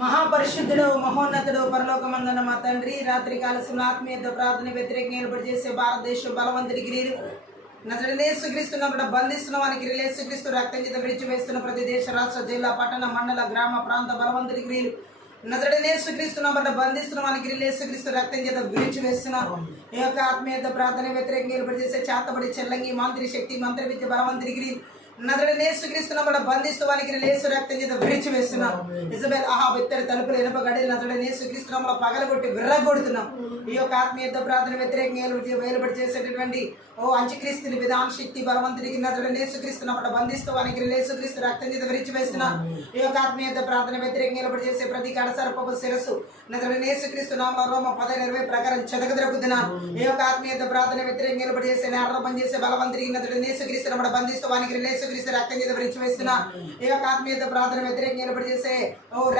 మహాపరిశుద్ధుడు మహోన్నతుడు పరలోకమందున్న మా తండ్రి, రాత్రి కాలసిన ఆత్మీయత ప్రార్థన వ్యతిరేకంగా ఏర్పాటు చేసే భారతదేశం బలవంతుడికి నీరు యేసుక్రీస్తున్న బంధిస్తున్న వానికి యేసుక్రీస్తు రక్తం చేత విడిచి వేస్తున్న ప్రతి దేశ రాష్ట్ర జిల్లా పట్టణ మండల గ్రామ ప్రాంత బలవంతుడికి నీరు యేసుక్రీస్తున్న బంధిస్తున్న వానికి యేసుక్రీస్తు రక్తం చేత విడిచి వేస్తున్నారు. ఈ యొక్క ఆత్మీయత ప్రార్థన వ్యతిరేకంగా ఏర్పాటు చేసే చేతబడి చెల్లంగి మాంత్రి శక్తి మంత్ర విద్య బలవంతుడికి యేసుక్రీస్తున్న బంధిస్తూ వానికి యేసు రక్తం చేత విడిచి వేస్తున్నాం. ఇజబెల్ అహాబ్ ఇద్దరు తలుపులు ఎనప గడియలు యేసుక్రీస్తున్న పగలగొట్టి విర్రగొడుతున్నాం. ఈ యొక్క ఆత్మీయత ప్రార్థన వ్యతిరేకంగా వేలుబడి చేసేటటువంటి అంత్యక్రీస్తుని విధాన శక్తి బలవంతుడికి యేసుక్రీస్తున్న బంధిస్తూ వానికి యేసుక్రీస్తు రక్తం చేత విడిచి వేస్తున్నాం. ఈ యొక్క ఆత్మీయత ప్రార్థన వ్యతిరేకంగా ఏర్పాటు చేసే ప్రతి కడసరపపు శిరస్సు యేసుక్రీస్తు నామములో రోమ 10:20 ప్రకారం చెదగదొరుకుతున్నాం. ఈ యొక్క ఆత్మీయత ప్రార్థన వ్యతిరేకంగా ఏర్పాటు చేసే నేరం చేసే బలవంతుడికి యేసుక్రీస్తున్న బంధిస్తూ వానికి యేసుక్రీస్తు రక్తం చేత విడిచి వేస్తున్నా. ఈ యొక్క ఆత్మీయత ప్రార్థన వ్యతిరేకంగా ఏర్పాటు చేసే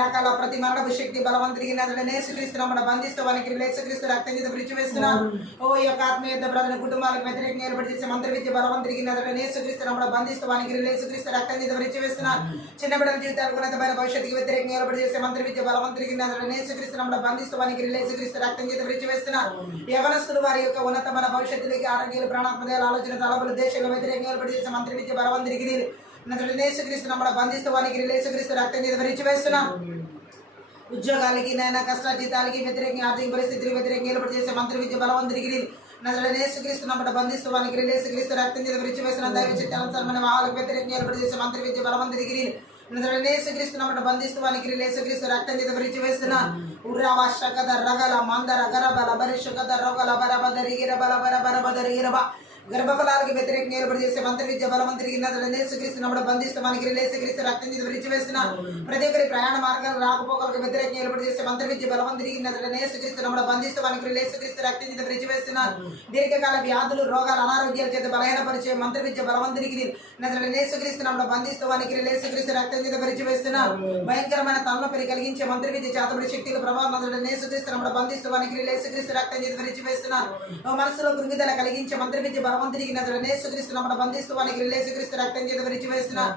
రకాల ప్రతి మరణపు శక్తి బలవంతుడికి యేసుక్రీస్తున్న బంధిస్తూ వానికి యేసుక్రీస్తు రక్తం చేత విడిచి వేస్తున్నా. ఈ యొక్క ఆత్మీయత ప్రార్థన కుటుంబాలకు వ్యతిరేకంగా ఏర్పాటు చేసే మంత్ర విద్య బలవంతుడికి యేసుక్రీస్తున్న బంధిస్తూ వానికి యేసుక్రీస్తు రక్తం చేత విడిచి వేస్తున్నా. చిన్న బిడ్డల జీవితాలకు ఉన్నతమైన భవిష్యత్తుకి వ్యతిరేకంగా ఏర్పాటు చేసే మంత్ర విద్య బలవంతుడికి యేసుక్రీస్తున్న బంధిస్తూ వానికి యేసుక్రీస్తు రక్తం చేత విడిచి వేస్తున్నా. యవనస్తులు వారి యొక్క ఉన్నతమైన భవిష్యత్తులకి ఆరోగ్యాలు ప్రాణాత్మక ఆలోచన తలపులు దేశంలో వ్యతిరేకంగా ఏర్పాటు చేసే మంత్ర విద్య బలవంతుడికి యేసుక్రీస్తున్న బంధిస్తూ వానికి యేసుక్రీస్తు రక్తం చేత విడిచి వేస్తున్నా. ఉద్యోగాలకి నైనా కష్టాజీతాలకి వ్యతిరేకంగా ఆర్థిక పరిస్థితులకు వ్యతిరేకంగా ఏర్పాటు చేసే మంత్ర విద్య బలవంతుడికి యేసుక్రీస్తున్న బంధిస్తూ వానికి యేసుక్రీస్తు రక్తం చేత విడిచి వేస్తున్న. దైవ చిత్తానుసారమైన వాళ్ళకు వ్యతిరేకంగా ఏర్పాటు చేసే మంత్ర విద్య బలవంతుడికి యేసుక్రీస్తున్న బంధిస్తూ వానికి యేసుక్రీస్తు రక్తం చేత విడిచి వేస్తున్నా. ఉర్రావ శకద రగల మందర గరబల బరిషకద రగల బరబదరిగిర బలబరబరబదరిగిరబ గర్భఫలాలకు వ్యతిరేకంగా ఏర్పాటు చేసే మంత్ర విద్య బలవంతుడికి యేసుక్రీస్తున్న బంధిస్తూ వానికి యేసుక్రీస్తు రక్తం చేత విడిచి వేస్తున్నా. ప్రతి ఒక్కరి ప్రయాణ మార్గాలు రాకపోకలకు వ్యతిరేకంగా ఏర్పాటు చేసే మంత్ర విద్య బలవంతుడికి యేసుక్రీస్తున్న బంధిస్తూ వానికి యేసుక్రీస్తు రక్తం చేత విడిచి వేస్తున్నారు. దీర్ఘకాల వ్యాధులు రోగాలు అనారోగ్యాల చేత బలహీనపరిచే మంత్ర విద్య బలవంతుడికి యేసుక్రీస్తున్న బంధిస్తూ వానికి యేసుక్రీస్తు రక్తం చేత విడిచి వేస్తున్నారు. భయంకరమైన తలనొప్పిని కలిగించే మంత్ర విద్య చేతబడి శక్తుల ప్రభావం యేసుక్రీస్తున్న బంధిస్తూ వానికి యేసుక్రీస్తు రక్తం చేత విడిచి వేస్తున్నారు. మనసులో కృంగిదల కలిగించే మంత్ర విద్య బలవంతుడికి యేసుక్రీస్తున్న బంధిస్తూ వానికి యేసుక్రీస్తు రక్తం చేత విడిచి వేస్తున్నారు.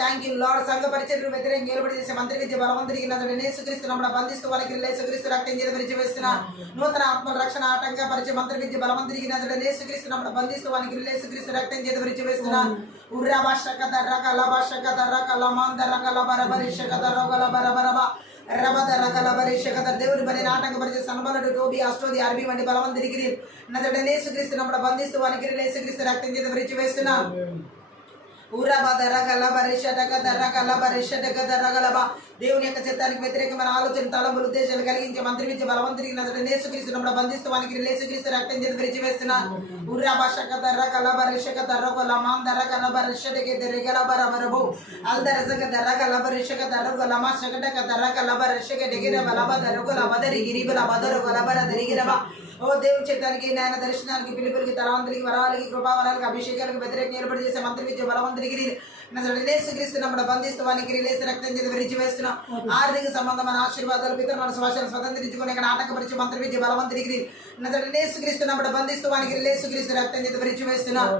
Thank you lord. సంఘ పరిచర్యలు వ్యతిరేకంగా ఏర్పాటు చేసే మంత్ర విద్య బలవంతుడికి యేసుక్రీస్తున్న బంధిస్తూ వానికి యేసుక్రీస్తు రక్తం చేత విడిచి వేస్తున్నారు. నూతన ఆత్మ రక్షణ ఆటంకపరిచే మంత్ర విద్య బలవంతుడికి యేసుక్రీస్తున్న బంధిస్తూ వానికి యేసుక్రీస్తు రక్తం చేత విడిచి వేస్తున్నారు. ఉర్రా భాషక దర్రక లభాషక దర్రక లమాన్ దర్రక లబరబరిషక దర్రక లబరబరబ రబద రకల బరిషక దేవుని బలి ఆటంకపరిచే సన్బలుడు టోబి అష్టోది అరబి వంటి బలవంతుడికి యేసుక్రీస్తున్న బంధిస్తూ వానికి యేసుక్రీస్తు రక్తం చేత విడిచి వేస్తున్నారు. దేవుని యొక్క చిత్తానికి వ్యతిరేకమైన ఆలోచన తలంపులు ఉద్దేశాలు కలిగించే మంత్రి విద్య బలవంతుడికి యేసుక్రీస్తున్న బంధిస్తూ వానికి యేసుక్రీస్తు రక్తం చేత విడిచి వేస్తున్నారు. ఉర్రా భాషక దర్రక లబరిషక దర్రక లమాన్ దర్రక లబరిషక దెరగల బరబరబు అల్దరసక దర్రక లబరిషక దర్రక లమాషకటక దర్రక లబరిషక డిగిర బలబ దర్రక లబదరి గిరిబల బదరక లబర దరిగిరబ. దేవుని చిత్తానికి నాయన దర్శనానికి పిలుపులకి తలాంతులకి వరాలకి కృపావరాలకి అభిషేకాలకు వ్యతిరేకంగా ఏర్పాటు చేసే మంత్రి విద్య బలవంతుడికి యేసుక్రీస్తున్న బంధిస్తూ వానికి యేసు రక్తం చేత విడిచి వేస్తున్నాం. ఆర్థిక సంబంధమైన ఆశీర్వాదాలు పితర మన శ్వాసను స్వతంత్రించుకుని ఇక్కడ ఆటంకపరిచే మంత్రి విద్య బలవంతుడికి యేసుక్రీస్తున్న బంధిస్తూ వానికి యేసుక్రీస్తు రక్తం చేత విడిచి వేస్తున్నాం.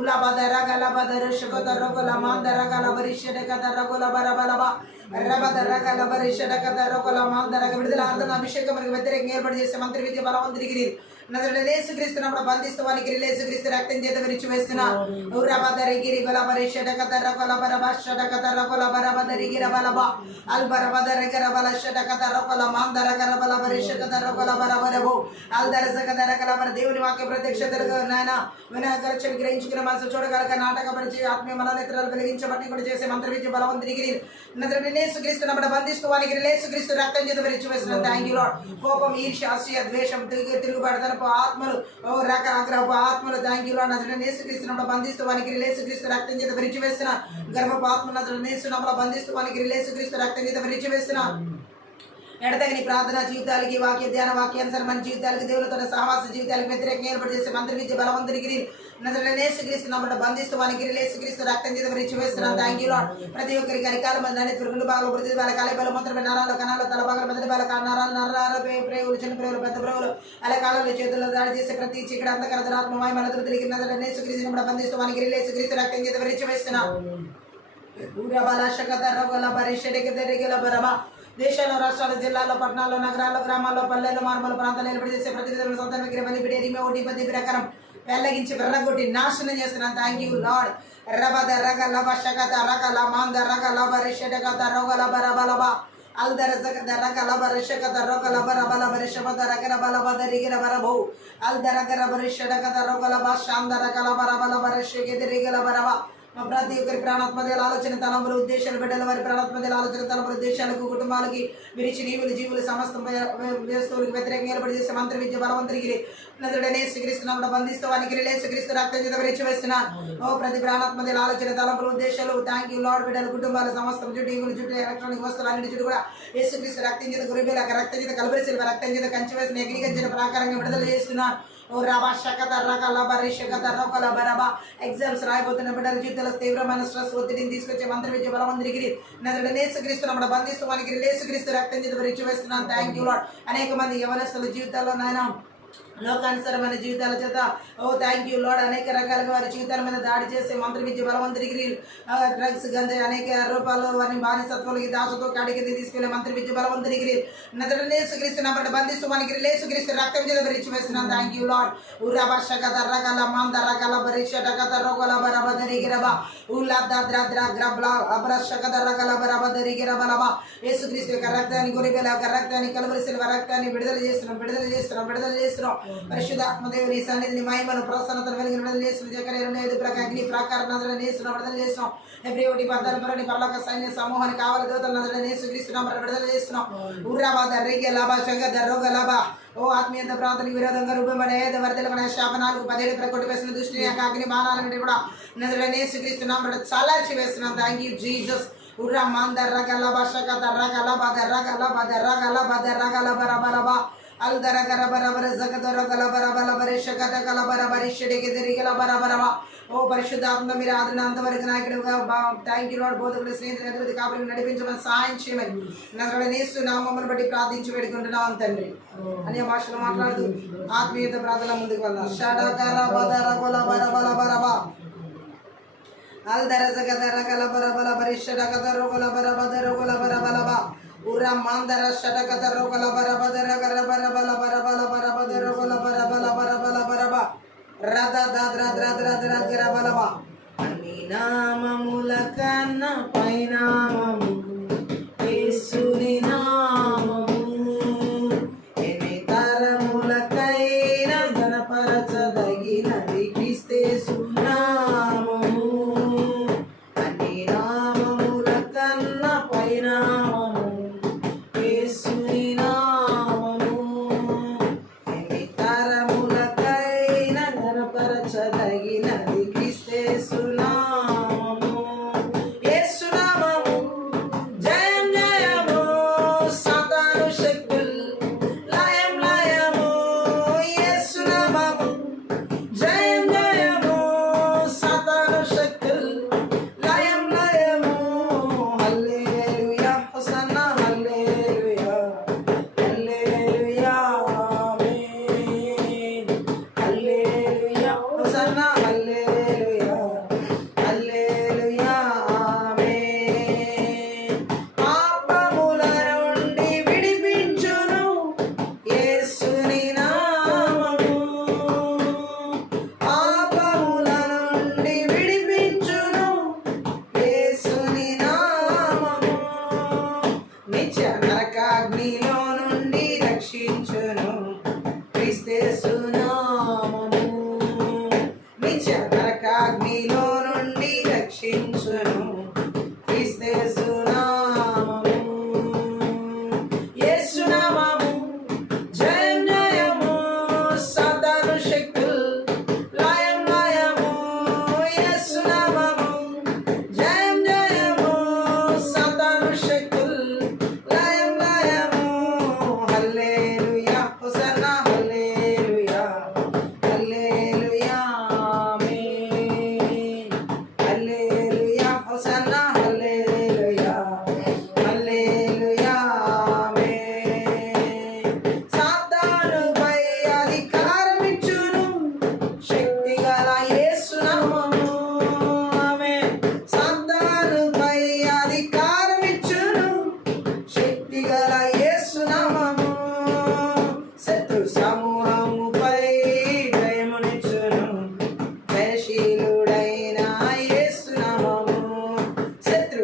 ఉలాబదర గలబదర శుగదర గలమాందర గలబరిషడ కదర గలబరబలబ విడుదల అర్థం అభిషేకం వ్యతిరేకంగా ఏర్పాటు చేసే మంత్రి విద్య బలవంతుడికి యేసుక్రీస్తున్న బంధిస్తూ వానికి యేసుక్రీస్తు రక్తం చేత విడిచి వేస్తున్నా. ఉరబదరిగిరి బలబరిషడ కదర గలబరబ షడ కదర గలబరబదరిగిర బలబ అల్బరబదరగర బల షడ కదర గలమాందర గరబల బరిష కదర గలబరబరబు అల్దరస కదర గలబర. దేవుని వాక్య ప్రత్యక్షతలకు నాయన వినాయకరక్షణ గ్రహించుకున్న మనసు చూడగలక నాటకపరిచి ఆత్మీయ మనోనేత్రాలు వెలిగించబట్టి కూడా చేసే మంత్ర విద్య బలవంతుడికి యేసుక్రీస్తున్న బంధిస్తూ వానికి యేసుక్రీస్తు రక్తం చేత విడిచి వేస్తున్న. Thank you lord. కోపం, ఈర్ష్య, అసూయ, ద్వేషం, తిరుగుబడతనపు ఆత్మలు, ఆగ్రహపు ఆత్మలు, థ్యాంక్ యూ లార్డ్. యేసుక్రీస్తున్న బంధిస్తూ వానికి యేసుక్రీస్తు రక్తం చేత విడిచి వేస్తున్న. గర్భపు ఆత్మ బంధిస్తూ వానికి యేసుక్రీస్తు రక్తం చేత విడిచి వేస్తున్న. ఎడతగిని ప్రార్థన జీవితాలకి వాక్య ధ్యాన వాక్యానుసరమైన జీవితాలకి దేవులతో సహవాస జీవితాలకు వ్యతిరేకంగా ఏర్పాటు చేసే మంత్రి విద్య బలవంతుడికి యేసుక్రీస్తున్న బంధిస్తూ వానికి యేసుక్రీస్తు రక్తం చేత విడిచి వేస్తున్నాం. Thank you lord. ప్రతి ఒక్కరికి అరికాల మంది అనేది రెండు భాగాలు ప్రతి వాళ్ళ కాలేబాలు మంత్రమైన నరాలు కణాలు తల భాగాలు మెదడు బాల నరాలు నరాలు ప్రేవులు చిన్న ప్రేవులు పెద్ద ప్రేవులు అలా కాలంలో చేతుల్లో దాడి చేసే ప్రతి చీకటి అంతకర ఆత్మ మాయమల తిరిగి యేసుక్రీస్తున్న బంధిస్తూ వానికి యేసుక్రీస్తు రక్తం చేత విడిచి వేస్తున్నాం. ఊరబల శకతర గల పరిషడికి తెరిగిల బరబ దేశంలో రాష్ట్రాల జిల్లాల్లో పట్టణాల్లో నగరాల్లో గ్రామాల్లో పల్లెలు మార్మల ప్రాంతాలు ఏర్పాటు చేసే ప్రతి విధమైన సొంత విగ్రహ బలి బిడేరిమే ఒకటి పది ప్రకారం వెల్లగించి వెర్రగొట్టి నాశనం చేస్తున్నాను. Thank you lord. రబద రగ లబ శకత రగ లమాంద రగ లబ రిషడగత రోగ లబ రబ లబ అల్దర జగద రగ లబ రిషకత రోగ లబ రబ లబ రిషబద రగ రబ లబ దరిగిర బరబో అల్దర గర రిషడగత రోగ లబ శాంద రగ లబ రబ లబ రిషగే దరిగిల బరబ. మా ప్రతి ఒక్కరి ప్రాణాత్మదేల ఆలోచన తలంపులు ఉద్దేశాలు బిడ్డల వారి ప్రాణాత్మదేల ఆలోచన తలంపులు ఉద్దేశాలకు కుటుంబాలకి విరిచి నీవులు జీవులు సమస్త వస్తువులకు వ్యతిరేకంగా ఏర్పాటు చేసే మంత్రి విద్య బలవంతుడికి నజరుడనే శ్రీకరిస్తున్నాం బంధిస్తూ వానికి శ్రీకరిస్తూ రక్తం చేత విరిచి వేస్తున్నాను. ఓ ప్రతి ప్రాణాత్మదేల ఆలోచన తలంపులు ఉద్దేశాలు థ్యాంక్ యూ లార్డ్. బిడ్డల కుటుంబాల సమస్తం చుట్టూ ఈవులు చుట్టూ ఎలక్ట్రానిక్ వస్తువులు అన్నిటి చుట్టూ కూడా యేసుక్రీస్తు రక్తం చేత గురిబేల రక్తం చేత కలబరిశిల్వ రక్తం చేత కంచి వేసిన అగ్నిగంచిన ప్రాకారంగా విడుదల చేస్తున్నాను. ఓ రబా శకత రకల బరిషకత రకల బరబ ఎగ్జామ్స్ రాయబోతున్న బిడ్డల జీవితాల తీవ్రమైన స్ట్రెస్ ఒత్తిడిని తీసుకొచ్చే మంత్రి విద్య బలవంతుడికి నజరుడనే యేసుక్రీస్తు నమ్మడ బంధిస్తూ మనకి యేసుక్రీస్తు రక్తం చేత విరిచి వేస్తున్నాను. Thank you lord. అనేక మంది యవనస్తుల జీవితాల్లో నాయన లోకానుసరమైన జీవితాల చేత ఓ థ్యాంక్ యూ లార్డ్ అనేక రకాలుగా వారి జీవితాల మీద దాడి చేసే మంత్రి విద్య బలవంతుడికి డ్రగ్స్ గంజాయి అనేక రూపాల్లో వారిని బానిసత్వాలకి దాసుతో కాడికి తీసుకెళ్లే మంత్రి విద్య బలవంతుడికి నజరుడనే యేసుక్రీస్తు నమ్మడ బంధిస్తూ మనకి యేసుక్రీస్తు రక్తం చేత విరిచి వేస్తున్నాను. Thank you lord. ఉరభషకత రకల మంద రకల బరిషకత రోగల బరబ దరిగిరబ ఉల్లద్ద్రద్ర గ్రబ్ల అబ్రషకత రకల బరబ దరిగిరబలబ యేసుక్రీస్తు యొక్క రక్తాన్ని గొరిబెల యొక్క రక్తాన్ని కలవరిశిల్వ రక్తాన్ని విడుదల చేస్తున్నాం. పరిశుద్ధాత్మదేవుని సన్నిధిని మహిమను ప్రసన్నతను వెలిగిన విడుదల చేస్తున్నాం. జకర్యా 2:5 ప్రకారం అగ్ని ప్రాకారం నజరుడైన యేసును విడుదల చేస్తున్నాం. హెబ్రీ 1:14 పరలోక సైన్య సమూహానికి కావలి దూతలు నజరుడైన యేసుక్రీస్తును విడుదల చేస్తున్నాం. ఉర్రాబాద రేగే లాభ శగద రోగ లాభ ఓ ఆత్మీయత ప్రాంతానికి విరోధంగా రూపబడే వరదల శాపనాలు 17 ప్రకొట్టి వేసిన దృష్టిని అగ్ని బాణాలని కూడా నజరుడైన యేసుక్రీస్తును చాలార్చి వేస్తున్నాం. Thank you Jesus. ఉర్రా మాందర్ రగల బషకత రగల బద రగల బద రగల బద రగల బరబరబ అల్దర గరబరబర జగదర గలబరబలబరి శకత గలబరబరి షడికి తిరిగిల బరబరబ ఓ పరిశుద్ధాత్మ మీరు ఆదిన అంతవరకు నాయకుడుగా థ్యాంక్ యూ లార్డ్. బోధకుడు స్నేహితులు అభివృద్ధి కాపులకు నడిపించమని సహాయం చేయమని నజరుడైన యేసు నామమును బట్టి ప్రార్థించి వేడుకుంటున్నాం తండ్రి. అనే భాషలో మాట్లాడుతూ ఆత్మీయత ప్రార్థన ముందుకు వెళ్దాం. షడకర బదర బల బరబల బరబ అల్దర జగదర గలబరబల బరి షడకత రోగల బరబద రోగల బరబలబ ఉర్రా మాందర షడకత రోగల బరబదర గరబరబల బరబల బరబద రోగల బరబల బరబల బరబ రద ద్రద్రద్రద్రద్రబలబ అన్ని నామముల కన్నా పైనామము యేసుని నామము ఎన్ని తరములకైనా గణపరచదగినది క్రీస్తు నామము. అన్ని నామముల కన్నా పైనామము యేసుని నామము ఎన్ని తరములకైనా గణపరచదగినది క్రీస్తు నామము. యేసు నామము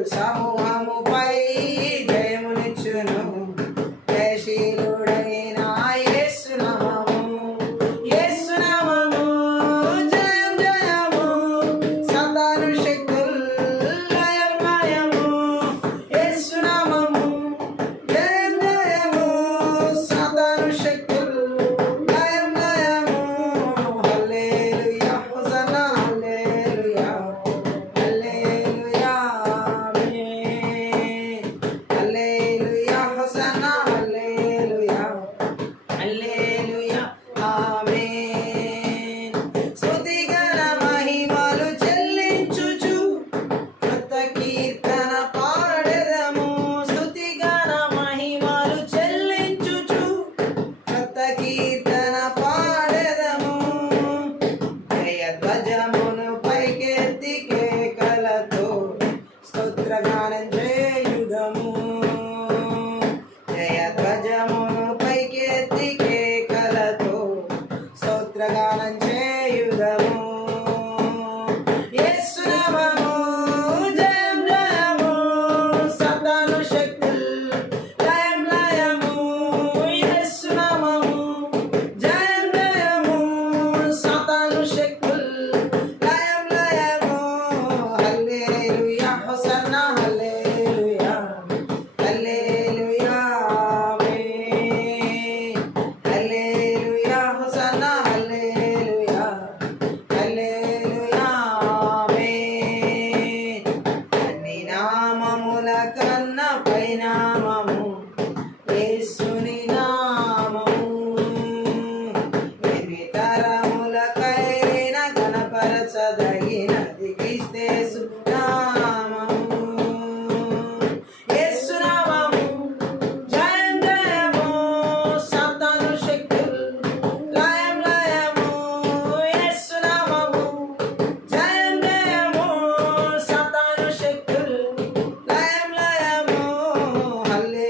సమూహముపై జయమునిచ్చును. జయశీలుడైన యేసు నామము, యేసు నామము జయం జయము. సాతాను శక్తులు లయం లయము. యేసు నామము జయం జయము. సాతాను శక్తులు లయం లయము. హల్లెలూయా హోసన్నా హల్లెలూయా హల్లెలూయా ఆమేన్. హల్లెలూయా హోసన్నా హల్లెలూయా హల్లెలూయా ఆమేన్. స్తుతిగల మహిమలు చెల్లించుచు కృత కీర్తన పాడెదము. స్తుతిగల మహిమలు చెల్లించుచు కృత కీర్తన పాడెదము. జయధ్వజమును పైకెత్తి కేకలతో స్తోత్రగానం చేయుదము. జయధ్వజమును పైకెత్తి కేకలతో స్తోత్రగానం చేయుదము. యేసు నామము జయం జయము. సాతాను శక్తులు లయం లయము. యేసు నామము జయం జయము. సాతాను శక్తులు లయం లయము. హల్లెలూయా హోసన్నా హల్లెలూయా హల్లెలూయా ఆమేన్. హల్లెలూయా హోసన్నా హల్లెలూయా హల్లెలూయా ఆమేన్. అన్ని నామముల కన్నా పైనామము యేసుని నామము. ఎన్ని తరములకైన కనపరచదగినది క్రీస్తేసు నామము. యేసు నామము జయం జయము. సాతాను శక్తులు లయం లయము. యేసు నామము జయం జయము. సాతాను శక్తులు లయం లయము. హల్లెలూయా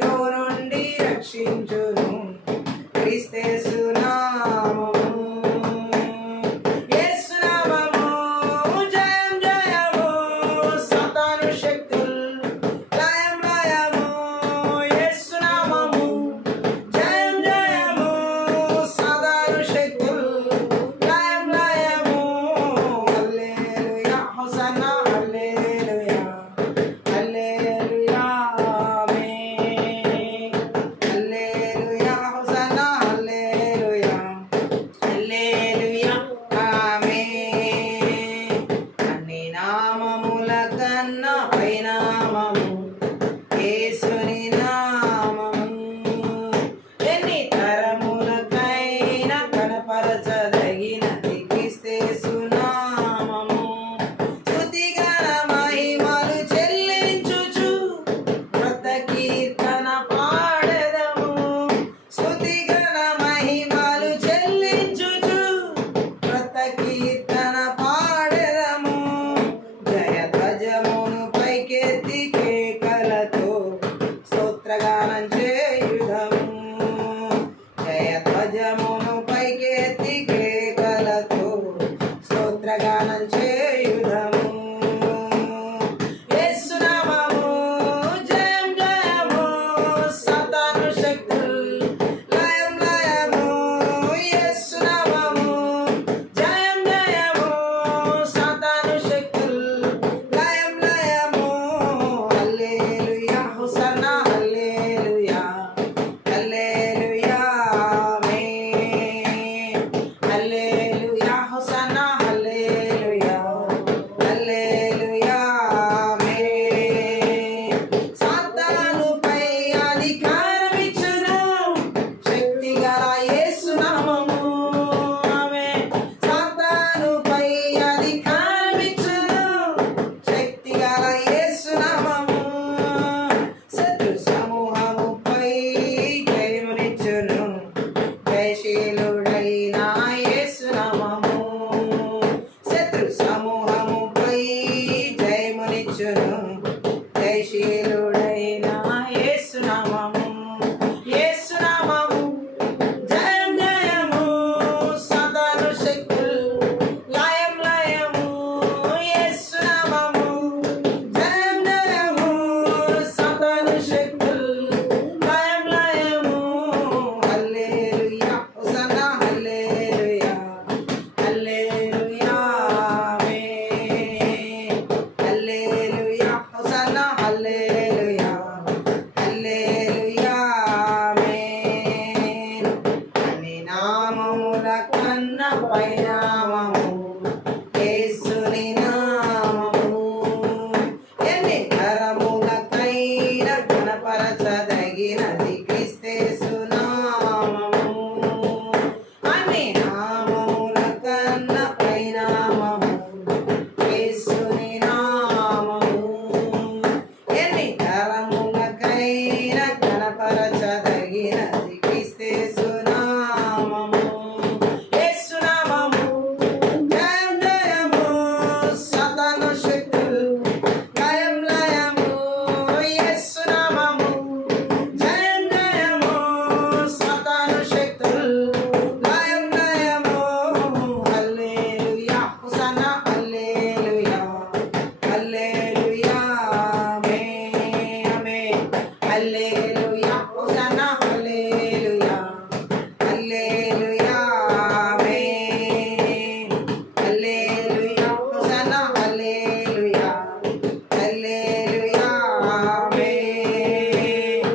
అగ్నిలో నుండి రక్షించును క్రీస్తు నామము. యేసు నామము జయం జయము, సాతాను శక్తులు లయం లయము. యేసు నామము జయం జయము, సాతాను శక్తులు లయం లయము. హల్లెలూయా హోసన్నా హల్లెలూయా హల్లెలూయా ఆమేన్. హల్లెలూయా హోసన్నా హల్లెలూయా హల్లెలూయా ఆమేన్. అన్ని నామముల కన్నా పైనామము యేసుని నామము. ఎన్ని తరములకైనా కనపరచదగినది క్రీస్తు నామము. స్తుతిగణ మహిమలు చెల్లించుచు క్రొత్త కీర్తన పాడెదము. స్తుతిగణ మహిమలు చెల్లించుచు క్రొత్త కీర్తన పాడెదము. జయధ్వజమును పైకెత్తి కేకలతో స్తోత్రగానం చేయుదము. జయధ్వజమును పైకెత్తి కేకలతో స్తోత్రగానం చేయుదము. యేసు నామము జయం జయము, సాతాను శక్తులు లయం లయము. యేసు నామము జయం జయము, సాతాను శక్తులు లయం లయము. హల్లెలూయా హోసన్నా హల్లెలూయా హల్లెలూయా ఆమేన్. హల్లెలూయా హోసన్నా హల్లెలూయా హల్లెలూయా ఆమేన్. సాతానుపై అధికారమిచ్చును శక్తిగల యేసు నామము. ఆమేన్. సాతానుపై అధికారమిచ్చును శక్తిగల యేసు నామము. శత్రు సమూహముపై జయమునిచ్చును జయశీలుడైన యేసు నామము. శత్రు సమూహముపై జయమునిచ్చును జయశీలుడైన యేసు నామము. యేసు నామము జయం జయము, సాతాను శక్తులు లయం లయము. యేసు నామము జయం జయము, సాతాను శక్తులు లయం లయము. హల్లెలూయా హోసన్నా హల్లెలూయా హల్లెలూయా ఆమేన్. హల్లెలూయా హోసన్నా హల్లెలూయా హల్లెలూయా ఆమేన్. అన్ని నామముల కన్నా పైనామము యేసుని నామము. ఎన్ని తరములకైనా కనపరచదగినది క్రీస్తు నామము. అన్ని నామముల కన్నా పైనామము యేసుని నామము. ఎన్ని తరములకైనా కనపరచదగినది క్రీస్తు నామము. యేసు నామము జయం జయము, సాతాను శక్తులు లయం లయము. యేసు నామము జయం జయము, సాతాను శక్తులు లయం లయము. హల్లెలూయా హోసన్నా హల్లెలూయా హల్లెలూయా ఆమేన్ ఆమేన్. హల్లెలూయా హోసన్నా హల్లెలూయా హల్లెలూయా ఆమేన్. హల్లెలూయా హోసన్నా హల్లెలూయా హల్లెలూయా ఆమేన్.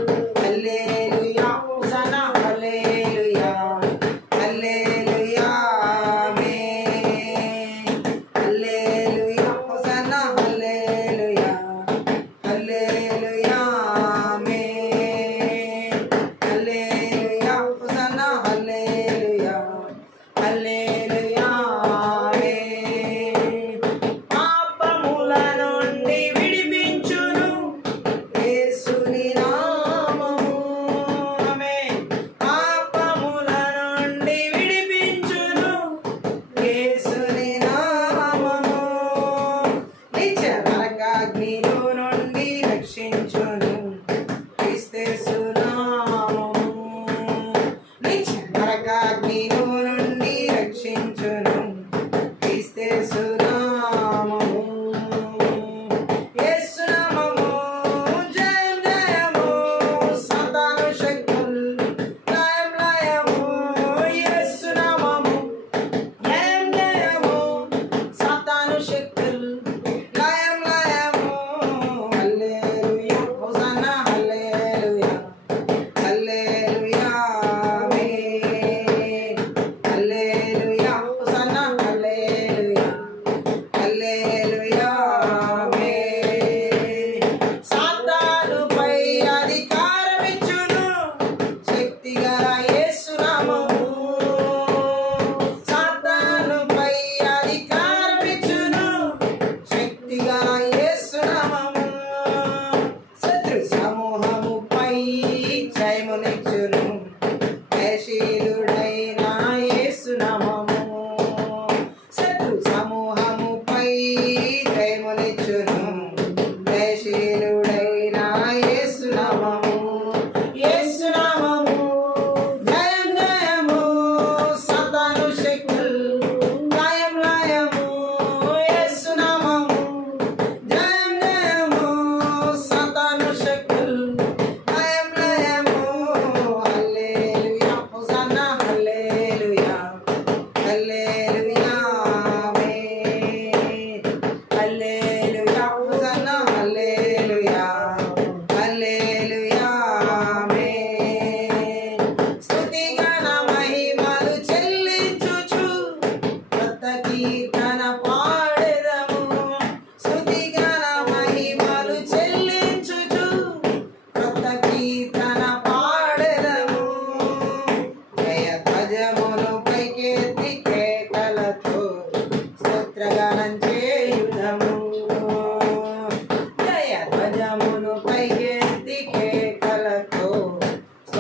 హల్లెలూయా హోసన్నా హల్లెలూయా హల్లెలూయా ఆమేన్. హల్లెలూయా హోసన్నా హల్లెలూయా హల్లెలూయా ఆమేన్.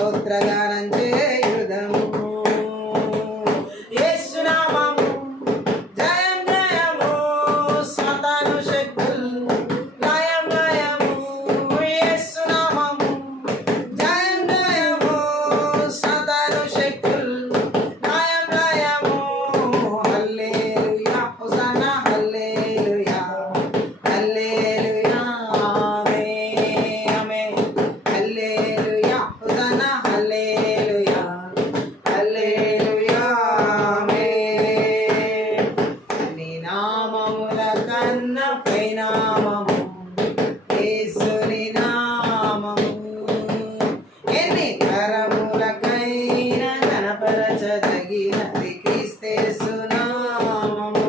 స్తోత్రగానం చేయుదము. యేసునామము జయం జయము, సాతాను శక్తులు లయం లయము. యేసునామము జయం జయము, సాతాను శక్తులు లయం లయము. హల్లెలూయా హోసన్నా హల్లెలూయా హల్లెలూయా ఆమేన్ ఆమేన్. హల్లెలూయా హోసన్నా హల్లెలూయా హల్లెలూయా ఆమేన్. అన్ని నామముల కన్నా పై నామము యేసుని నామము. ఎన్ని తరములకైనా కనపరచదగినది క్రీస్తేసు నామము.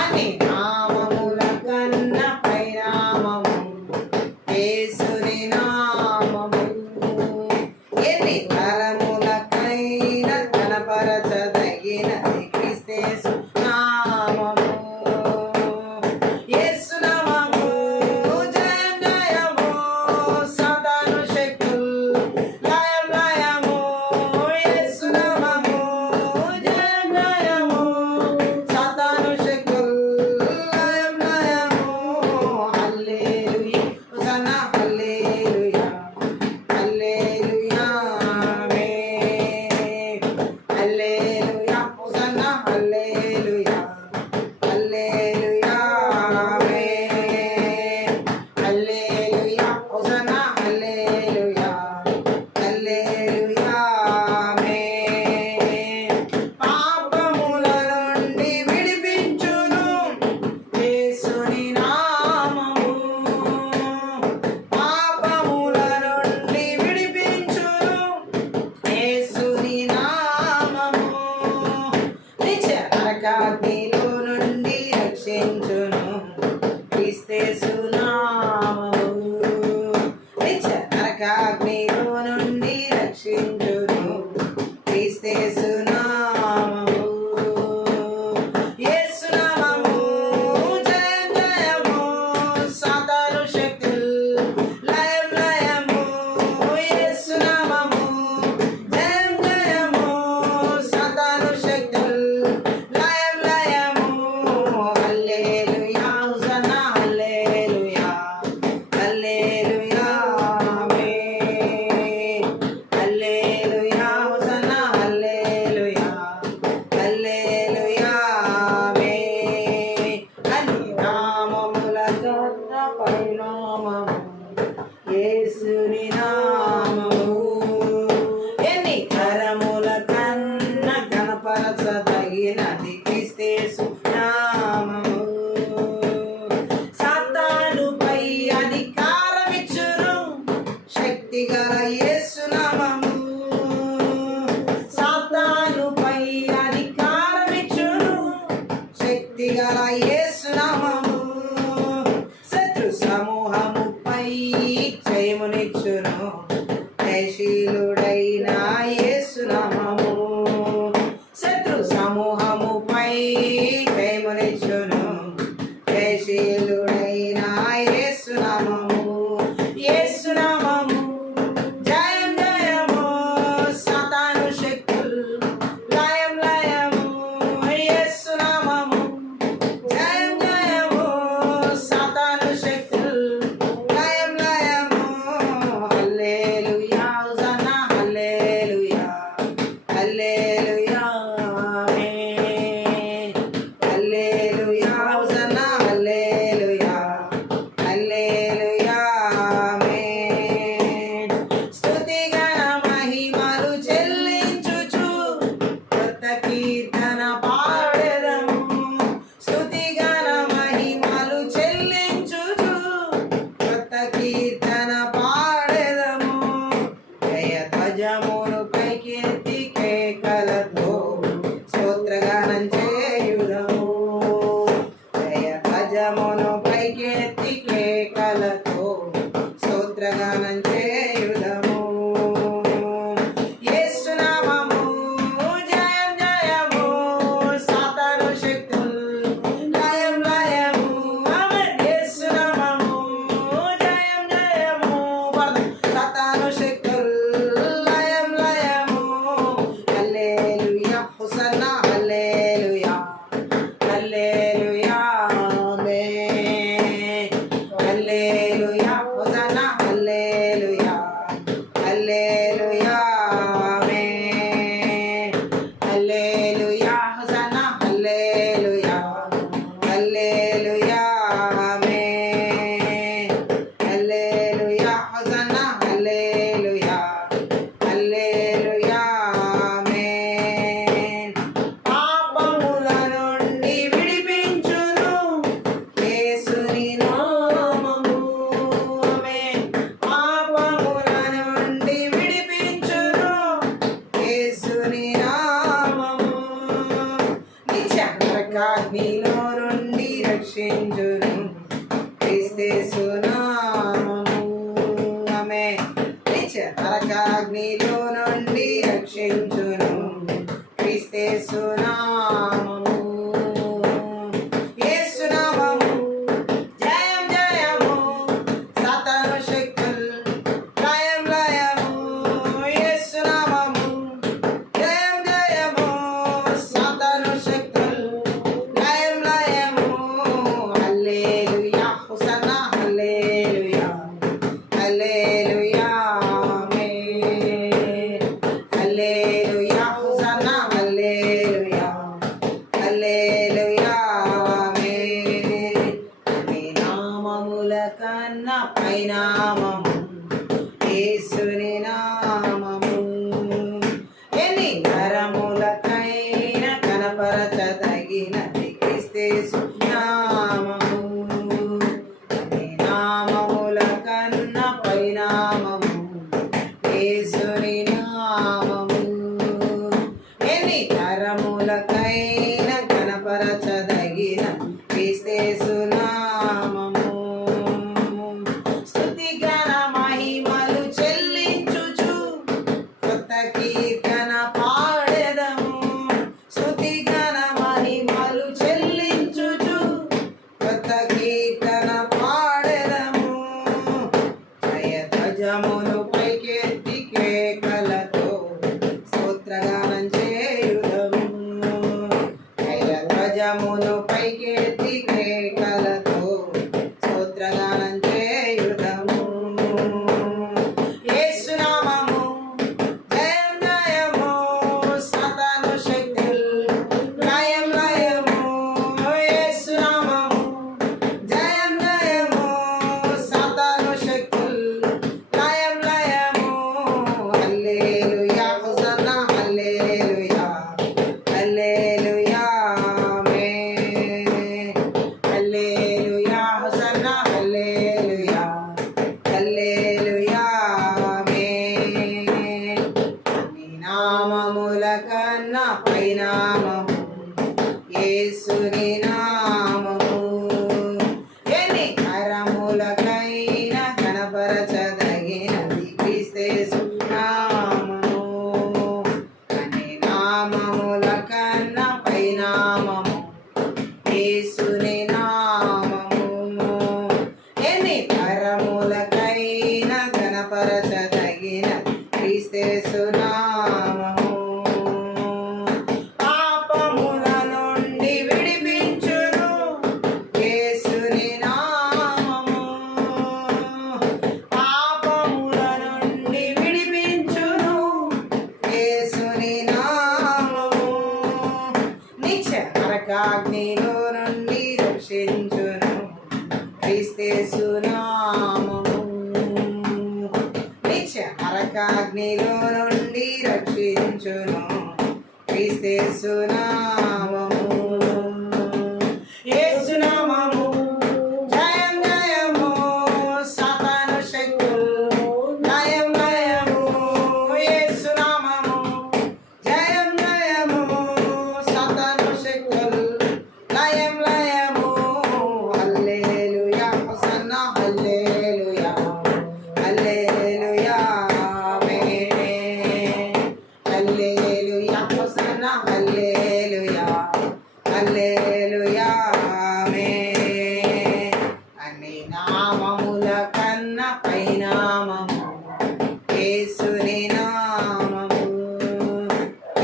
అన్ని నామముల కన్నా పై నామము యేసుని నామము. ఎన్ని తరములకైనా కనపరచదగినది క్రీస్తేసు నామము. యేసు నామము జయం జయము, సాతాను శక్తులు లయం లయము. యేసు నామము జయం జయము, సాతాను శక్తులు లయం లయము. హల్లెలూయా హోసన్నా హల్లెలూయా హల్లెలూయా ఆమేన్. హల్లెలూయా హోసన్నా హల్లెలూయా హల్లెలూయా ఆమేన్. హల్లెలూయా హోసన్నా హల్లెలూయా హల్లెలూయా ఆమేన్. పాపముల నుండి విడిపించును యేసుని నామము. పాపముల నుండి విడిపించును యేసుని నామము. నిత్య నరకాగ్నిలో నుండి రక్షించును క్రీస్తేసు నామము. నిత్య నరకాగ్నిలో నుండి రక్షించును క్రీస్తేసు నామము. యేసు నామము జయం జయము, సాతాను శక్తులు లయం లయము. యేసు నామము జయం జయము, సాతాను శక్తులు లయం లయము. హల్లెలూయా హోసన్నా హల్లెలూయా హల్లెలూయా ఆమేన్. హల్లెలూయా హోసన్నా హల్లెలూయా హల్లెలూయా ఆమేన్. అన్ని నామముల కన్నా పై నామము యేసుని నామము. ఎన్ని తరముల కన్నా కనపరచదగినది క్రీస్తేసు నామము. సాతానుపై అధికారమిచ్చును శక్తిగల యేసు నామము. సాతానుపై అధికారమిచ్చును శక్తిగల యేసు నామము. శత్రు సమూహముపై జయమునిచ్చును జయశీలుడైన యేసు నామము. శత్రు సమూహముపై జయమునిచ్చును జయశీలుడైన యేసు నామము. యేసు నామము జయం జయము, సాతాను శక్తులు లయం లయము. యేసు నామము జయం జయము, సాతాను శక్తులు లయం లయము. హల్లెలూయా హోసన్నా హల్లెలూయా నరకాగ్నిలో నుండి రక్షించును క్రీస్తేసు నామము. యేసు నామము జయం జయము, సాతాను శక్తులు లయం లయము. యేసు నామము జయం జయము, సాతాను శక్తులు లయం లయము. హల్లెలూయా హోసన్నా హల్లెలూయా హల్లెలూయా ఆమేన్. హల్లెలూయా హోసన్నా హల్లెలూయా హల్లెలూయా ఆమేన్. నీ నామముల కన్నా పైనామము యేసుని నామము. ఎన్ని కరములకైన కనపరచదగినది క్రీస్తేసు నామము. నీ నామముల కన్నా పైనామము యేసుని నామము. ఎన్ని కరములకైన కనపరచదగిన క్రీస్తేసు నామము. స్తుతి ఘన మహిమలు చెల్లించుచు కొత్త కీర్తన పాడెదము. స్తుతి ఘన మహిమలు చెల్లించుచు కొత్త కీర్తన పాడెదము. జయ ధ్వజమును పైకెత్తి కేకలతో స్తోత్రగానం చేయుదము. జయ ధ్వజమును పైకెత్తి కేకలతో స్తోత్రగానం చేయుదము. యేసు నామము జయం జయము, సాతాను శక్తులు లయం లయము. యేసు నామము జయం జయము, సాతాను శక్తులు లయం లయము. హల్లెలూయా హోసన్నా హల్లెలూయా హల్లెలూయా ఆమేన్. హల్లెలూయా హోసన్నా హల్లెలూయా హల్లెలూయా ఆమేన్. నీ నామముల కన్నా పైనామము యేసుని నామము. ఎన్ని కరములకైన కనపరచదగినది క్రీస్తేసు నామము. అన్ని నామముల కన్నా పైనామము యేసుని నామము. ఎన్ని కరములకైన కనపరచదగిన క్రీస్తేసు నామము. పాపముల నుండి విడిపించును యేసుని నామము. పాపముల నుండి విడిపించును యేసుని నామము. నిత్య నరకాగ్నిలో నుండి రక్షించును క్రీస్తేసు నామము. నిత్య నరకాగ్నిలో నుండి రక్షించును క్రీస్తేసు నామము. యేసు నామము జయం జయము, సాతాను శక్తులు లయం లయము. యేసు నామము జయం జయము, సాతాను శక్తులు లయం లయము. హల్లెలూయా హోసన్నా హల్లెలూయా హల్లెలూయా ఆమేన్. హల్లెలూయా హోసన్నా హల్లెలూయా హల్లెలూయా ఆమేన్. అన్ని నామముల కన్నా పైనామము యేసుని నామము.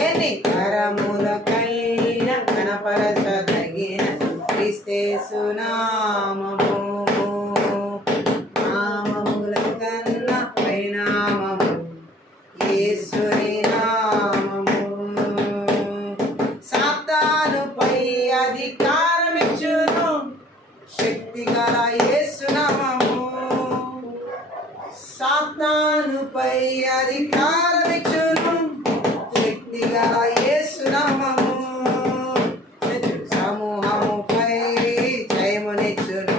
ఎన్ని కరములకైన కనపరచదగిన క్రీస్తేసు నామము. నామముల కన్నా పైనామము యేసుని నామము. సాతానుపై అధికారమిచ్చును శక్తిగల యేసు నామము. సాతానుపై అధికారమిచ్చును శక్తిగల యేసు నామము. శత్రు సమూహముపై జయమునిచ్చును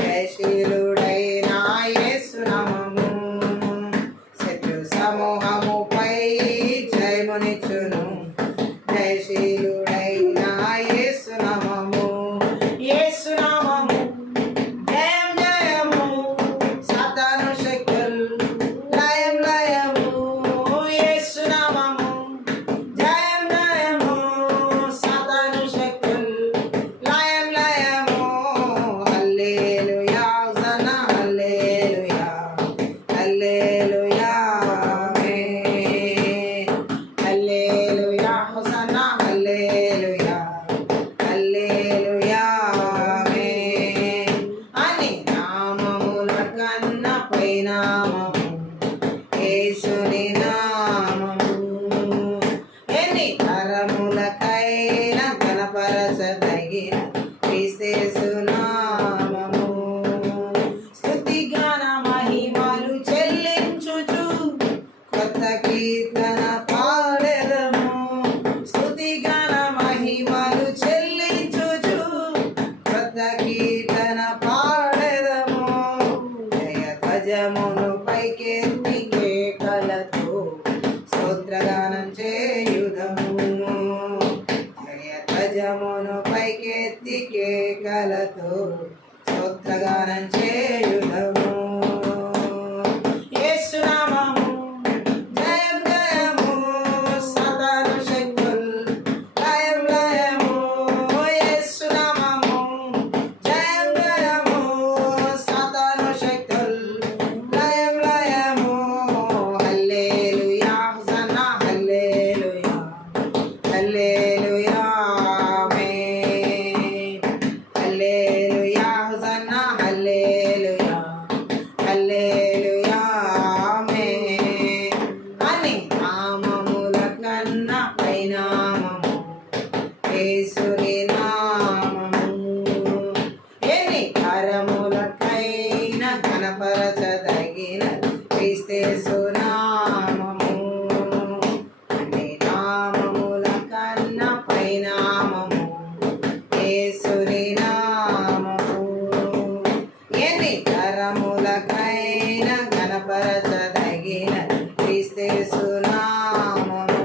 జయశీలుడైన యేసు నామము. శత్రు సమూహముపై జయమునిచ్చును జయశీలుడైన యేసు నామము. యేసు నామము జయం జయము, సాతాను శక్తులు లయం లయము. నామము అన్ని నామముల కన్నా పైనామము యేసుని నామము. ఎన్ని తరములకైనా గణపరచదగిన క్రీస్తు నామము.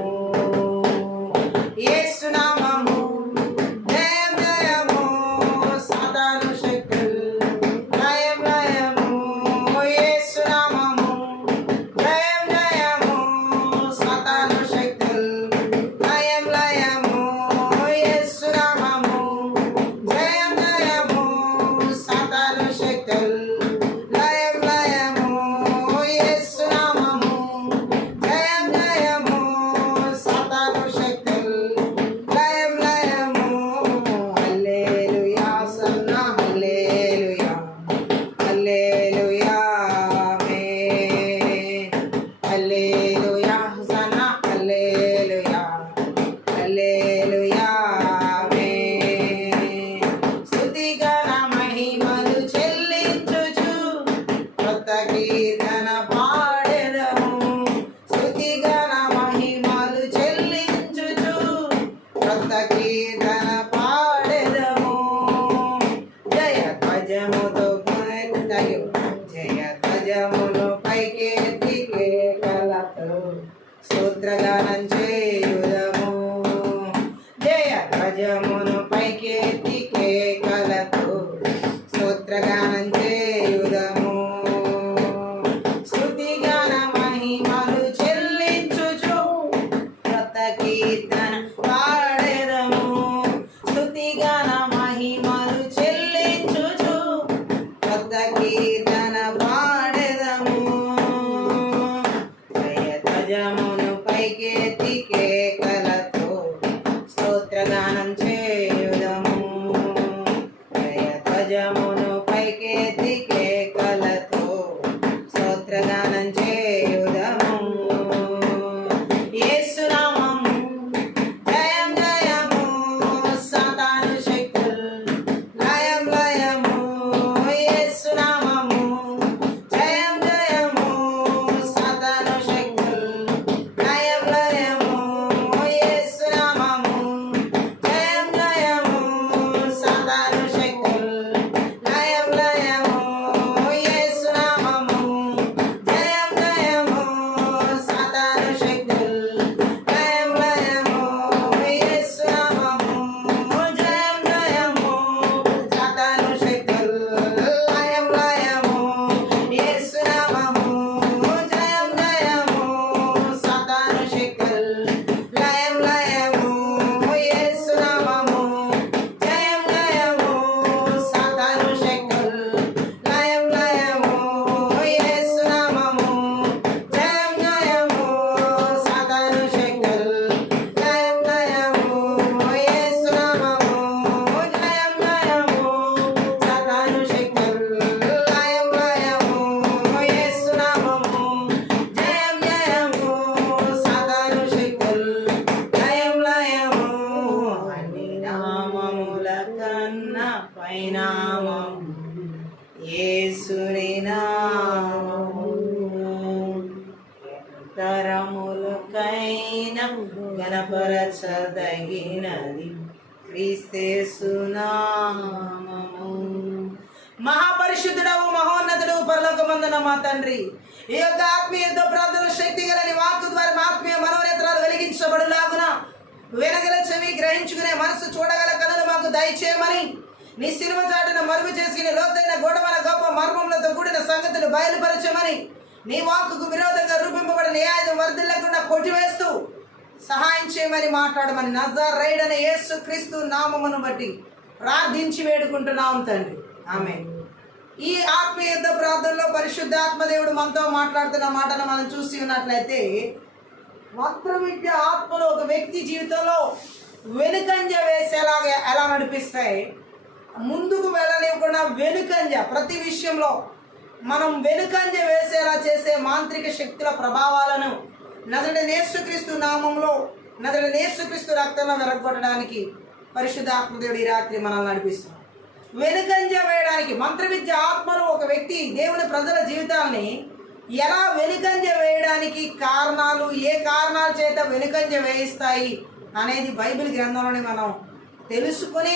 యేసు నామము జయం జయము సాతాను శక్తులు లయం లయము. యేసు నామము జయం జయము సాతాను శక్తులు లయం లయము. యేసు నామము జయం జయము సాతాను శక్తులు లయం లయము. యేసు నామము జయం జయము సాతాను శక్తులు లయం లయము. హల్లెలూయా సన్న హల్లెలూయా హల్లెలూయా ఆమేన్. హల్లెలూయా సన్న హల్లెలూయా హల్లెలూయా ఆమేన్. స్తుతి గణ మహిమలు చెల్లించుచు కొత్త కీర్తన పాడెదము. స్తుతి గణ మహిమలు చెల్లించుచు కొత్త కీర్తన పాడెదము. జయ ధ్వజముతో కొనెత్తయు జయ ధ్వజమును పైకెత్తి కేకలతో స్తోత్రగానం చేయుదము. జయ ధ్వజమును పైకెత్తి కేకలతో స్తోత్రగానం చేయుదము. స్తుతి గాన మహిమలు చెల్లించుచు కొత్త కీర్తన పాడెదము. స్తుతి గాన మహిమలు చెల్లించుచు కొత్త కీర్తన పాడెదము. జయ ధ్వజమును పైకెత్తి కేకలతో స్తోత్రగానం చేయుదము. జయ ధ్వజమును పైకెత్తి కేకలతో స్తోత్రగానం చేయుదము. యేసు నామము జయం జయము సాతాను శక్తులు లయం లయము. యేసు నామము జయం జయము సాతాను శక్తులు లయం లయము. యేసు నామము జయం జయము సాతాను శక్తులు లయం లయము. యేసు నామము జయం జయము సాతాను శక్తులు లయం లయము. యేసు నామము జయం జయము సాతాను శక్తులు లయం లయము. యేసు నామము జయం జయము సాతాను శక్తులు లయం లయము. యేసు నామము జయం జయము సాతాను శక్తులు లయం లయము. యేసు నామము జయం జయము సాతాను శక్తులు లయం లయము. యేసు నామము జయం జయము సాతాను శక్తులు లయం లయము. యేసు నామము జయం జయము సాతాను శక్తులు లయం లయము. అన్ని నామముల కన్నా పైనామము యేసుని నామము. తరములకైనా గణపరచదగినది క్రీస్తు నామము. మహాపరిశుద్ధుడవు మహోన్నతుడు పరలోకమందున మా తండ్రి, ఈ యొక్క ఆత్మీయతో ప్రార్థన శక్తి గల నీ వాక్కు ద్వారా మా ఆత్మీయ మనోనేత్రాలు వెలిగించబడులాగున వినగల చెవి గ్రహించుకునే మనసు చూడగల కనులు మాకు దయచేయమని నీ సిలువ చాటున మరుగు చేసి నీ లోతైన గోడవల గొప్ప మర్మములతో కూడిన సంగతులు బయలుపరచమని నీ వాక్కుకు విరోధంగా రూపింపబడిన ఏ ఆయుధం వర్ధిల్లకుండా కొట్టివేస్తూ సహాయం చేయమని మాట్లాడమని నజరేయుడైన యేసు క్రీస్తు నామమును బట్టి ప్రార్థించి వేడుకుంటున్నాం తండ్రి. ఆమేన్. ఈ ఆత్మీయ ప్రార్థనలో పరిశుద్ధాత్మదేవుడు మనతో మాట్లాడుతున్న మాటను మనం చూసి ఉన్నట్లయితే, మంత్ర విద్య ఆత్మలో ఒక వ్యక్తి జీవితంలో వెనుకంజ వేసేలాగా ఎలా నడిపిస్తాయి, ముందుకు వెళ్ళనివ్వకుండా వెనుకంజ ప్రతి విషయంలో మనం వెనుకంజ వేసేలా చేసే మాంత్రిక శక్తుల ప్రభావాలను నజరేయుడైన యేసుక్రీస్తు నామంలో నజరేయుడైన యేసుక్రీస్తు రక్తంలో వెరగొట్టడానికి పరిశుద్ధాత్మదేవుడు ఈ రాత్రి మనల్ని నడిపిస్తున్నాడు. వెనుకంజ వేయడానికి మంత్ర విద్య ఆత్మలో ఒక వ్యక్తి దేవుని ప్రజల జీవితాన్ని ఎలా వెనుకంజ వేయడానికి కారణాలు, ఏ కారణాల చేత వెనుకంజ వేయిస్తాయి అనేది బైబిల్ గ్రంథంలోనే మనం తెలుసుకొని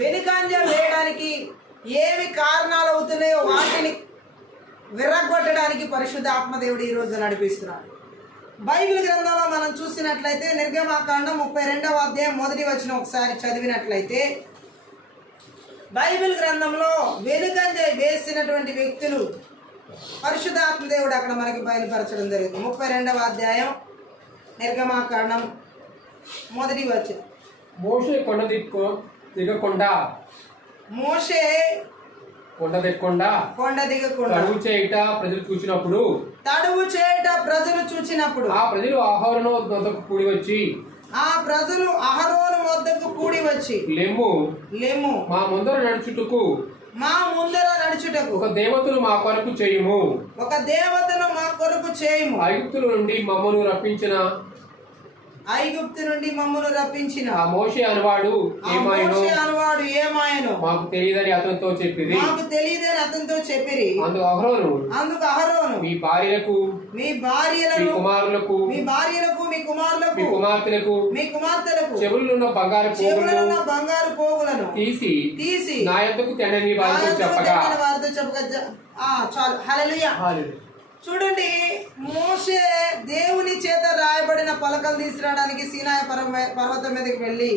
వెనుకంజ వేయడానికి ఏవి కారణాలు అవుతున్నాయో వాటిని విర్రగొట్టడానికి పరిశుద్ధ ఆత్మదేవుడు ఈరోజు నడిపిస్తున్నాడు. బైబిల్ గ్రంథంలో మనం చూసినట్లయితే నిర్గమాకాండం 32వ అధ్యాయం 1వ వచనం ఒకసారి చదివినట్లయితే బైబిల్ గ్రంథంలో వెనుకంజ వేసినటువంటి వ్యక్తులు పరిశుద్ధ ఆత్మదేవుడు అక్కడ మనకి బయలుపరచడం జరిగింది. 32వ అధ్యాయం నిర్గమాకాండం 1వ వచనం. మోషే దిగకుండా కొండ దిగకుండా తడువు చేయుట ప్రజలు చూచినప్పుడు ఆ ప్రజలు అహరోను వద్దకు కూడి వచ్చి లెమ్ము మా ముందర నడుచుటకు ఒక దేవతను మా కొరకు చేయుము ఐగుప్తు నుండి మమ్మను రప్పించిన ఆ మోషే అనువాడు ఏమాయను మాకు తెలియదని అతనితో చెప్పిరి. అందుకు అహరోను మీ భార్యలకు మీ కుమారులకు మీ కుమార్తెలకు చెవులున్న బంగారు పోగులను తీసి నా యొద్దకు తెండని వారితో చెప్పగా చాలు. హల్లెలూయా. చూడండి, మోషే దేవుని చేత రాయబడిన పలకలు తీసుకురావడానికి సీనాయి పర్వతం మీదకి వెళ్ళి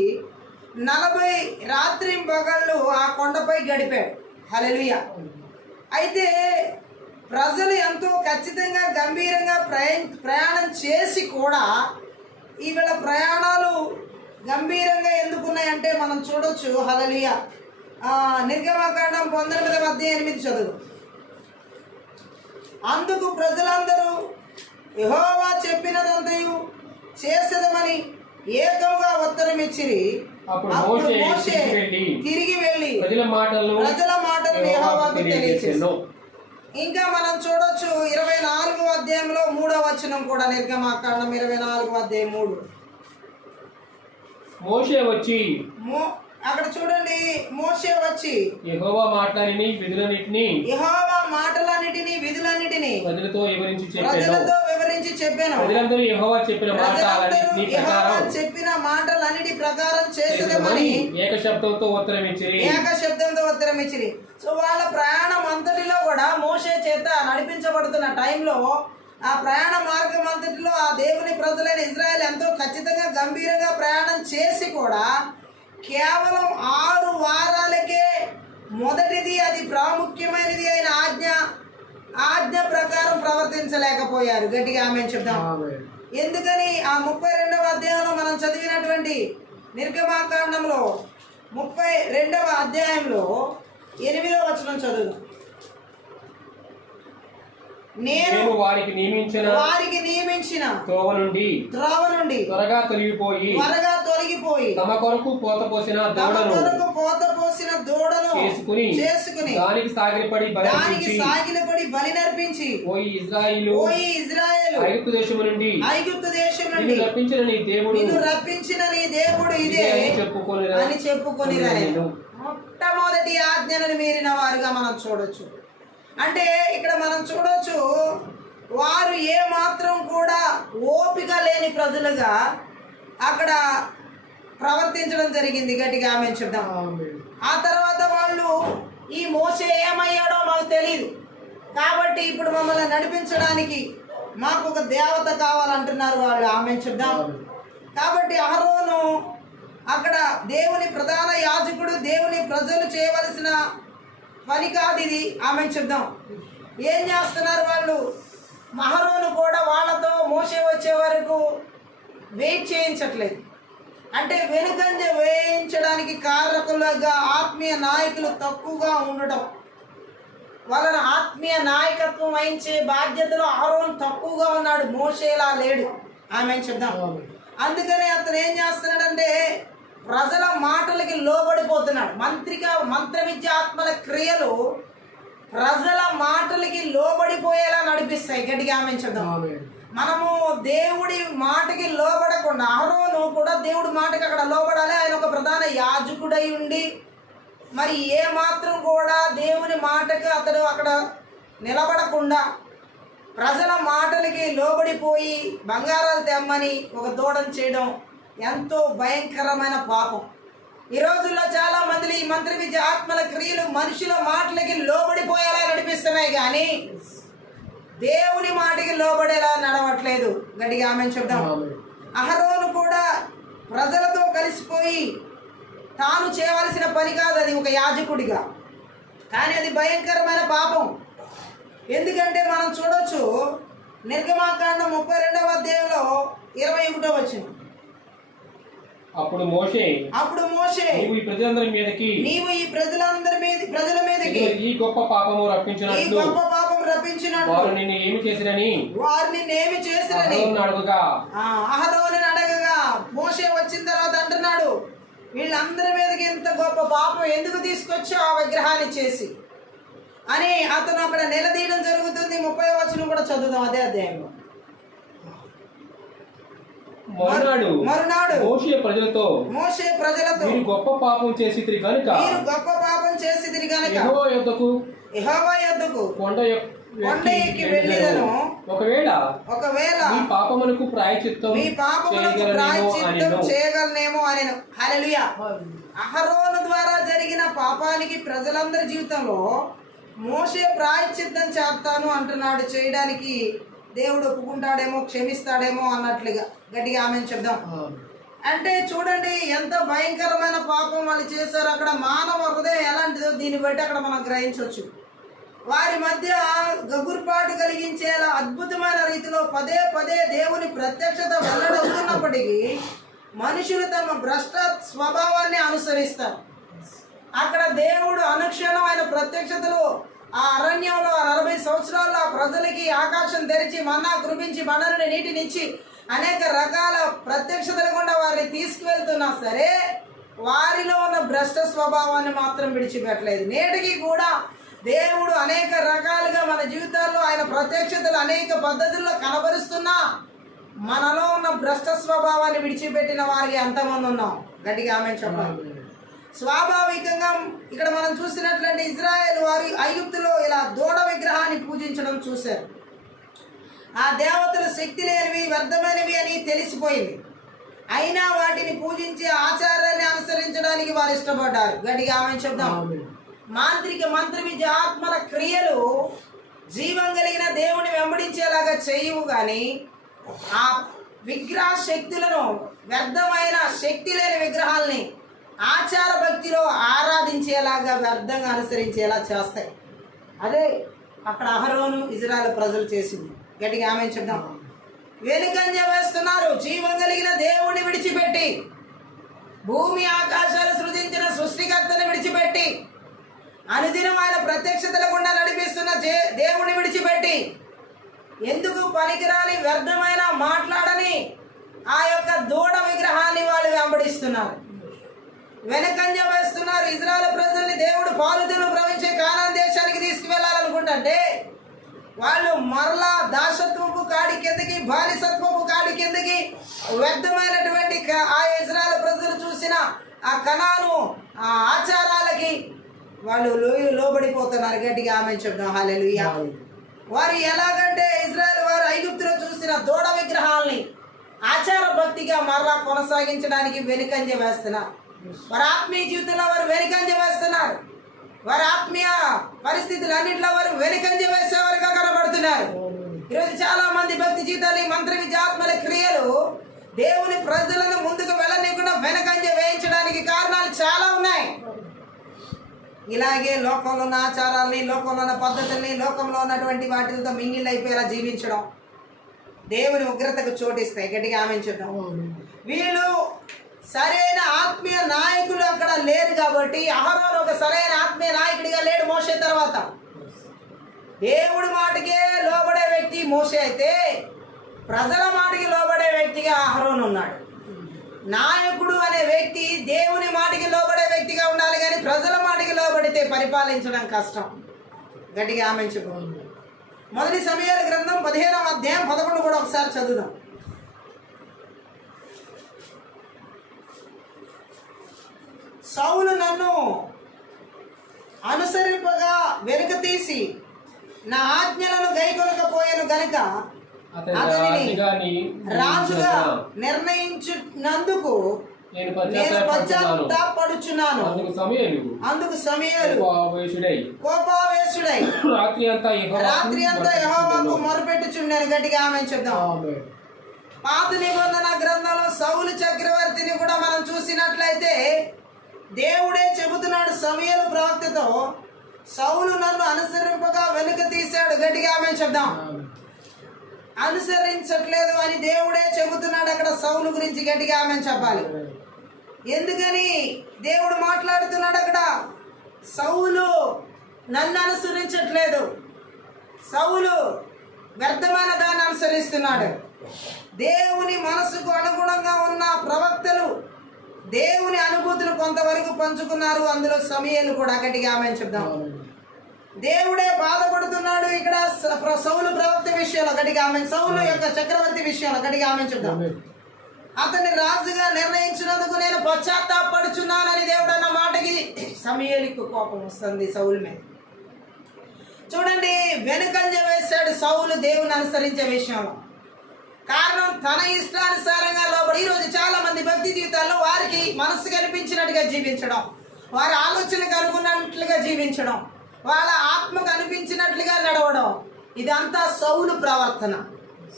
40 రాత్రింబగళ్ళు ఆ కొండపై గడిపాడు. హల్లెలూయా. అయితే ప్రజలు ఎంతో ఖచ్చితంగా గంభీరంగా ప్రయాణం చేసి కూడా వీళ్ళ ప్రయాణాలు గంభీరంగా ఎందుకున్నాయంటే మనం చూడొచ్చు. హల్లెలూయా. నిర్గమాకాండం 19వ అధ్యాయం 8 చదువు. అందుకు ప్రజలందరూ యెహోవా చెప్పినదంతయు చేసేదమని ఏకముగా ఉత్తరం ఇచ్చిరి. అప్పుడు మోషే తిరిగి వెళ్ళి ప్రజల మాటలు యెహోవాకు తెలియజేసెను. ఇంకా మనం చూడొచ్చు 24వ అధ్యాయంలో 3వ వచనం కూడా. నిర్గమాకాండం 24వ అధ్యాయం 3. మోషే వచ్చి అక్కడ చూడండి, మోషే వచ్చి యెహోవా మాటలన్నిటిని విధులన్నిటిని ప్రజలతో వివరించి చెప్పాను. ప్రజలందరూ యెహోవా చెప్పిన మాటలన్నిటి ప్రకారం చేసేదమని ఏకశబ్దంతో ఉత్తరం ఇచ్చిరి. సో వాళ్ళ ప్రయాణం అంతటిలో కూడా మోషే చేత నడిపించబడుతున్న టైంలో ఆ ప్రయాణ మార్గం అంతటిలో ఆ దేవుని ప్రజలైన ఇజ్రాయెల్ ఎంతో ఖచ్చితంగా గంభీరంగా ప్రయాణం చేసి కూడా కేవలం 6 వారాలకే మొదటిది, అది ప్రాముఖ్యమైనది అయిన ఆజ్ఞ ప్రకారం ప్రవర్తించలేకపోయారు. గట్టిగా ఆమేన్ చెప్దాం. ఎందుకని? ఆ 32వ అధ్యాయంలో మనం చదివినటువంటి నిర్గమాకాండంలో 32వ అధ్యాయంలో 8వ వచనం చదువు. నేను వారికి నియమించిన త్రోవ నుండి త్వరగా తొలగిపోయి తమ కొరకు పోత పోసిన దూడను చేసుకుని దానికి సాగిలపడి బలి నర్పించి ఓయి ఇజ్రాయేలు ఐగుప్తు దేశము నుండి నిన్ను రప్పించిన నీ దేవుడు ఇదే అని చెప్పుకొని మొట్టమొదటి ఆజ్ఞలను మీరిన వారుగా మనం చూడొచ్చు. అంటే ఇక్కడ మనం చూడొచ్చు, వారు ఏ మాత్రం కూడా ఓపిక లేని ప్రజలుగా అక్కడ ప్రవర్తించడం జరిగింది. గట్టిగా ఆమేన్ చెప్దాం. ఆ తర్వాత వాళ్ళు ఈ మోషే ఏమయ్యాడో మాకు తెలియదు కాబట్టి ఇప్పుడు మమ్మల్ని నడిపించడానికి మాకు ఒక దేవత కావాలంటున్నారు వాళ్ళు. ఆమేన్ చెప్దాం. కాబట్టి అహరోను అక్కడ దేవుని ప్రధాన యాజకుడు, దేవుని ప్రజలు చేయవలసిన పని కాదు ఇది. ఆమేన్ చెప్దాం. ఏం చేస్తున్నారు వాళ్ళు? అహరోను కూడా వాళ్ళతో మోషే వచ్చే వరకు వెయిట్ చేయించట్లేదు. అంటే వెనుకంజ వేయించడానికి కారకులుగా ఆత్మీయ నాయకులు తక్కువగా ఉండడం వలన ఆత్మీయ నాయకత్వం వహించే బాధ్యతలో అహరోను తక్కువగా ఉన్నాడు, మోషేలా లేడు. ఆమేన్ చెప్దాం. అందుకని అతను ఏం చేస్తున్నాడంటే ప్రజల మాటలకి లోబడిపోతున్నాడు. మంత్ర విద్యాత్మల క్రియలు ప్రజల మాటలకి లోబడిపోయేలా నడిపిస్తాయి. గట్టిగా ఆమేన్ చెప్దాం. మనము దేవుడి మాటకి లోబడకుండా, అహరోను కూడా దేవుడి మాటకి అక్కడ లోబడాలి. ఆయన ఒక ప్రధాన యాజకుడై ఉండి మరి ఏ మాత్రం కూడా దేవుని మాటకు అతడు అక్కడ నిలబడకుండా ప్రజల మాటలకి లోబడిపోయి బంగారాలు తెమ్మని ఒక దూడను చేయడం ఎంతో భయంకరమైన పాపం. ఈ రోజుల్లో చాలా మంది ఈ మంత్రి విద్య ఆత్మల క్రియలు మనుషుల మాటలకి లోబడిపోయేలా నడిపిస్తున్నాయి, కానీ దేవుని మాటకి లోబడేలా నడవట్లేదు. గట్టిగా ఆమెను చెప్దాం. అహరోను కూడా ప్రజలతో కలిసిపోయి తాను చేయవలసిన పని కాదు అది ఒక యాజకుడిగా, కానీ అది భయంకరమైన పాపం. ఎందుకంటే మనం చూడొచ్చు నిర్గమాకాండం 32వ అధ్యాయంలో 21వ వచనం. అప్పుడు మోషే నీవు ఈ ప్రజల మీదకి ఈ గొప్ప పాపం రప్పించినట్లు వారు నిన్ను ఏమి చేసిరని అహరోనుని అడగగా మోషే వచ్చిన తర్వాత అంటున్నాడు, వీళ్ళందరి మీదకి ఇంత గొప్ప పాపం ఎందుకు తీసుకొచ్చా ఆ విగ్రహాన్ని చేసి అని అతను అక్కడ నిలదీయడం జరుగుతుంది. 30వ వచనం కూడా చదువుదాం అదే అధ్యాయంలో. మరునాడు మోషే ప్రజలతో మీరు గొప్ప పాపం చేసితిరి గనుక యెహోవా యొద్దకు కొండ ఎక్కి వెళ్ళెదను. ఒకవేళ మీ పాపమునకు ప్రాయశ్చిత్తం చేయగలనేమో అనెను. హల్లెలూయా. అహరోను ద్వారా జరిగిన పాపానికి ప్రజలందరి జీవితంలో మోషే ప్రాయశ్చిత్తం చేస్తాను అంటున్నాడు. చేయడానికి దేవుడు ఒప్పుకుంటాడేమో, క్షమిస్తాడేమో అన్నట్లుగా. గట్టిగా ఆమె చెప్దాం. అంటే చూడండి ఎంత భయంకరమైన పాపం వాళ్ళు చేశారు. అక్కడ మానవ హృదయం ఎలాంటిదో దీన్ని బట్టి అక్కడ మనం గ్రహించవచ్చు. వారి మధ్య గగుర్పాటు కలిగించేలా అద్భుతమైన రీతిలో పదే పదే దేవుని ప్రత్యక్షత వెల్లడవుతున్నప్పటికీ మనుషులు తమ భ్రష్ట స్వభావాన్ని అనుసరిస్తారు. అక్కడ దేవుడు అనుక్షణం ఆయన ప్రత్యక్షతలు ఆ అరణ్యంలో 40 సంవత్సరాల్లో ఆ ప్రజలకి ఆకాశం తెరిచి మన్నా కురిపించి బండనుడి నీటినిచ్చి అనేక రకాల ప్రత్యక్షతలు గుండా వారిని తీసుకువెళ్తున్నా సరే వారిలో ఉన్న భ్రష్ట స్వభావాన్ని మాత్రం విడిచిపెట్టలేదు. నేటికి కూడా దేవుడు అనేక రకాలుగా మన జీవితాల్లో ఆయన ప్రత్యక్షతలు అనేక పద్ధతుల్లో కనబరుస్తున్నా మనలో ఉన్న భ్రష్ట స్వభావాన్ని విడిచిపెట్టిన వారికి ఎంతమంది ఉన్నాం? గట్టిగా ఆమె చెప్పాలి. స్వాభావికంగా ఇక్కడ మనం చూసినట్లయితే ఇజ్రాయేల్ వారి ఐగుప్తులో ఇలా దూడ విగ్రహాన్ని పూజించడం చూశారు. ఆ దేవతలు శక్తి లేనివి, వ్యర్థమైనవి అని తెలిసిపోయింది. అయినా వాటిని పూజించే ఆచారాన్ని అనుసరించడానికి వారు ఇష్టపడ్డారు. గట్టిగా ఆమె చెప్దాం. మంత్ర విద్య ఆత్మల క్రియలు జీవం కలిగిన దేవుని వెంబడించేలాగా చేయవు, కానీ ఆ విగ్రహ శక్తులను, వ్యర్థమైన శక్తి లేని విగ్రహాలని ఆచార భక్తిలో ఆరాధించేలాగా వ్యర్థంగా అనుసరించేలా చేస్తాయి. అదే అక్కడ అహరోను ఇజ్రాయేల్ ప్రజలు చేసింది. గట్టిగా ఆమె చెప్దాం. వెనుకంజ వేస్తున్నారు జీవం కలిగిన దేవుడిని విడిచిపెట్టి, భూమి ఆకాశాలు సృజించిన సృష్టికర్తను విడిచిపెట్టి, అనుదినం ఆయన ప్రత్యక్షతల గుండా నడిపిస్తున్న దేవుడిని విడిచిపెట్టి, ఎందుకు పనికిరాని వ్యర్థమైన మాట్లాడని ఆ యొక్క దూడ విగ్రహాన్ని వాళ్ళు వెంబడిస్తున్నారు, వెనకంజ వేస్తున్నారు. ఇజ్రాయేల్ ప్రజల్ని దేవుడు పాలుదలను ప్రవహించే కానాన్ దేశానికి తీసుకువెళ్ళాలనుకుంటే వాళ్ళు మరలా దాసత్వపు కాడి కిందకి, బానిసత్వపు కాడి కిందకి, వ్యర్థమైనటువంటి ఆ ఇజ్రాయేల్ ప్రజలు చూసిన ఆ కణాను ఆ ఆచారాలకి వాళ్ళు లోబడిపోతున్నారు. గట్టిగా ఆమె చెప్దాం. హల్లెలూయా. వారు ఎలాగంటే ఇజ్రాయేల్ వారు ఐగుప్తులో చూసిన దూడ విగ్రహాలని ఆచార భక్తిగా మరలా కొనసాగించడానికి వెనుకంజ వేస్తున్నారు. వారి ఆత్మీయ జీవితంలో వారు వెనుకంజ వేస్తున్నారు. వారి ఆత్మీయ పరిస్థితులన్నింటిలో వారు వెనుకంజ వేసేవారుగా కనబడుతున్నారు. ఈరోజు చాలా మంది భక్తి జీవితాలు, మంత్ర విద్య ఆత్మల క్రియలు దేవుని ప్రజలను ముందుకు వెళ్ళనీయకుండా వెనుకంజ వేయించడానికి కారణాలు చాలా ఉన్నాయి. ఇలాగే లోకంలో ఉన్న ఆచారాలని, లోకంలో ఉన్న పద్ధతుల్ని, లోకంలో ఉన్నటువంటి వాటితో మింగిల్ అయిపోయేలా జీవించడం దేవుని ఉగ్రతకు చోటిస్తాయి. గట్టిగా ఆమె చెప్తాం. వీళ్ళు సరైన ఆత్మీయ నాయకులు అక్కడ లేరు కాబట్టి అహరోను ఒక సరైన ఆత్మీయ నాయకుడిగా లేడు. మోషే తర్వాత దేవుడి మాటకే లోబడే వ్యక్తి మోషే అయితే, ప్రజల మాటకి లోబడే వ్యక్తిగా అహరోను ఉన్నాడు. నాయకుడు అనే వ్యక్తి దేవుని మాటకి లోబడే వ్యక్తిగా ఉండాలి, కానీ ప్రజల మాటకి లోబడితే పరిపాలించడం కష్టం. గట్టిగా ఆమె చెప్పు. మొదటి సమయాల గ్రంథం 15వ అధ్యాయం 11 కూడా ఒకసారి చదువుదాం. సౌలు నన్ను అనుసరింపగా వెనుక తీసి నా ఆజ్ఞలను గైకొనకపోయాను గనుక అతనిని అతనిని రాజుగా నిర్ణయించినందుకు నేను పశ్చాత్తాపడుచున్నాను. అందుకు సమూయేలు కోపావేశుడై రాత్రి అంతా యెహోవాకు మొరపెట్టుచుండాను. గట్టిగా ఆమేన్ చెప్దాం. పాత నిబంధన గ్రంథంలో సౌలు చక్రవర్తిని కూడా మనం చూసినట్లయితే దేవుడే చెబుతున్నాడు సమూయేలు ప్రవక్తతో, సౌలు నన్ను అనుసరింపగా వెనుక తీశాడు. గట్టిగా ఆమేన్ చెప్దాం. అనుసరించట్లేదు అని దేవుడే చెబుతున్నాడు అక్కడ సౌలు గురించి. గట్టిగా ఆమేన్ చెప్పాలి. ఎందుకని దేవుడు మాట్లాడుతున్నాడు అక్కడ? సౌలు నన్ను అనుసరించట్లేదు, సౌలు వ్యర్థమైన దాన్ని అనుసరిస్తున్నాడు. దేవుని మనసుకు అనుగుణంగా ఉన్న ప్రవక్తలు దేవుని అనుభూతులు కొంతవరకు పంచుకున్నారు, అందులో సమూయేలు కూడా. గట్టిగా ఆమేన్ చెప్దాం. దేవుడే బాధపడుతున్నాడు ఇక్కడ సౌలు ప్రవక్త విషయంలో. గట్టిగా ఆమేన్. సౌలు యొక్క చక్రవర్తి విషయంలో. గట్టిగా ఆమేన్ చెప్దాం. అతన్ని రాజుగా నిర్ణయించినందుకు నేను పశ్చాత్తాపడుచున్నానని దేవుడు అన్న మాటకి సమూయేలుకు కోపం వస్తుంది సౌలు మీద. చూడండి, వెనుకంజ వేశాడు సౌలు దేవుని అనుసరించే విషయంలో. కారణం తన ఇష్టానుసారంగా లోబడి. ఈరోజు చాలా మంది భక్తి జీవితాల్లో వారికి మనసు కనిపించినట్టుగా జీవించడం, వారి ఆలోచనకు అనుకున్నట్లుగా జీవించడం, వాళ్ళ ఆత్మకు అనిపించినట్లుగా నడవడం, ఇదంతా సౌలు ప్రవర్తన.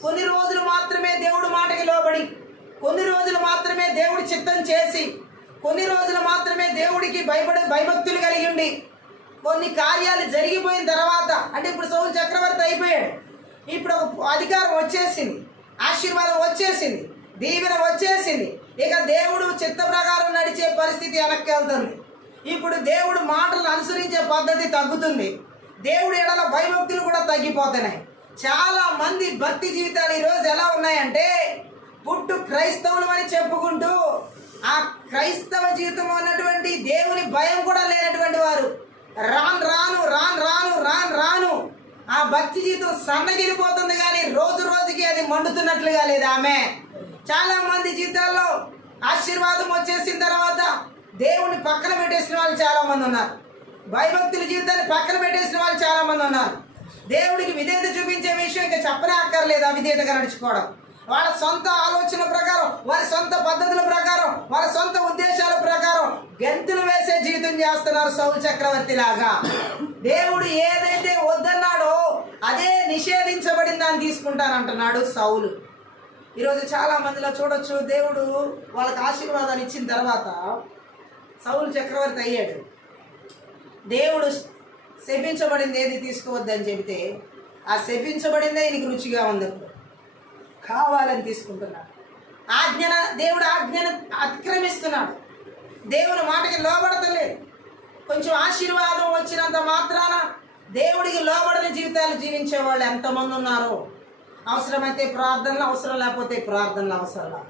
కొన్ని రోజులు మాత్రమే దేవుడు మాటకి లోబడి, కొన్ని రోజులు మాత్రమే దేవుడి చిత్తం చేసి, కొన్ని రోజులు మాత్రమే దేవుడికి భయభక్తులు కలిగి ఉండి, కొన్ని కార్యాలు జరిగిపోయిన తర్వాత, అంటే ఇప్పుడు సౌలు చక్రవర్తి అయిపోయాడు, ఇప్పుడు ఒక అధికారం వచ్చేసింది, ఆశీర్వాదం వచ్చేసింది, దీవెన వచ్చేసింది, ఇక దేవుడు చిత్త ప్రకారం నడిచే పరిస్థితి వెనక్కి వెళ్తుంది. ఇప్పుడు దేవుడు మాటలను అనుసరించే పద్ధతి తగ్గుతుంది, దేవుడు ఎడల భయభక్తులు కూడా తగ్గిపోతున్నాయి. చాలా మంది భక్తి జీవితాలు ఈరోజు ఎలా ఉన్నాయంటే, పుట్టు క్రైస్తవులు అని చెప్పుకుంటూ ఆ క్రైస్తవ జీవితం అన్నటువంటి దేవుని భయం కూడా లేనటువంటి వారు రాను రాను రాను రాను రాను రాను ఆ భక్తి జీవితం సన్నగిలిపోతుంది, కానీ రోజు రోజుకి అది మండుతున్నట్లుగా లేదు. ఆమె చాలా మంది జీవితాల్లో ఆశీర్వాదం వచ్చేసిన తర్వాత దేవుని పక్కన పెట్టేసిన వాళ్ళు చాలా మంది ఉన్నారు, భయభక్తుల జీవితాన్ని పక్కన పెట్టేసిన వాళ్ళు చాలా మంది ఉన్నారు. దేవుడికి విధేయత చూపించే విషయం ఇంకా చెప్పనే అక్కర్లేదు. అవిధేయతగా నడుచుకోవడం, వాళ్ళ సొంత ఆలోచన ప్రకారం, వారి సొంత పద్ధతుల ప్రకారం, వాళ్ళ సొంత ఉద్దేశాల ప్రకారం గెంతులు వేసే జీవితం చేస్తున్నారు సౌలు చక్రవర్తి లాగా. దేవుడు ఏదైతే వద్దన్నాడో అదే నిషేధించబడింది అని తీసుకుంటానంటున్నాడు సౌలు. ఈరోజు చాలా మందిలో చూడొచ్చు, దేవుడు వాళ్ళకి ఆశీర్వాదాలు ఇచ్చిన తర్వాత సౌలు చక్రవర్తి అయ్యాడు, దేవుడు శపించబడింది ఏది తీసుకోవద్దని చెబితే ఆ శపించబడిందే ఈయనకి రుచిగా ఉంది, కావాలని తీసుకుంటున్నాడు. దేవుడు ఆజ్ఞను అతిక్రమిస్తున్నాడు, దేవుని మాటకి లోబడతలేదు. కొంచెం ఆశీర్వాదం వచ్చినంత మాత్రాన దేవుడికి లోబడని జీవితాలు జీవించే వాళ్ళు ఎంతమంది ఉన్నారో. అవసరమైతే ప్రార్థనలు, అవసరం లేకపోతే ప్రార్థనలు అవసరం,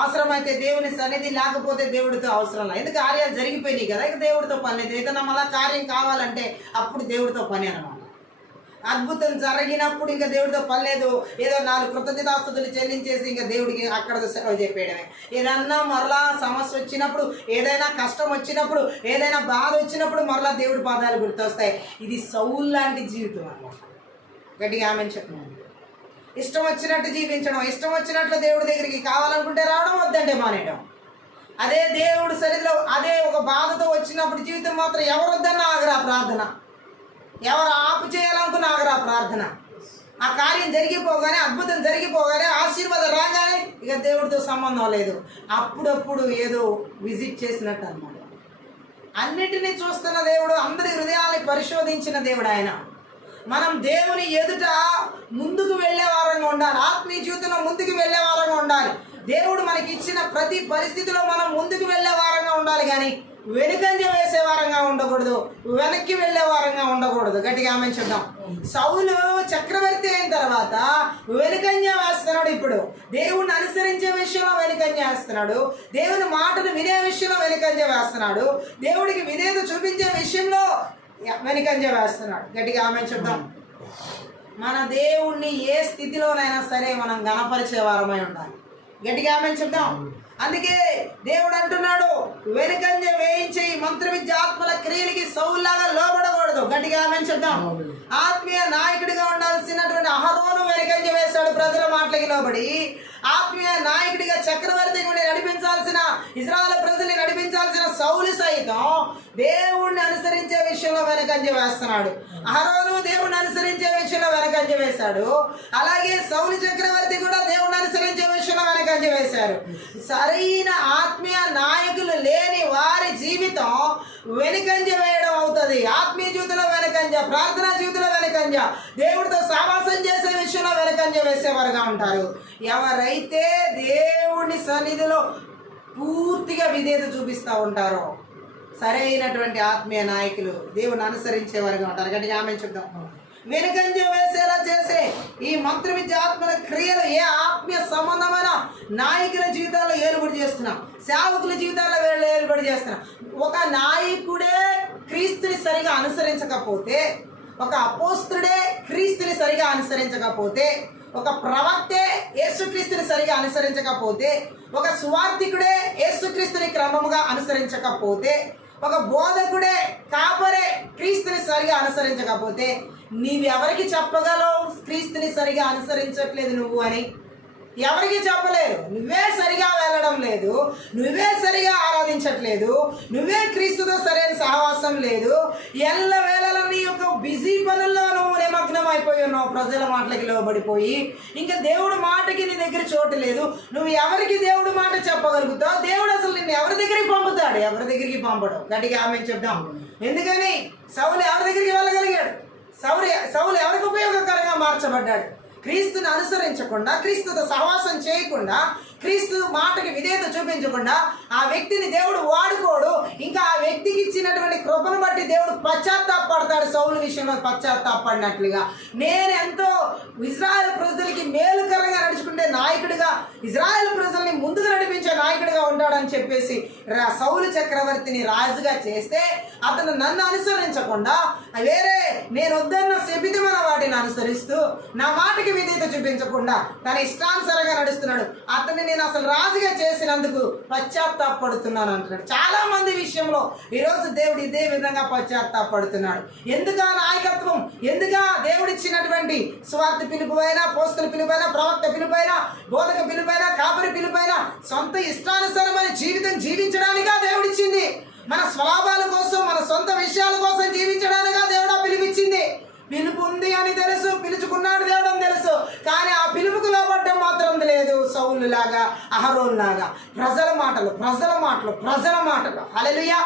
అవసరమైతే దేవుని సన్నిధి లేకపోతే దేవుడితో అవసరం లేదు. ఎందుకు కార్యాలు జరిగిపోయినాయి కదా, ఇక దేవుడితో పని లేదు. ఏదైనా మళ్ళీ కార్యం కావాలంటే అప్పుడు దేవుడితో పని అన్నమాట. అద్భుతం జరిగినప్పుడు ఇంకా దేవుడితో పని లేదు, ఏదో 4 కృతజ్ఞతాస్తుతులు చెల్లించేసి ఇంకా దేవుడికి అక్కడ సెలవు చెప్పేయడమే. ఏదన్నా మరలా సమస్య వచ్చినప్పుడు, ఏదైనా కష్టం వచ్చినప్పుడు, ఏదైనా బాధ వచ్చినప్పుడు మరలా దేవుడి పాదాలు గుర్తొస్తాయి. ఇది సౌలు లాంటి జీవితం అన్నమాట. గట్టిగా ఆమెను చెప్పండి. ఇష్టం వచ్చినట్టు జీవించడం, ఇష్టం వచ్చినట్లు దేవుడి దగ్గరికి కావాలనుకుంటే రావడం, వద్దంటే మానేయడం. అదే దేవుడి సన్నిధిలో అదే ఒక బాధతో వచ్చినప్పుడు జీవితం మాత్రం ఎవరు వద్దన్నా ఆగరా ప్రార్థన, ఎవరు ఆపు చేయాలనుకున్న ఆగరా ప్రార్థన. ఆ కార్యం జరిగిపోగానే, అద్భుతం జరిగిపోగానే, ఆశీర్వాదం రాగానే ఇక దేవుడితో సంబంధం లేదు. అప్పుడప్పుడు ఏదో విజిట్ చేసినట్టు అన్నమాట. అన్నిటినీ చూస్తున్న దేవుడు, అందరి హృదయాన్ని పరిశోధించిన దేవుడు ఆయన. మనం దేవుని ఎదుట ముందుకు వెళ్ళే వారంగా ఉండాలి, ఆత్మీయ జీవితంలో ముందుకు వెళ్ళే వారంగా ఉండాలి. దేవుడు మనకి ఇచ్చిన ప్రతి పరిస్థితిలో మనం ముందుకు వెళ్ళే వారంగా ఉండాలి, కానీ వెనుకంజ వేసే వారంగా ఉండకూడదు, వెనక్కి వెళ్ళే వారంగా ఉండకూడదు. గట్టిగా ఆమె చూద్దాం. సౌలు చక్రవర్తి అయిన తర్వాత వెనుకంజ వేస్తున్నాడు. ఇప్పుడు దేవుడిని అనుసరించే విషయంలో వెనుకంజ వేస్తున్నాడు, దేవుని మాటను వినే విషయంలో వెనుకంజ వేస్తున్నాడు, దేవుడికి విధేయత చూపించే విషయంలో వెనుకంజ వేస్తున్నాడు. గట్టిగా ఆమె చూద్దాం. మన దేవుణ్ణి ఏ స్థితిలోనైనా సరే మనం గణపరిచే వారమై ఉండాలి. గట్టిగా ఆమేన్ చెప్దాం. అందుకే దేవుడు అంటున్నాడు, వెనుకంజ వేయించే ఈ మంత్ర విద్య ఆత్మల క్రియలకి సౌల్లాగా లోబడకూడదు. గట్టిగా ఆమేన్ చెప్దాం. ఆత్మీయ నాయకుడిగా ఉండాల్సినటువంటి అహరోను వెనుకంజ వేశాడు ప్రజల మాటలకి లోబడి. ఆత్మీయ నాయకుడిగా చక్రవర్తిగా నడిపించాల్సిన ఇశ్రాయేలు ప్రజల్ని నడిపించాల్సిన సౌలు సైతం దేవుణ్ణి అనుసరించే విషయంలో వెనకంజ వేస్తున్నాడు. అహరోను దేవుణ్ణి అనుసరించే విషయంలో వెనకంజ వేశాడు. అలాగే సౌలు చక్రవర్తి కూడా దేవుణ్ణి అనుసరించే విషయంలో వెనకంజ వేశారు. సరైన ఆత్మీయ నాయకులు లేని వారి జీవితం వెనుకంజ వేయడం అవుతుంది. ఆత్మీయ జీవితంలో వెనకంజ, ప్రార్థనా జీవితంలో వెనకంజ, దేవుడితో సావాసం చేసే విషయంలో వెనకంజ వేసేవారుగా ఉంటారు. ఎవరైతే దేవుని సన్నిధిలో పూర్తిగా విధేయత చూపిస్తూ ఉంటారో సరైనటువంటి ఆత్మీయ నాయకులు దేవుని అనుసరించేవారుగా ఉంటారు. గట్టిగా ఆమేన్ చెప్దాం. వెనుకంజ వేసేలా చేసే ఈ మంత్ర విద్య ఆత్మల క్రియలు ఏ ఆత్మీయ సంబంధమైన నాయకుల జీవితాల్లో ఏలుబడి చేస్తున్నాం, సేవకుల జీవితాల్లో ఏలుబడి చేస్తున్నాం. ఒక నాయకుడే క్రీస్తుని సరిగా అనుసరించకపోతే, ఒక అపోస్తుడే క్రీస్తుని సరిగా అనుసరించకపోతే, ఒక ప్రవక్తే యేసుక్రీస్తుని సరిగా అనుసరించకపోతే, ఒక సువార్థికుడే యేసుక్రీస్తుని క్రమముగా అనుసరించకపోతే, ఒక బోధకుడే కాపరే క్రీస్తుని సరిగా అనుసరించకపోతే నీవెవరికి చెప్పగలవు క్రీస్తుని సరిగా అనుసరించట్లేదు నువ్వు అని? ఎవరికి చెప్పలేరు. నువ్వే సరిగా వెళ్ళడం లేదు, నువ్వే సరిగా ఆరాధించట్లేదు, నువ్వే క్రీస్తుతో సరైన సహవాసం లేదు, ఎల్లవేళలా నీ యొక్క బిజీ పనుల్లో నువ్వు నిమగ్నం అయిపోయి ఉన్నావు. ప్రజల మాటలకి లోబడిపోయి ఇంకా దేవుడు మాటకి నీ దగ్గర చోటు లేదు. నువ్వు ఎవరికి దేవుడు మాట చెప్పగలుగుతావు? దేవుడు అసలు నిన్ను ఎవరి దగ్గరికి పంపుతాడు? ఎవరి దగ్గరికి పంపడం. గట్టిగా ఆమేన్ చెప్దాం. ఎందుకని సౌలు ఎవరి దగ్గరికి వెళ్ళగలిగాడు? సౌలు ఎవరికి ఉపయోగకరంగా మార్చబడ్డాడు? క్రీస్తుని అనుసరించకుండా, క్రీస్తుతో సహవాసం చేయకుండా, క్రీస్తు మాటకి విధేయత చూపించకుండా ఆ వ్యక్తిని దేవుడు వాడుకోడు. ఇంకా ఆ వ్యక్తికి ఇచ్చినటువంటి కృపను బట్టి దేవుడు పశ్చాత్తాపడతాడు. సౌలు విషయంలో పశ్చాత్తాపడినట్లుగా నేను ఎంతో ఇశ్రాయేలు ప్రజలకి మేలుకరంగా నడుచుకుంటే నాయకుడిగా, ఇశ్రాయేలు ప్రజల్ని ముందుకు నడిపించే నాయకుడిగా ఉంటాడని చెప్పేసి సౌలు చక్రవర్తిని రాజుగా చేస్తే అతను నన్ను అనుసరించకుండా వేరే నేను వద్దన్న శపితమైన వాటిని అనుసరిస్తూ నా మాటకి విధేయత చూపించకుండా తన ఇష్టానుసారంగా నడుస్తున్నాడు. అతన్ని నేను అసలు రాజుగా చేసినందుకు పశ్చాత్తాపడుతున్నాను అంటున్నాడు. చాలా మంది విషయంలో ఈరోజు దేవుడు ఇదే విధంగా పశ్చాత్తాపడుతున్నాడు. ఎందుకా నాయకత్వం, ఎందుకా దేవుడిచ్చినటువంటి స్వార్థ పిలుపువైనా, పోస్తుల పిలుపైనా, ప్రవక్త పిలుపైనా, బోధక పిలుపైనా, కాపరి పిలుపైనా సొంత ఇష్టానుసారమైన జీవితం జీవించడానికా దేవుడిచ్చింది? మన స్వలాభాల కోసం, మన సొంత విషయాల కోసం జీవించడానికా దేవుడు ఆ పిలుపిచ్చింది? పిలుపు ఉంది అని తెలుసు, పిలుచుకున్నాడు దేవుడు అని తెలుసు, కానీ ఆ పిలుపుకు లోబడ్డం మాత్రం లేదు. సౌలు లాగా, అహరోన్ లాగా ప్రజల మాటలు హల్లెలూయా.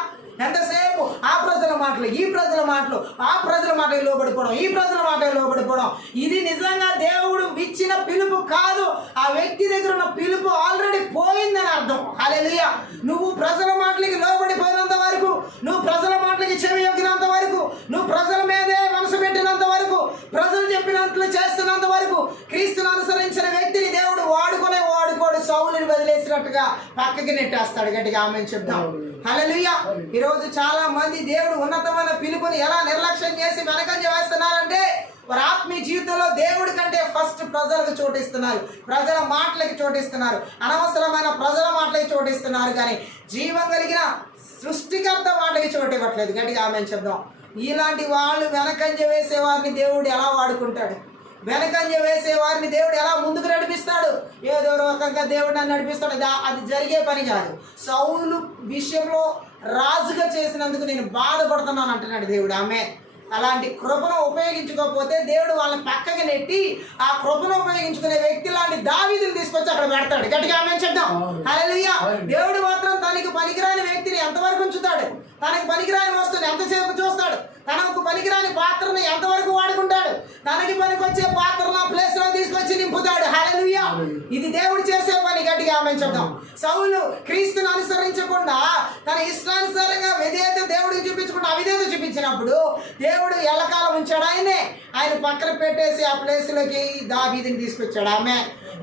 ఎంతసేపు ఆ ప్రజల మాటలు, ఈ ప్రజల మాటలు, ఆ ప్రజల మాటలు లోబడిపోవడం, ఈ ప్రజల మాటలు లోబడిపోవడం. ఇది నిజంగా దేవుడు ఇచ్చిన పిలుపు కాదు. ఆ వ్యక్తి దగ్గర ఉన్న పిలుపు ఆల్రెడీ పోయిందని అర్థం. హల్లెలూయా. నువ్వు ప్రజల మాటలకి లోబడిపోయినంత వరకు, నువ్వు ప్రజల మాటలకి చెవి యొక్కినంత వరకు, నువ్వు ప్రజల మీదే మనసు పెట్టినంత వరకు, ప్రజలు చెప్పినట్లు చేస్తున్నంత వరకు క్రీస్తుని అనుసరించిన వ్యక్తిని దేవుడు వాడుకోడు. సౌలుని వదిలేసినట్టుగా పక్కకి నెట్టేస్తాడు. గట్టిగా ఆమేన్ చెప్దాం. హల్లెలూయా. ఈరోజు చాలా మంది దేవుడు ఉన్నతమైన పిలుపుని ఎలా నిర్లక్ష్యం చేసి వెనకంజ వేస్తున్నారంటే వారి ఆత్మీయ జీవితంలో దేవుడి కంటే ఫస్ట్ ప్రజలకు చోటిస్తున్నారు, ప్రజల మాటలకి చోటిస్తున్నారు, అనవసరమైన ప్రజల మాటలకి చోటిస్తున్నారు, కానీ జీవం కలిగిన సృష్టికర్త మాటలకి చోటు ఇవ్వట్లేదు. గట్టిగా ఆమేన్ చెప్దాం. ఇలాంటి వాళ్ళు వెనకంజ వేసే వారిని దేవుడు ఎలా వాడుకుంటాడు? వెనకంజ వేసే వారిని దేవుడు ఎలా ముందుకు నడిపిస్తాడు? ఏదో రకంగా దేవుడు నన్ను నడిపిస్తాడు. అది జరిగే పని కాదు. సౌలు విషయంలో రాజుగా చేసినందుకు నేను బాధపడుతున్నాను అంటున్నాడు దేవుడు. ఆమె అలాంటి కృపను ఉపయోగించుకోకపోతే దేవుడు వాళ్ళని పక్కకి నెట్టి ఆ కృపను ఉపయోగించుకునే వ్యక్తి లాంటి దావీదుని తీసుకొచ్చి అక్కడ పెడతాడు. గట్టిగా ఆమేన్ చెప్దాం. హల్లెలూయా. దేవుడు మాత్రం తనకి పనికిరాని వ్యక్తిని ఎంతవరకు ఉంచుతాడు? తనకి పనికిరాని వస్తువుని ఎంతసేపు చూస్తాడు? తనకు పనికిరాని పాత్రను ఎంతవరకు వాడుకుంటాడు? తనకి పనికొచ్చే పాత్రను ఆ ప్లేస్ లో తీసుకొచ్చి నింపుతాడు. హల్లెలూయా. ఇది దేవుడు చేసే పని. గట్టిగా ఆమేన్ చెప్దాం. సౌలు క్రీస్తుని అనుసరించకుండా తన ఇష్టానుసారంగా విధేయత దేవుడికి చూపించకుండా అవిధేయత చూపించినప్పుడు దేవుడు ఎల్లకాలం ఉంచాడు ఆయన పక్కన పెట్టేసి ఆ ప్లేస్ లోకి దావీదుని తీసుకొచ్చాడు. ఆమె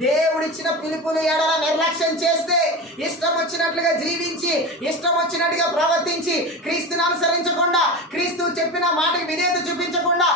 దేవుడిచ్చిన పిలుపుని ఎడల నిర్లక్ష్యం చేస్తే, ఇష్టం వచ్చినట్లుగా జీవించి, ఇష్టం వచ్చినట్టుగా ప్రవర్తించి, క్రీస్తుని అనుసరించకుండా, క్రీస్తు చెప్పిన మాటకి విధేయత చూపించకుండా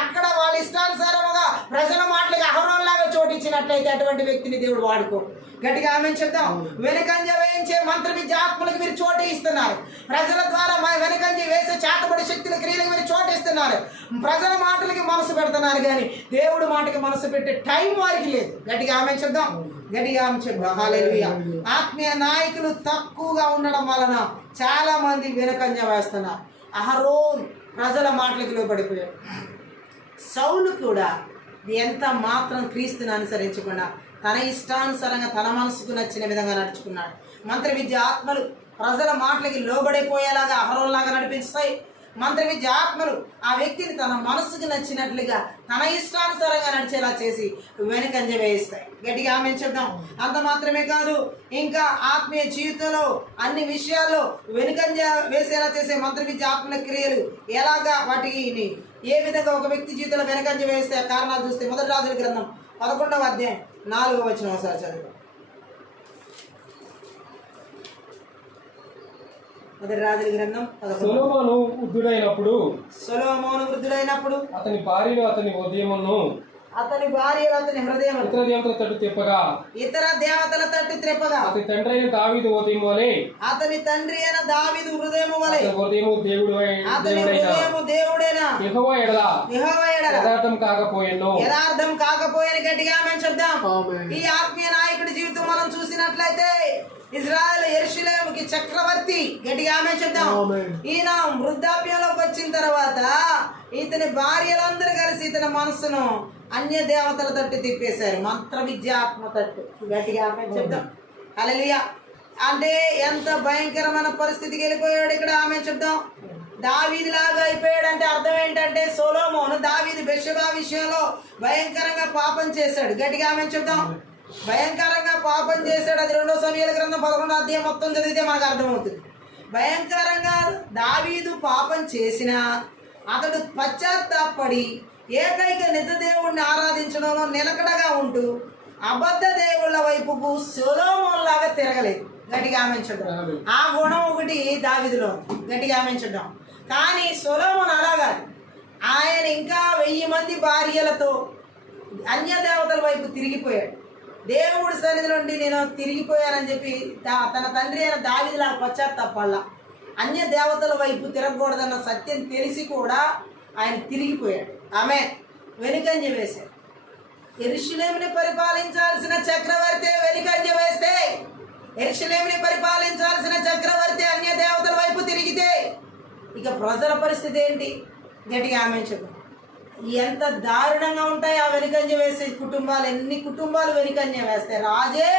అక్కడ వాళ్ళ ఇష్టానుసారముగా ప్రజల మాటలకు అహరోన్లాగా చోటిచ్చినట్లయితే అటువంటి వ్యక్తిని దేవుడు వాడుకో. గట్టిగా ఆమె చెప్తాం. వెనుకంజ వేయించే మంత్ర విద్య ఆత్మలకు మీరు చోటు ఇస్తున్నారు. ప్రజల ద్వారా వెనుకంజ వేసే చేతబడి శక్తుల క్రియలకు మీరు చోటు ఇస్తున్నారు. ప్రజల మాటలకి మనసు పెడుతున్నారు, కానీ దేవుడు మాటకి మనసు పెట్టే టైం వారికి లేదు. గట్టిగా ఆమె చెప్దాం. గట్టిగా ఆమె చెప్దాం. హల్లెలూయా. ఆత్మీయ నాయకులు తక్కువగా ఉండడం వలన చాలా మంది వెనుకంజ వేస్తున్నారు. అహరోన్ ప్రజల మాటలకు లోబడిపోయాడు. సౌలు కూడా ఎంత మాత్రం క్రీస్తుని అనుసరించకుండా తన ఇష్టానుసారంగా తన మనసుకు నచ్చిన విధంగా నడుచుకున్నాడు. మంత్ర విద్య ఆత్మలు ప్రజల మాటలకి లోబడిపోయేలాగా అహరోన్లాగా నడిపిస్తాయి. మంత్ర విద్య ఆత్మలు ఆ వ్యక్తిని తన మనసుకు నచ్చినట్లుగా తన ఇష్టానుసారంగా నడిచేలా చేసి వెనుకంజ వేయిస్తాయి. గట్టిగా ఆమె చెప్దాం. అంత మాత్రమే కాదు, ఇంకా ఆత్మీయ జీవితంలో అన్ని విషయాల్లో వెనుకంజ వేసేలా చేసే మంత్ర విద్య ఆత్మల క్రియలు ఎలాగా వాటిని ఏ విధంగా ఒక వ్యక్తి జీవితంలో వెనుకంజ వేస్తే కారణాలు చూస్తే మొదటి రాజుల గ్రంథం 11వ అధ్యాయం 4వ వచనం ఒకసారి చదువు. మొదటి రాజుల గ్రంథం సొలొమోను వృద్ధుడైనప్పుడు అతని భార్యలు అతని హృదయమును అతని హృదయం ఇతర దేవతల తట్టు తిప్పగా అతని తండ్రి అయిన దావీదు హృదయం వలె హృదయము దేవుడైన యెహోవా ఎడల యథార్థం కాకపోయెను. గట్టిగా మేము చెప్దాం. ఈ ఆత్మీయ నాయకుడి జీవితం మనం చూసినట్లయితే ఇజ్రాయెల్ యెరూషలేముకి చక్రవర్తి. గట్టిగా ఆమె చెప్దాం. ఈయన వృద్ధాప్యంలోకి వచ్చిన తర్వాత ఇతని భార్యలందరూ కలిసి ఇతని మనసును అన్య దేవతల తట్టు తిప్పేశారు. మంత్ర విద్యాత్మ తట్టు. గట్టిగా ఆమె చెప్దాం. హల్లెలూయా. అంటే ఎంత భయంకరమైన పరిస్థితికి వెళ్ళిపోయాడు ఇక్కడ ఆమె చెప్దాం. దావీదు లాగా అయిపోయాడు అంటే అర్థం ఏంటంటే సొలొమోను దావీదు బెత్షెబా విషయంలో భయంకరంగా పాపం చేశాడు. గట్టిగా ఆమె చెప్దాం. భయంకరంగా పాపం చేశాడు. అది 2వ సమూయేలు గ్రంథం 11వ అధ్యాయం మొత్తం చదివితే మనకు అర్థమవుతుంది. భయంకరంగా దావీదు పాపం చేసినా అతడు పశ్చాత్తాపడి ఏకైక నిజ దేవుణ్ణి ఆరాధించడంలో నిలకడగా ఉంటూ అబద్ధ దేవుళ్ళ వైపుకు సొలొమోను లాగా తిరగలేదు. గట్టిగా ఆమెంచడం. ఆ గుణం ఒకటి దావీదులో గట్టిగా ఆమెంచడం. కానీ సొలొమోను అలాగా ఆయన ఇంకా 1000 మంది భార్యలతో అన్య దేవతల వైపు తిరిగిపోయాడు. దేవుడి సన్నిధి నుండి నేను తిరిగిపోయానని చెప్పి తన తండ్రి అయిన దావీదులా పశ్చాత్తాపల్లా అన్య దేవతల వైపు తిరగకూడదన్న సత్యం తెలిసి కూడా ఆయన తిరిగిపోయాడు. ఆమె వెనుకంజ వేశాడు. యెరూషలేముని పరిపాలించాల్సిన చక్రవర్తి వెనుకంజ వేస్తే, యెరూషలేముని పరిపాలించాల్సిన చక్రవర్తి అన్య దేవతల వైపు తిరిగితే ఇక ప్రజల పరిస్థితి ఏంటి? గట్టిగా ఆమె చెప్పు. ఎంత దారుణంగా ఉంటాయి ఆ వెనుకంజ వేసే కుటుంబాలు. ఎన్ని కుటుంబాలు వెనుకంజ వేస్తాయి. రాజే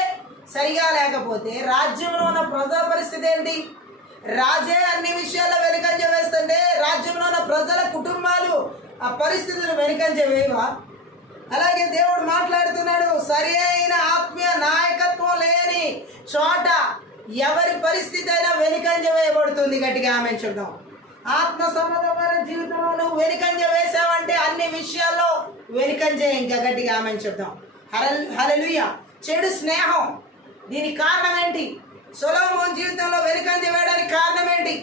సరిగా లేకపోతే రాజ్యంలో ఉన్న ప్రజల పరిస్థితి ఏంటి? రాజే అన్ని విషయాల్లో వెనుకంజ వేస్తుంటే రాజ్యంలో ఉన్న ప్రజల కుటుంబాలు ఆ పరిస్థితులు వెనుకంజ వేయవా? అలాగే దేవుడు మాట్లాడుతున్నాడు, సరి అయిన ఆత్మీయ నాయకత్వం లేని చోట ఎవరి పరిస్థితి అయినా వెనుకంజ వేయబడుతుంది. గట్టిగా ఆమె చెప్దాం. ఆత్మ సంబంధమైన జీవితంలో నువ్వు వెనుకంజ వేసావంటే అన్ని విషయాల్లో వెనుకంజ. ఇంకా గట్టిగా ఆమె చెప్దాం. హల్లెలూయా. చెడు స్నేహం, దీనికి కారణం ఏంటి? సొలొమోను జీవితంలో వెనుకంజ వేయడానికి కారణం ఏంటి?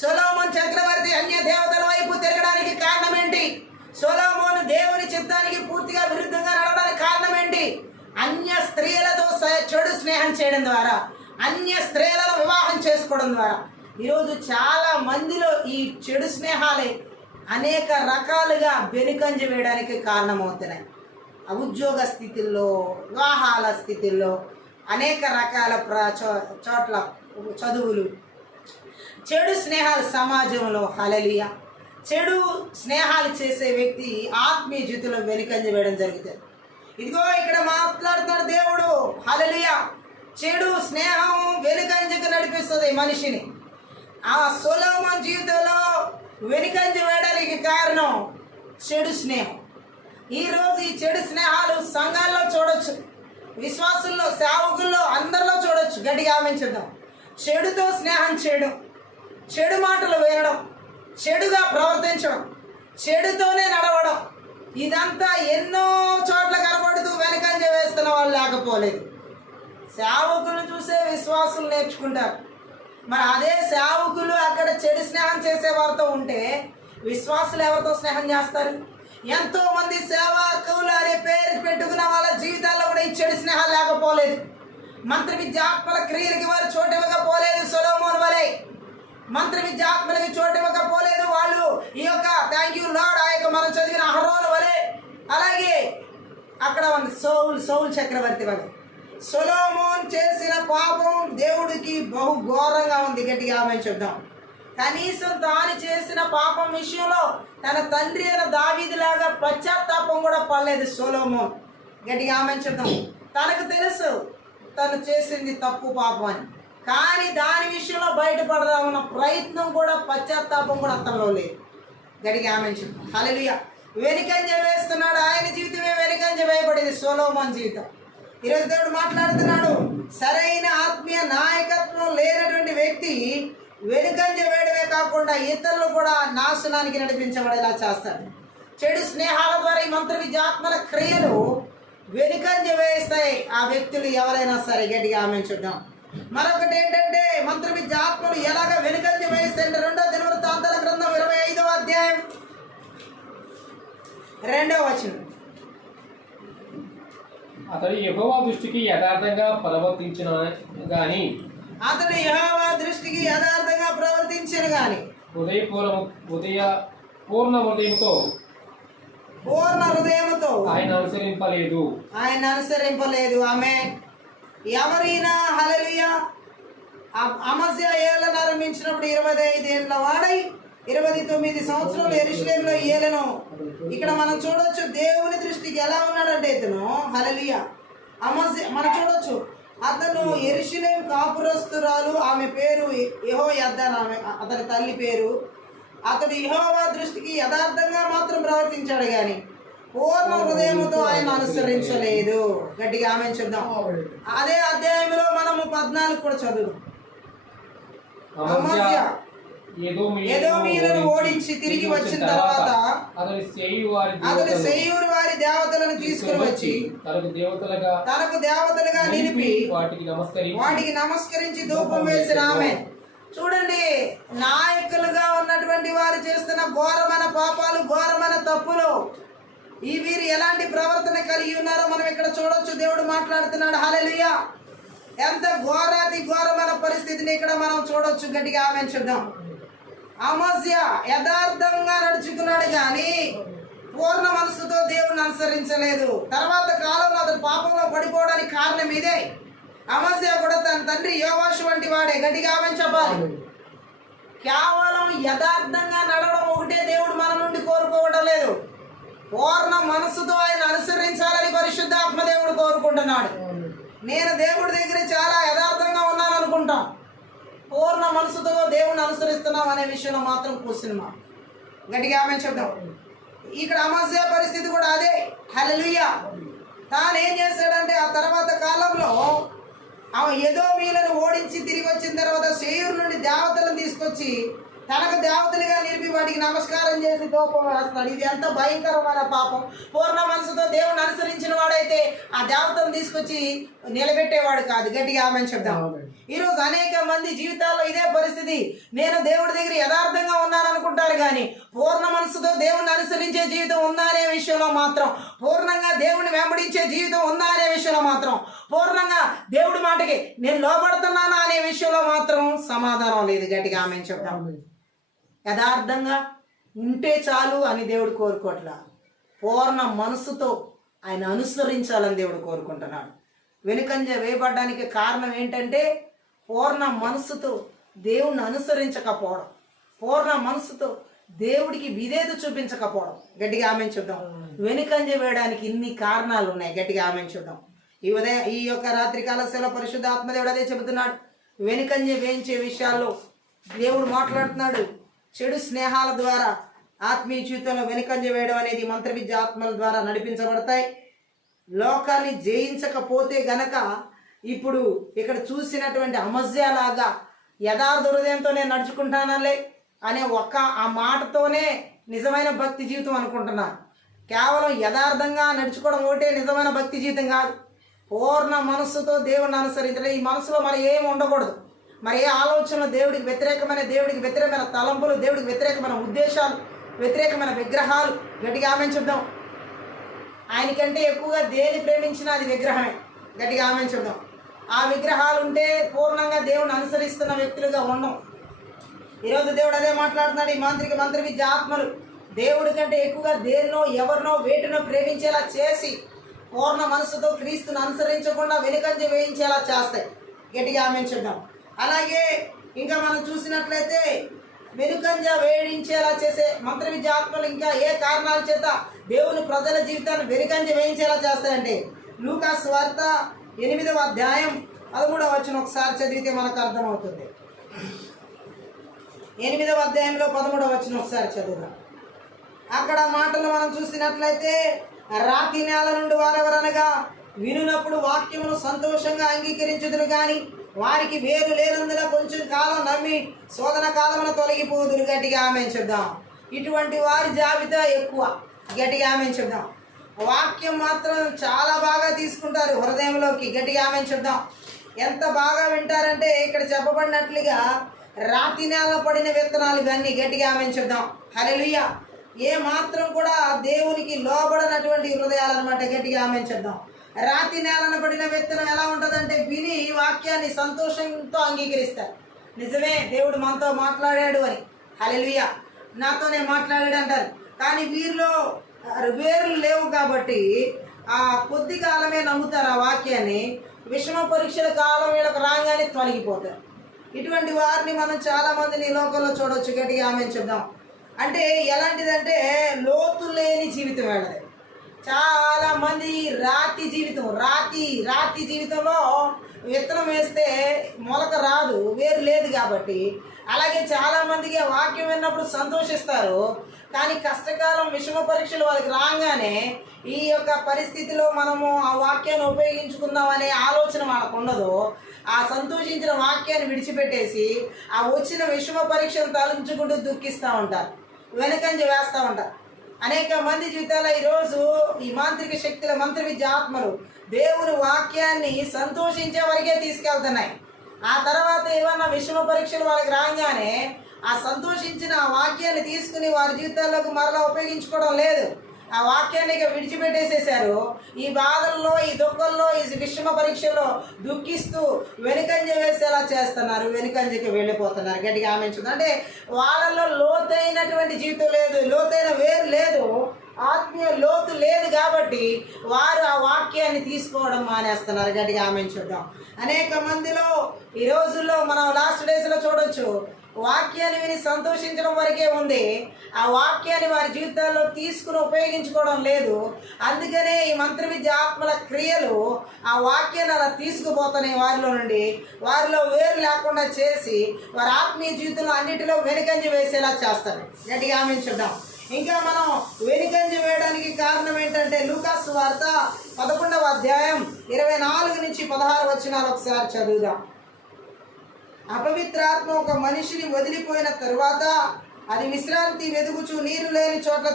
సొలొమోను చక్రవర్తి అన్య దేవతల వైపు తిరగడానికి కారణం ఏంటి? సొలొమోను దేవుని చిత్తానికి పూర్తిగా విరుద్ధంగా నడవడానికి కారణం ఏంటి? అన్య స్త్రీలతో చెడు స్నేహం చేయడం ద్వారా, అన్య స్త్రీలను వివాహం చేసుకోవడం ద్వారా ఈరోజు చాలా మందిలో ఈ చెడు స్నేహాలే అనేక రకాలుగా వెనుకంజ వేయడానికి కారణమవుతున్నాయి. ఉద్యోగ స్థితిల్లో, వివాహాల స్థితిల్లో, అనేక రకాల చోట్ల చదువులు, చెడు స్నేహాలు సమాజంలో. హల్లెలూయా. చెడు స్నేహాలు చేసే వ్యక్తి ఆత్మీయ జీవితంలో వెనుకంజ వేయడం జరుగుతుంది. ఇదిగో ఇక్కడ మాట్లాడుతున్న దేవుడు. హల్లెలూయా. చెడు స్నేహం వెనుకంజకు నడిపిస్తుంది మనిషిని. ఆ సొలొమోను జీవితంలో వెనుకంజ వేయడానికి కారణం చెడు స్నేహం. ఈరోజు ఈ చెడు స్నేహాలు సంఘాల్లో చూడొచ్చు, విశ్వాసుల్లో, సేవకుల్లో, అందరిలో చూడొచ్చు. గట్టిగా ఆమెంచుదాం. చెడుతో స్నేహం చేయడం, చెడు మాటలు వినడం, చెడుగా ప్రవర్తించడం, చెడుతోనే నడవడం, ఇదంతా ఎన్నో చోట్ల కనబడుతూ వెనుకంజ వేస్తున్న వాళ్ళు లేకపోలేదు. సేవకులు చూసే విశ్వాసులు నేర్చుకుంటారు. మరి అదే సేవకులు అక్కడ చెడు స్నేహం చేసే వారితో ఉంటే విశ్వాసులు ఎవరితో స్నేహం చేస్తారు? ఎంతో మంది సేవకులు అనే పేరు పెట్టుకున్న వాళ్ళ జీవితాల్లో కూడా ఈ చెడు స్నేహాలు లేకపోలేదు. మంత్ర విద్యాత్మల క్రియలకి వారు చోటివ్వకపోలేదు. సొలొమోను వలె మంత్ర విద్యాత్మలకి చోటివ్వకపోలేదు. వాళ్ళు ఈ యొక్క థ్యాంక్ యూ లార్డ్ ఆ యొక్క మనం చదివిన అహరోను వలె, అలాగే అక్కడ సౌలు చక్రవర్తి వలె. సొలొమోన్ చేసిన పాపం దేవుడికి బహు ఘోరంగా ఉంది. గట్టిగా ఆమె చెప్దాం. కనీసం తాను చేసిన పాపం విషయంలో తన తండ్రి అయిన దావీదులాగా పశ్చాత్తాపం కూడా పడలేదు సొలొమోన్. గట్టిగా ఆమె చెప్దాం. తనకు తెలుసు తను చేసింది తప్పు పాపం అని, కానీ దాని విషయంలో బయటపడదామన్న ప్రయత్నం కూడా పశ్చాత్తాపం కూడా అతనిలో లేదు. గట్టిగా ఆమె చెప్తాం. హల్లెలూయా. వెనుకంజ వేస్తున్నాడు. ఆయన జీవితమే వెనుకంజ వేయబడింది, సొలొమోన్ జీవితం. ఈరోజు దేవుడు మాట్లాడుతున్నాడు. సరైన ఆత్మీయ నాయకత్వం లేనటువంటి వ్యక్తి వెనుకంజ వేయడమే కాకుండా ఇతరులు కూడా నాశనానికి నడిపించబడేలా చేస్తాడు. చెడు స్నేహాల ద్వారా ఈ మంత్ర విద్యాత్మల క్రియలు వెనుకంజ వేస్తాయి ఆ వ్యక్తులు ఎవరైనా సరే. గట్టిగా ఆమె చూద్దాం. మరొకటి ఏంటంటే మంత్ర విద్యాత్మలు ఎలాగ వెనుకంజ వేస్తాయంటే 2వ దినవృత్తాంతాల గ్రంథం 25వ అధ్యాయం 2వ వచనం. అతడు యెహోవా దృష్టికి యథార్థంగా ప్రవర్తించిన గాని పూర్ణ హృదయముతో ఆయన అనుసరింపలేదు. ఆమె ఎవరైనా హల్లెలూయా. అమజ్యా ఏళ్ళను ఆరంభించినప్పుడు 25 ఏళ్ళ వాడై 29 సంవత్సరాలు యెరూషలేములో ఏలెను. ఇక్కడ మనం చూడొచ్చు దేవుని దృష్టికి ఎలా ఉన్నాడంటే ఇతను హల్లెలూయా. అమజ్యా మనం చూడొచ్చు. అతను యెరూషలేము కాపురస్తురాలు, ఆమె పేరు యెహోయద్దా, ఆమె అతని తల్లి పేరు. అతడు యెహోవా దృష్టికి యథార్థంగా మాత్రం ప్రవర్తించాడు కానీ పూర్ణ హృదయముతో ఆయన అనుసరించలేదు. గట్టిగా ఆమె చూద్దాం. అదే అధ్యాయంలో మనము 14 కూడా చదువుదాం. అమజ్యా ఎదోమీయులను ఓడించి తిరిగి వచ్చిన తర్వాత అతడు సెయూరు వారి దేవతలను తీసుకుని వచ్చి తనకు దేవతలుగా నిలిపి వాటికి నమస్కరించి ధూపం వేసిన ఆమె. చూడండి, నాయకులుగా ఉన్నటువంటి వారు చేస్తున్న ఘోరమైన పాపాలు, ఘోరమైన తప్పులు, ఈ వీరు ఎలాంటి ప్రవర్తన కలిగి ఉన్నారో మనం ఇక్కడ చూడొచ్చు. దేవుడు మాట్లాడుతున్నాడు. హల్లెలూయా. ఎంత ఘోరాతి ఘోరమైన పరిస్థితిని ఇక్కడ మనం చూడొచ్చు. గట్టిగా ఆమె చూద్దాం. అమజ్యా యథార్థంగా నడుచుకున్నాడు కానీ పూర్ణ మనసుతో దేవుని అనుసరించలేదు. తర్వాత కాలంలో అతను పాపంలో పడిపోవడానికి కారణం ఇదే. అమజ్యా కూడా తన తండ్రి యోవాషు వంటి వాడే. గట్టిగా ఆమె చెప్పాలి. కేవలం యథార్థంగా నడవడం ఒకటే దేవుడు మన నుండి కోరుకోవడం లేదు. పూర్ణ మనసుతో ఆయన అనుసరించాలని పరిశుద్ధాత్మ దేవుడు కోరుకుంటున్నాడు. నేను దేవుడి దగ్గర చాలా యథార్థంగా ఉన్నాను అనుకుంటాం, పూర్ణ మనసుతో దేవుని అనుసరిస్తున్నాం అనే విషయంలో మాత్రం కూర్చున్నాం. గట్టిగా ఆమె చెప్దాం. ఇక్కడ అమజ్యా పరిస్థితి కూడా అదే. హల్లెలూయా. తాను ఏం చేశాడంటే ఆ తర్వాత కాలంలో ఆమె ఎదోమీయులను ఓడించి తిరిగి వచ్చిన తర్వాత సెయూరు నుండి దేవతలను తీసుకొచ్చి తనకు దేవతలుగా నిలిపి వాటికి నమస్కారం చేసి ధూపం వేస్తాడు. ఇది ఎంత భయంకరమైన పాపం. పూర్ణ మనసుతో దేవుని అనుసరించిన వాడైతే ఆ దేవతను తీసుకొచ్చి నిలబెట్టేవాడు కాదు. గట్టిగా ఆమె చెప్దాం. ఈరోజు అనేక మంది జీవితాల్లో ఇదే పరిస్థితి. నేను దేవుడి దగ్గర యథార్థంగా ఉన్నాను అనుకుంటారు కానీ పూర్ణ మనసుతో దేవుని అనుసరించే జీవితం ఉందా అనే విషయంలో మాత్రం, పూర్ణంగా దేవుని వెంబడించే జీవితం ఉందా అనే విషయంలో మాత్రం, పూర్ణంగా దేవుడి మాటకి నేను లోబడుతున్నానా అనే విషయంలో మాత్రం సమాధానం లేదు. గట్టిగా ఆమె చెప్దాం. యథార్థంగా ఉంటే చాలు అని దేవుడు కోరుకోవట్లా, పూర్ణ మనసుతో ఆయన అనుసరించాలని దేవుడు కోరుకుంటున్నాడు. వెనుకంజ వేయబడ్డానికి కారణం ఏంటంటే పూర్ణ మనసుతో దేవుణ్ణి అనుసరించకపోవడం, పూర్ణ మనసుతో దేవుడికి విధేయత చూపించకపోవడం. గట్టిగా ఆమె చూద్దాం. వెనుకంజ వేయడానికి ఇన్ని కారణాలు ఉన్నాయి. గట్టిగా ఆమె చూద్దాం. ఈ యొక్క రాత్రికాల సేవలో పరిశుద్ధ ఆత్మదేవుడు అదే చెబుతున్నాడు. వెనుకంజ వేయించే విషయాల్లో దేవుడు మాట్లాడుతున్నాడు. చెడు స్నేహాల ద్వారా ఆత్మీయ జీవితంలో వెనుకంజ వేయడం అనేది మంత్ర విద్య ఆత్మల ద్వారా నడిపించబడతాయి. లోకాన్ని జయించకపోతే గనక ఇప్పుడు ఇక్కడ చూసినటువంటి అమజ్యా లాగా యథార్థ హృదయంతో నేను నడుచుకుంటానలే అనే ఆ మాటతోనే నిజమైన భక్తి జీవితం అనుకుంటున్నాను. కేవలం యథార్థంగా నడుచుకోవడం ఒకటే నిజమైన భక్తి జీవితం కాదు. పూర్ణ మనస్సుతో దేవుణ్ణి అనుసరించాలి. ఈ మనసులో మరి ఏమి ఉండకూడదు. మరి ఏ ఆలోచనలు, దేవుడికి వ్యతిరేకమైన తలంపులు, దేవుడికి వ్యతిరేకమైన ఉద్దేశాలు వ్యతిరేకమైన విగ్రహాలు, గట్టిగా ఆమె చూద్దాం. ఆయనకంటే ఎక్కువగా దేని ప్రేమించినా అది విగ్రహమే, గట్టిగా ఆమె చూద్దాం. ఆ విగ్రహాలు ఉంటే పూర్ణంగా దేవుని అనుసరిస్తున్న వ్యక్తులుగా ఉండం. ఈరోజు దేవుడు అదే మాట్లాడుతున్నాడు. ఈ మంత్ర విద్య ఆత్మలు దేవుడి కంటే ఎక్కువగా దేన్నో ఎవరినో వేటినో ప్రేమించేలా చేసి పూర్ణ మనసుతో క్రీస్తుని అనుసరించకుండా వెనుకంజ వేయించేలా చేస్తాయి, గట్టిగా ఆమె చూద్దాం. అలాగే ఇంకా మనం చూసినట్లయితే వెనుకంజ వేయించేలా చేసే మంత్ర విద్య ఆత్మలు ఇంకా ఏ కారణాల చేత దేవుని ప్రజల జీవితాన్ని వెనుకంజ వేయించేలా చేస్తాయంటే లూకాసు సువార్త 8వ అధ్యాయం 13వ వచనం ఒకసారి చదివితే మనకు అర్థమవుతుంది. 8వ అధ్యాయంలో 13వ వచనం ఒకసారి చదువుదాం. అక్కడ మాటలు మనం చూసినట్లయితే రాతి నేల నుండి వారెవరనగా వినునప్పుడు వాక్యమును సంతోషంగా అంగీకరించుదురు కానీ వారికి వేరు లేనందున కొంచెం కాలం నమ్మి శోధన కాలమున తొలగిపోదురు, గట్టిగా ఆమె చెప్దాం. ఇటువంటి వారి జాబితా ఎక్కువ, గట్టిగా ఆమె చెప్దాం. వాక్యం మాత్రం చాలా బాగా తీసుకుంటారు హృదయంలోకి, గట్టిగా ఆమె చెప్దాం. ఎంత బాగా వింటారంటే ఇక్కడ చెప్పబడినట్లుగా రాతి నేల పడిన విత్తనాలు ఇవన్నీ, గట్టిగా ఆమె చెప్దాం. హల్లెలూయా. ఏ మాత్రం కూడా దేవునికి లోబడనటువంటి హృదయాలు అనమాట, గట్టిగా ఆమె చెప్దాం. రాతి నేలన పడిన విత్తనం ఎలా ఉంటుందంటే విని వాక్యాన్ని సంతోషంతో అంగీకరిస్తారు. నిజమే, దేవుడు మనతో మాట్లాడాడు అని, హల్లెలూయా, నాతోనే మాట్లాడాడు అంటారు. కానీ వీరిలో వేర్లు లేవు కాబట్టి ఆ కొద్ది కాలమే నమ్ముతారు ఆ వాక్యాన్ని. విషమ పరీక్షల కాలం వీళ్ళకి రాగానే తొలగిపోతారు. ఇటువంటి వారిని మనం చాలా మందిని లోకంలో చూడవచ్చు, గట్టిగా ఆమె చెప్దాం. అంటే ఎలాంటిదంటే లోతు లేని జీవితం వాళ్ళది. చాలా మంది రాతి జీవితంలో విత్తనం వేస్తే మొలక రాదు, వేరు లేదు కాబట్టి. అలాగే చాలామందికి ఆ వాక్యం విన్నప్పుడు సంతోషిస్తారు, కానీ కష్టకాలం విషమ పరీక్షలు వాళ్ళకి రాగానే ఈ యొక్క పరిస్థితిలో మనము ఆ వాక్యాన్ని ఉపయోగించుకుందాం అనే ఆలోచన వాళ్ళకు ఉండదు. ఆ సంతోషించిన వాక్యాన్ని విడిచిపెట్టేసి ఆ వచ్చిన విషమ పరీక్షను తలంచుకుంటూ దుఃఖిస్తూ ఉంటారు, వెనకంజ వేస్తూ ఉంటారు. అనేక మంది జీవితాల్లో ఈరోజు ఈ మాంత్రిక శక్తుల మంత్ర విద్య ఆత్మలు దేవుని వాక్యాన్ని సంతోషించే వరకే తీసుకెళ్తున్నాయి. ఆ తర్వాత ఏమన్నా విషమ పరీక్షలు వాళ్ళకి రాగానే ఆ సంతోషించిన ఆ వాక్యాన్ని తీసుకుని వారి జీవితాల్లోకి మరలా ఉపయోగించుకోవడం లేదు. ఆ వాక్యాన్ని ఇక విడిచిపెట్టేసేసారు. ఈ బాధల్లో, ఈ దుఃఖంలో, ఈ విషమ పరీక్షల్లో దుఃఖిస్తూ వెనుకంజ వేసేలా చేస్తున్నారు, వెనుకంజకి వెళ్ళిపోతున్నారు, గట్టిగా ఆమెంచుంది. అంటే వాళ్ళల్లో లోతైనటువంటి జీవితం లేదు, లోతైన వేరు లేదు, ఆత్మీయ లోతు లేదు కాబట్టి వారు ఆ వాక్యాన్ని తీసుకోవడం మానేస్తున్నారు, గట్టిగా ఆమెంచుద్దాం. అనేక మందిలో ఈ రోజుల్లో మనం లాస్ట్ డేస్లో చూడొచ్చు, వాక్యాన్ని విని సంతోషించడం వరకే ఉంది, ఆ వాక్యాన్ని వారి జీవితాల్లో తీసుకుని ఉపయోగించుకోవడం లేదు. అందుకనే ఈ మంత్ర విద్య ఆత్మల క్రియలు ఆ వాక్యాన్ని అలా తీసుకుపోతున్నాయి వారిలో నుండి, వారిలో వేరు లేకుండా చేసి వారి ఆత్మీయ జీవితంలో అన్నిటిలో వెనుకంజ వేసేలా చేస్తారు, గట్టిగా ఆమెంచుద్దాం. ఇంకా మనం వెనుకంజ వేయడానికి కారణం ఏంటంటే లూకాసు వార్త 11వ అధ్యాయం 24 నుంచి 16 వచనాలు ఒకసారి చదువుదాం. అపవిత్రాత్మ ఒక మనిషిని వదిలిపోయిన తరువాత అది విశ్రాంతి వెదుగుచు నీరు లేని చోట్ల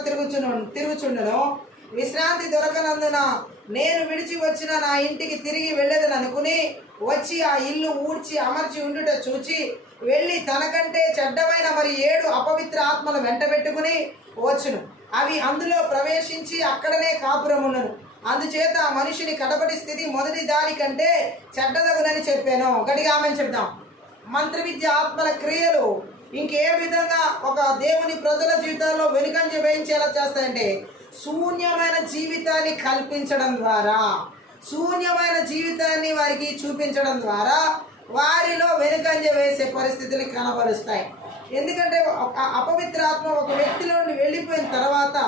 తిరుగుచుండను. విశ్రాంతి దొరకనందున నేను విడిచి వచ్చిన నా ఇంటికి తిరిగి వెళ్ళేదని అనుకుని వచ్చి ఆ ఇల్లు ఊడ్చి అమర్చి ఉండుట చూచి వెళ్ళి తనకంటే చెడ్డమైన మరి 7 అపవిత్ర ఆత్మలు వెంటబెట్టుకుని వచ్చును. అవి అందులో ప్రవేశించి అక్కడనే కాపురముండును. అందుచేత ఆ మనిషిని కడపటి స్థితి మొదటి దాని కంటే చెడ్డదగునని చెప్పాను, గట్టిగా ఆమెను చెప్దాం. మంత్ర విద్య ఆత్మల క్రియలు ఇంకే విధంగా ఒక దేవుని ప్రజల జీవితాల్లో వెనుకంజ వేయించేలా చేస్తాయంటే శూన్యమైన జీవితాన్ని కల్పించడం ద్వారా, శూన్యమైన జీవితాన్ని వారికి చూపించడం ద్వారా వారిలో వెనుకంజ వేసే పరిస్థితులు కనబరుస్తాయి. ఎందుకంటే ఒక అపవిత్రాత్మ ఒక వ్యక్తిలో నుండి వెళ్ళిపోయిన తర్వాత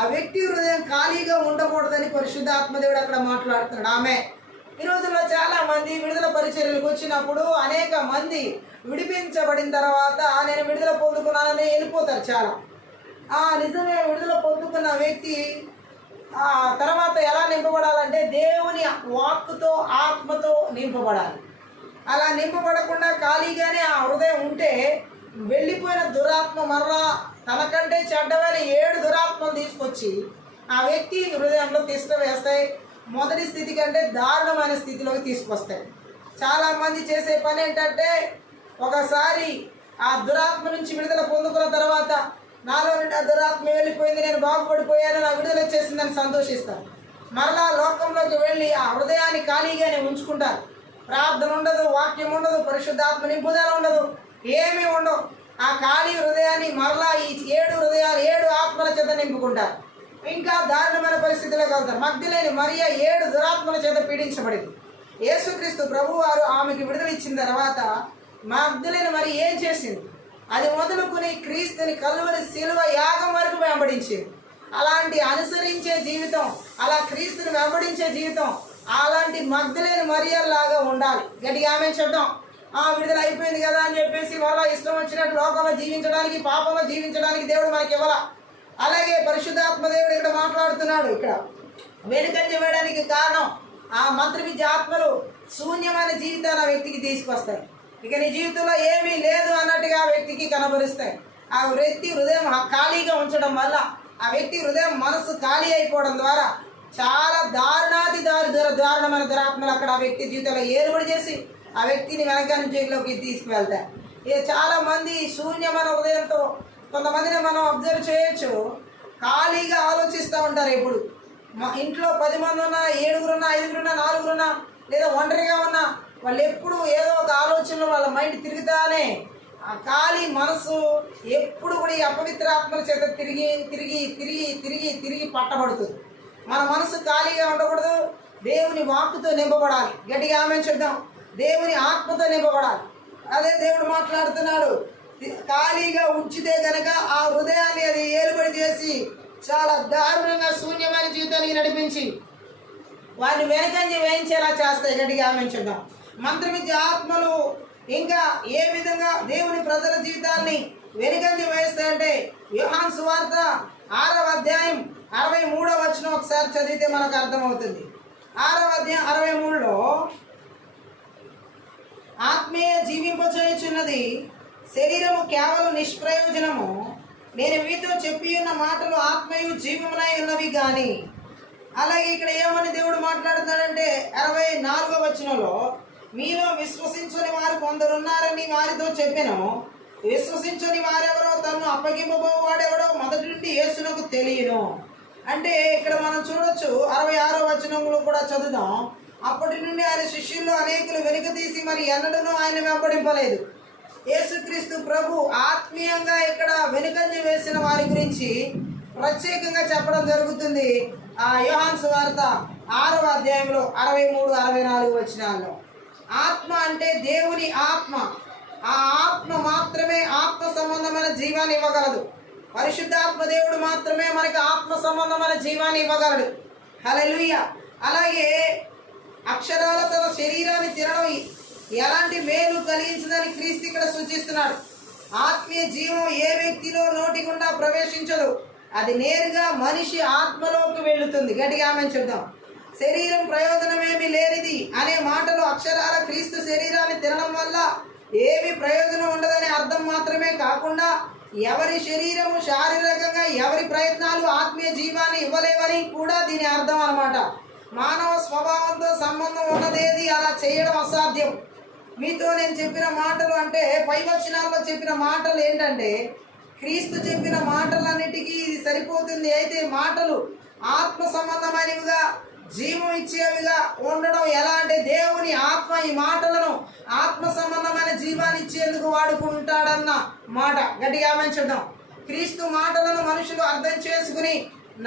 ఆ వ్యక్తి హృదయం ఖాళీగా ఉండకూడదని పరిశుద్ధాత్మదేవుడు అక్కడ మాట్లాడుతున్నాడు. ఆమె ఈ రోజుల్లో చాలా మంది విడుదల పరిచర్యలకు వచ్చినప్పుడు అనేక మంది విడిపించబడిన తర్వాత నేను విడుదల పొందుకున్నానని వెళ్ళిపోతారు చాలా. నిజమే, విడుదల పొందుకున్న వ్యక్తి తర్వాత ఎలా నింపబడాలంటే దేవుని వాక్కుతో ఆత్మతో నింపబడాలి. అలా నింపబడకుండా ఖాళీగానే ఆ హృదయం ఉంటే వెళ్ళిపోయిన దురాత్మ మరలా తనకంటే చెడ్డమైన 7 దురాత్మలు తీసుకొచ్చి ఆ వ్యక్తి హృదయంలో తీసుకువేస్తాయి. మొదటి స్థితి కంటే దారుణమైన స్థితిలోకి తీసుకొస్తాయి. చాలామంది చేసే పని ఏంటంటే ఒకసారి ఆ దురాత్మ నుంచి విడుదల పొందుకున్న తర్వాత నాలో నుండి ఆ దురాత్మ వెళ్ళిపోయింది, నేను బాగుపడిపోయాను, నా విడుదల వచ్చేసిందని సంతోషిస్తారు. మరలా లోకంలోకి వెళ్ళి ఆ హృదయాన్ని ఖాళీగానే ఉంచుకుంటారు. ప్రార్థన ఉండదు, వాక్యం ఉండదు, పరిశుద్ధాత్మ నింపుదల ఉండదు, ఏమీ ఉండవు. ఆ ఖాళీ హృదయాన్ని మరలా ఈ 7 ఆత్మల చేత నింపుకుంటారు. ఇంకా దారుణమైన పరిస్థితిలోకి వెళ్తారు. మగ్ధలేని మరియ 7 దురాత్మల చేత పీడించబడింది. యేసుక్రీస్తు ప్రభు వారు ఆమెకి విడుదల ఇచ్చిన తర్వాత మగ్ధలేని మరి ఏం చేసింది? అది మొదలుకొని క్రీస్తుని కల్వరి శిలువ యాగం వరకు వెంబడించింది. అలాంటి అనుసరించే జీవితం, అలా క్రీస్తుని వెంబడించే జీవితం, అలాంటి మగ్ధలేని మరియలాగా ఉండాలి. గట్టిగా ఆమె చెప్తాం. విడుదల అయిపోయింది కదా అని చెప్పేసి వాళ్ళ ఇష్టం వచ్చినట్టు లోకంలో జీవించడానికి, పాపంలో జీవించడానికి దేవుడు మనకి ఇవ్వాల. అలాగే పరిశుద్ధాత్మ దేవుడు ఇక్కడ మాట్లాడుతున్నాడు. ఇక్కడ వెనుకంజ వేయడానికి కారణం ఆ మంత్రి విద్య ఆత్మలు శూన్యమైన జీవితాన్ని ఆ వ్యక్తికి తీసుకొస్తాయి. ఇక నీ జీవితంలో ఏమీ లేదు అన్నట్టుగా ఆ వ్యక్తికి కనబరుస్తాయి. ఆ వ్యక్తి హృదయం ఖాళీగా ఉంచడం వల్ల, ఆ వ్యక్తి హృదయం మనసు ఖాళీ అయిపోవడం ద్వారా చాలా దారుణమైన దురాత్మలు అక్కడ ఆ వ్యక్తి జీవితంలో ఏర్పడి చేసి ఆ వ్యక్తిని వెనకంజలోకి తీసుకువెళ్తాయి. ఇక చాలా మంది శూన్యమైన హృదయంతో, కొంతమందిని మనం అబ్జర్వ్ చేయొచ్చు, ఖాళీగా ఆలోచిస్తూ ఉంటారు. ఎప్పుడు మా ఇంట్లో 10 మంది ఉన్నా, 7గురున్నా, 5గురున్నా, 4గురున్నా, లేదా ఒంటరిగా ఉన్నా, వాళ్ళు ఎప్పుడు ఏదో ఒక ఆలోచనలో వాళ్ళ మైండ్ తిరుగుతానే ఆ ఖాళీ మనసు ఎప్పుడు కూడా ఈ అపవిత్ర ఆత్మల చేత తిరిగి తిరిగి తిరిగి తిరిగి తిరిగి పట్టబడుతుంది. మన మనసు ఖాళీగా ఉండకూడదు, దేవుని వాక్కుతో నింపబడాలి. గట్టిగా ఆమె చెప్దాం, దేవుని ఆత్మతో నింపబడాలి. అదే దేవుడు మాట్లాడుతున్నాడు. ఖాళీగా ఉంచితే కనుక ఆ హృదయాన్ని అది ఏలుబడి చేసి చాలా దారుణంగా శూన్యమైన జీవితానికి నడిపించి వారిని వెనకంజ వేయించేలా చేస్తాయి. గట్టిగా ఆమె చెప్దాం. మంత్ర విద్య ఆత్మలు ఇంకా ఏ విధంగా దేవుని ప్రజల జీవితాన్ని వెనుకంజ వేస్తాయంటే యోహాను సువార్త 6వ అధ్యాయం 63వ వచనం ఒకసారి చదివితే మనకు అర్థమవుతుంది. 6వ అధ్యాయం 63లో ఆత్మీయ జీవింపచేయుచున్నది, శరీరము కేవలం నిష్ప్రయోజనము. నేను మీతో చెప్పి ఉన్న మాటలు ఆత్మయు జీవమునై ఉన్నవి కానీ. అలాగే ఇక్కడ ఏమని దేవుడు మాట్లాడుతున్నాడంటే 64వ వచనంలో, మీలో విశ్వసించని వారు కొందరున్నారని వారితో చెప్పెను. విశ్వసించని వారెవరో, తను అప్పగింపబోవాడెవడో మొదటి నుండి యేసునకు తెలియను. అంటే ఇక్కడ మనం చూడొచ్చు. 66వ వచనంలో కూడా చదువుదాం. అప్పటి నుండి ఆయన శిష్యుల్లో అనేకులు వెనుక తీసి మరి ఎన్నడూ ఆయన వెంబడింపలేదు. యేసుక్రీస్తు ప్రభు ఆత్మీయంగా ఇక్కడ వెనుకంజ వేసిన వారి గురించి ప్రత్యేకంగా చెప్పడం జరుగుతుంది. ఆ యోహాను సువార్త 6వ అధ్యాయంలో 63, 64 వచనాల్లో. ఆత్మ అంటే దేవుని ఆత్మ. ఆ ఆత్మ మాత్రమే ఆత్మ సంబంధమైన జీవాన్ని ఇవ్వగలదు. పరిశుద్ధాత్మ దేవుడు మాత్రమే మనకి ఆత్మ సంబంధమైన జీవాన్ని ఇవ్వగలడు. హల్లెలూయా. అలాగే అక్షరాల తన శరీరాన్ని తినడం ఎలాంటి మేలు కలిగించదని క్రీస్తు ఇక్కడ సూచిస్తున్నాడు. ఆత్మీయ జీవం ఏ వ్యక్తిలో నోటి గుండా ప్రవేశించదు, అది నేరుగా మనిషి ఆత్మలోకి వెళుతుంది. గట్టిగా ఆమె చూద్దాం. శరీరం ప్రయోజనమేమి లేనిది అనే మాటలు అక్షరాల క్రీస్తు శరీరాన్ని తినడం వల్ల ఏమి ప్రయోజనం ఉండదనే అర్థం మాత్రమే కాకుండా, ఎవరి శరీరము శారీరకంగా ఎవరి ప్రయత్నాలు ఆత్మీయ జీవాన్ని ఇవ్వలేవని కూడా దీని అర్థం అన్నమాట. మానవ స్వభావంతో సంబంధం ఉన్నదేది అలా చేయడం అసాధ్యం. మీతో నేను చెప్పిన మాటలు అంటే పై వచనాల్లో చెప్పిన మాటలు ఏంటంటే క్రీస్తు చెప్పిన మాటలన్నిటికీ ఇది సరిపోతుంది. అయితే మాటలు ఆత్మ సంబంధమైనవిగా, జీవం ఇచ్చేవిగా ఉండడం ఎలా అంటే దేవుని ఆత్మ ఈ మాటలను ఆత్మ సంబంధమైన జీవాన్ని ఇచ్చేందుకు వాడుకుంటాడన్న మాట. గట్టిగా ఆమెంచుదాం. క్రీస్తు మాటలను మనుషులు అర్థం చేసుకుని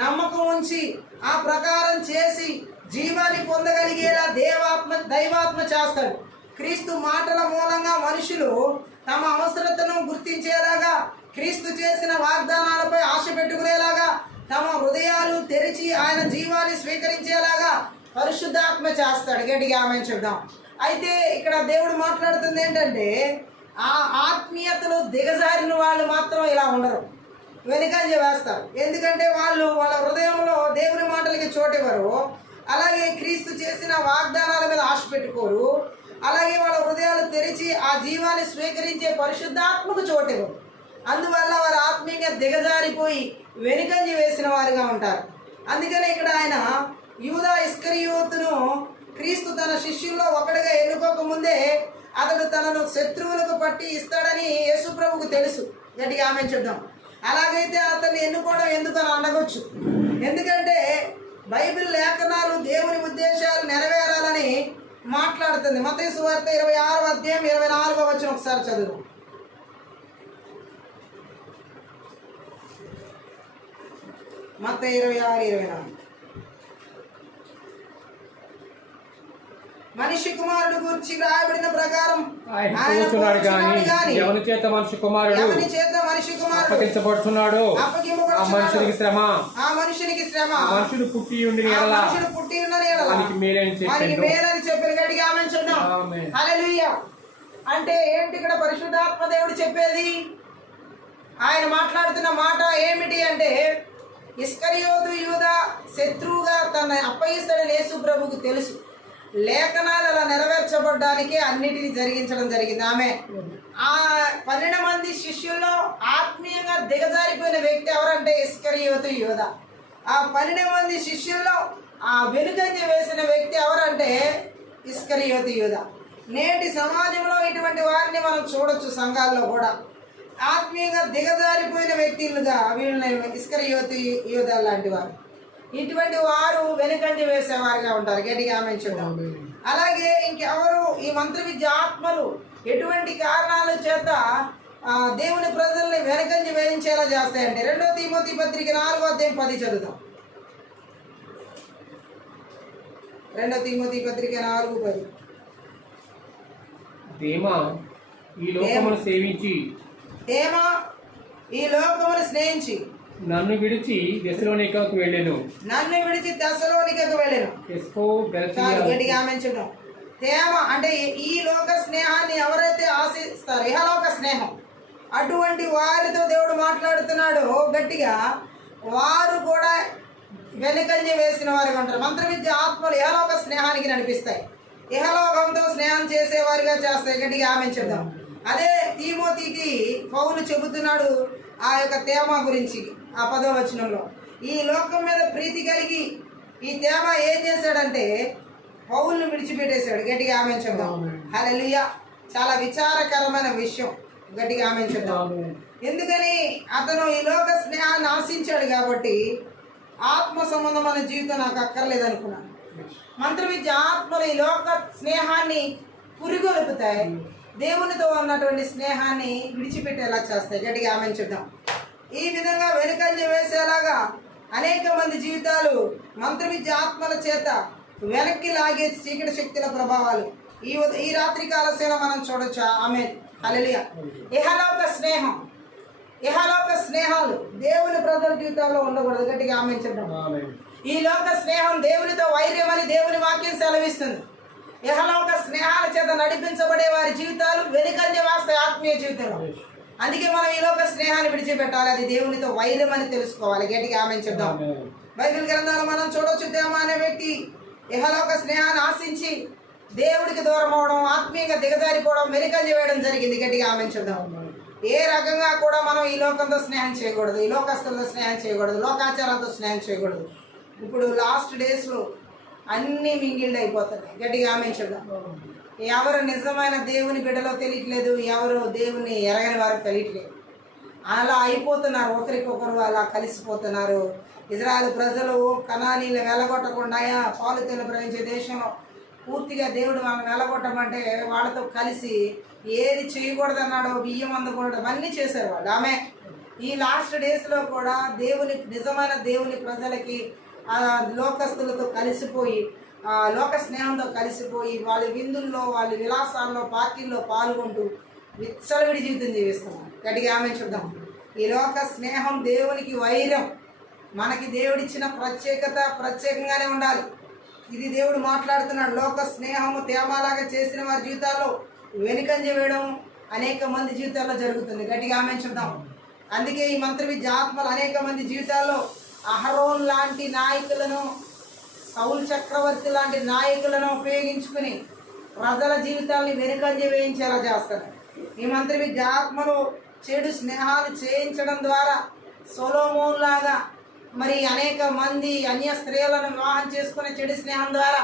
నమ్మకం ఉంచి ఆ ప్రకారం చేసి జీవాన్ని పొందగలిగేలా దైవాత్మ చేస్తాడు. క్రీస్తు మాటల మూలంగా మనుషులు తమ అవసరతను గుర్తించేలాగా, క్రీస్తు చేసిన వాగ్దానాలపై ఆశ పెట్టుకునేలాగా, తమ హృదయాలు తెరిచి ఆయన జీవాన్ని స్వీకరించేలాగా పరిశుద్ధాత్మ చేస్తాడు. గట్టిగా ఆమేన్ చెప్దాం. అయితే ఇక్కడ దేవుడు మాట్లాడుతుంది ఏంటంటే ఆ ఆత్మీయతలు దిగజారిన వాళ్ళు మాత్రం ఇలా ఉండరు, వెనుకంజ వేస్తారు. ఎందుకంటే వాళ్ళ హృదయంలో దేవుని మాటలకి చోటివ్వరు. అలాగే క్రీస్తు చేసిన వాగ్దానాల మీద ఆశ పెట్టుకోరు. అలాగే వాళ్ళ హృదయాలు తెరిచి ఆ జీవాన్ని స్వీకరించే పరిశుద్ధాత్మకు చోటివ్వరు. అందువల్ల వారు ఆత్మీయంగా దిగజారిపోయి వెనుకంజ వేసిన వారిగా ఉంటారు. అందుకనే ఇక్కడ ఆయన యూదా ఇస్కరియోతును క్రీస్తు తన శిష్యుల్లో ఒకటిగా ఎన్నుకోకముందే అతడు తనను శత్రువులకు పట్టి ఇస్తాడని యేసుప్రభుకు తెలుసు. గట్టిగా ఆమేన్ చెప్దాం. అలాగైతే అతన్ని ఎన్నుకోవడం ఎందుకని అడగొచ్చు. ఎందుకంటే బైబిల్ లేఖనాలు దేవుని ఉద్దేశాలు నెరవేరాలని మాట్లాడుతుంది. మత్తయి సువార్త 26వ అధ్యాయం 24వ వచనం ఒకసారి చదువు. మత్తయి 26:24. మనిషి కుమారుడు గురించి రాయబడిన ప్రకారం ఆయన కూర్చున్నాడు గాని ఎవని చేత మనిషి కుమారుడు అప్పగించబడుతున్నాడు ఆ మనుషునికి శ్రమ మనుషుడు పుట్టి ఉండని ఎడల వానికి మేలని చెప్పారు. గట్టిగా ఆమేన్ చెప్దాం. హల్లెలూయా. అంటే ఏంటి ఇక్కడ పరిశుద్ధాత్మ దేవుడు చెప్పేది? ఆయన మాట్లాడుతున్న మాట ఏమిటి అంటే, ఇస్కరియోతు యూదా శత్రువుగా తన అప్పగిస్తాడని యేసు ప్రభువుకు తెలుసు. లేఖనాలు అలా నెరవేర్చబడ్డానికి అన్నిటిని జరిగించడం జరిగింది. ఆమె ఆ 12 మంది శిష్యుల్లో ఆత్మీయంగా దిగజారిపోయిన వ్యక్తి ఎవరంటే ఇస్కరియోతు యూదా. ఆ 12 మంది శిష్యుల్లో ఆ వెనుకంజ వేసిన వ్యక్తి ఎవరంటే ఇస్కరియోతు యూదా. నేటి సమాజంలో ఇటువంటి వారిని మనం చూడొచ్చు. సంఘాల్లో కూడా ఆత్మీయంగా దిగజారిపోయిన వ్యక్తులుగా వీళ్ళని ఇస్కరియోతు యూదా లాంటి వారు. ఇటువంటి వారు వెనుకంజ వేసేవారుగా ఉంటారు. గట్టిగా ఆమేన్ చెప్దాం. అలాగే ఇంకెవరు ఈ మంత్ర విద్య ఆత్మలు ఎటువంటి కారణాల చేత దేవుని ప్రజల్ని వెనుకంజ వేయించేలా చేస్తాయంటే 2 తిమోతి పత్రిక 4వ అధ్యాయం 10 చదువుతాం. 2 తిమోతి పత్రిక 4:10. దేమా ఈ లోకమును సేవించి నన్ను విడిచి తెస్సలోనికకు వెళ్ళెను. గట్టిగా ఆమేన్ చెప్దాం. తేమ అంటే ఈ లోక స్నేహాన్ని ఎవరైతే ఆశిస్తారో, ఇహలోక స్నేహం, అటువంటి వారితో దేవుడు మాట్లాడుతున్నాడు గట్టిగా. వారు కూడా వెనుకంజ వేసిన వారిగా ఉంటారు. మంత్ర విద్య ఆత్మలు ఇహలోక స్నేహానికి నడిపిస్తాయి, ఇహలోకంతో స్నేహం చేసేవారిగా చేస్తాయి. గట్టిగా ఆమేన్ చెప్దాం. అదే తిమోతికి పౌలు చెబుతున్నాడు ఆ యొక్క తేమ గురించి. ఆ 10వ వచనంలో ఈ లోకం మీద ప్రీతి కలిగి ఈ తేమ ఏం చేశాడంటే పౌలును విడిచిపెట్టేశాడు. గట్టిగా ఆమేన్ చెప్దాం. హల్లెలూయా. చాలా విచారకరమైన విషయం. గట్టిగా ఆమేన్ చెప్దాం. ఎందుకని అతను ఈ లోక స్నేహాన్ని ఆశించాడు కాబట్టి ఆత్మ సంబంధమైన జీవితం నాకు అక్కర్లేదు అనుకున్నాను. మంత్ర విద్య ఆత్మలు ఈ లోక స్నేహాన్ని పురిగొలుపుతాయి, దేవునితో ఉన్నటువంటి స్నేహాన్ని విడిచిపెట్టేలా చేస్తాయి. గట్టిగా ఆమేన్ చెప్దాం. ఈ విధంగా వెనుకంజ వేసేలాగా అనేక మంది జీవితాలు మంత్ర విద్య ఆత్మల చేత వెనక్కి లాగే చీకటి శక్తుల ప్రభావాలు ఈ రాత్రి కాల సేన మనం చూడొచ్చు. ఆమేన్. హల్లెలూయా. ఇహలోక స్నేహాలు దేవుని ప్రజల జీవితాల్లో ఉండకూడదు. గట్టిగా ఆమేన్ చెప్దాం. ఈ లోక స్నేహం దేవునితో వైర్యం అని దేవుని వాక్యం సెలవిస్తుంది. ఇహలోక స్నేహాల చేత నడిపించబడే వారి జీవితాలు వెనుకంజ వేస్తాయి ఆత్మీయ జీవితంలో. అందుకే మనం ఈ లోక స్నేహాన్ని విడిచిపెట్టాలి. అది దేవునితో వైర్యం అని తెలుసుకోవాలి. గట్టిగా ఆమేన్ చెప్దాం. బైబిల్ గ్రంథాలు మనం చూడొచ్చు. తేమ అనే వ్యక్తి ఇహలోక స్నేహాన్ని ఆశించి దేవుడికి దూరం అవడం, ఆత్మీయంగా దిగజారిపోవడం, వెనుకంజ వేయడం జరిగింది. గట్టిగా ఆమేన్ చెప్దాం. ఏ రకంగా కూడా మనం ఈ లోకంతో స్నేహం చేయకూడదు, ఈ లోకస్తులతో స్నేహం చేయకూడదు, లోకాచారాలతో స్నేహం చేయకూడదు. ఇప్పుడు లాస్ట్ డేస్లో అన్నీ మింగిల్డ్ అయిపోతున్నాయి. గట్టిగా ఆమేన్ చెప్దాం. ఎవరు నిజమైన దేవుని బిడ్డలో తెలియట్లేదు, ఎవరు దేవుని ఎరగని వారికి తెలియట్లేదు. అలా అయిపోతున్నారు, ఒకరికొకరు అలా కలిసిపోతున్నారు. ఇజ్రాయెల్ ప్రజలు కనానీలు వెళ్ళగొట్టకుండా పాలుతీలు ప్రవహించే దేశంలో పూర్తిగా దేవుడు వాళ్ళని వెళ్ళగొట్టమంటే వాళ్ళతో కలిసి ఏది చేయకూడదన్నాడో, బియ్యం అందకూడదు, అన్నీ చేశారు వాళ్ళు. ఆమె ఈ లాస్ట్ డేస్లో కూడా నిజమైన దేవుని ప్రజలకి లోకస్తులతో కలిసిపోయి, లోక స్నేహంతో కలిసిపోయి వాళ్ళ విందుల్లో, వాళ్ళ విలాసాల్లో, పార్టీల్లో పాల్గొంటూ విచ్చలవిడి జీవితం జీవిస్తున్నాం. గట్టిగా ఆమేన్ చెప్దాం. ఈ లోక స్నేహం దేవునికి వైరం. మనకి దేవుడిచ్చిన ప్రత్యేకత ప్రత్యేకంగానే ఉండాలి. ఇది దేవుడు మాట్లాడుతున్నాడు. లోక స్నేహము తేమలాగా చేసిన వారి జీవితాల్లో వెనుకంజ వేయడం అనేక మంది జీవితాల్లో జరుగుతుంది. గట్టిగా ఆమేన్ చెప్దాం. అందుకే ఈ మంత్ర విద్య ఆత్మలు అనేక మంది జీవితాల్లో అహరోన్ లాంటి నాయకులను, సౌల్ చక్రవర్తి లాంటి నాయకులను ఉపయోగించుకుని ప్రజల జీవితాన్ని వెనుకంజ వేయించేలా చేస్తారు. ఈ మంత్ర విద్య ఆత్మలు చెడు స్నేహాలు చేయించడం ద్వారా సొలొమోన్ లాగా మరి అనేక మంది అన్య స్త్రీలను వివాహం చేసుకునే చెడు స్నేహం ద్వారా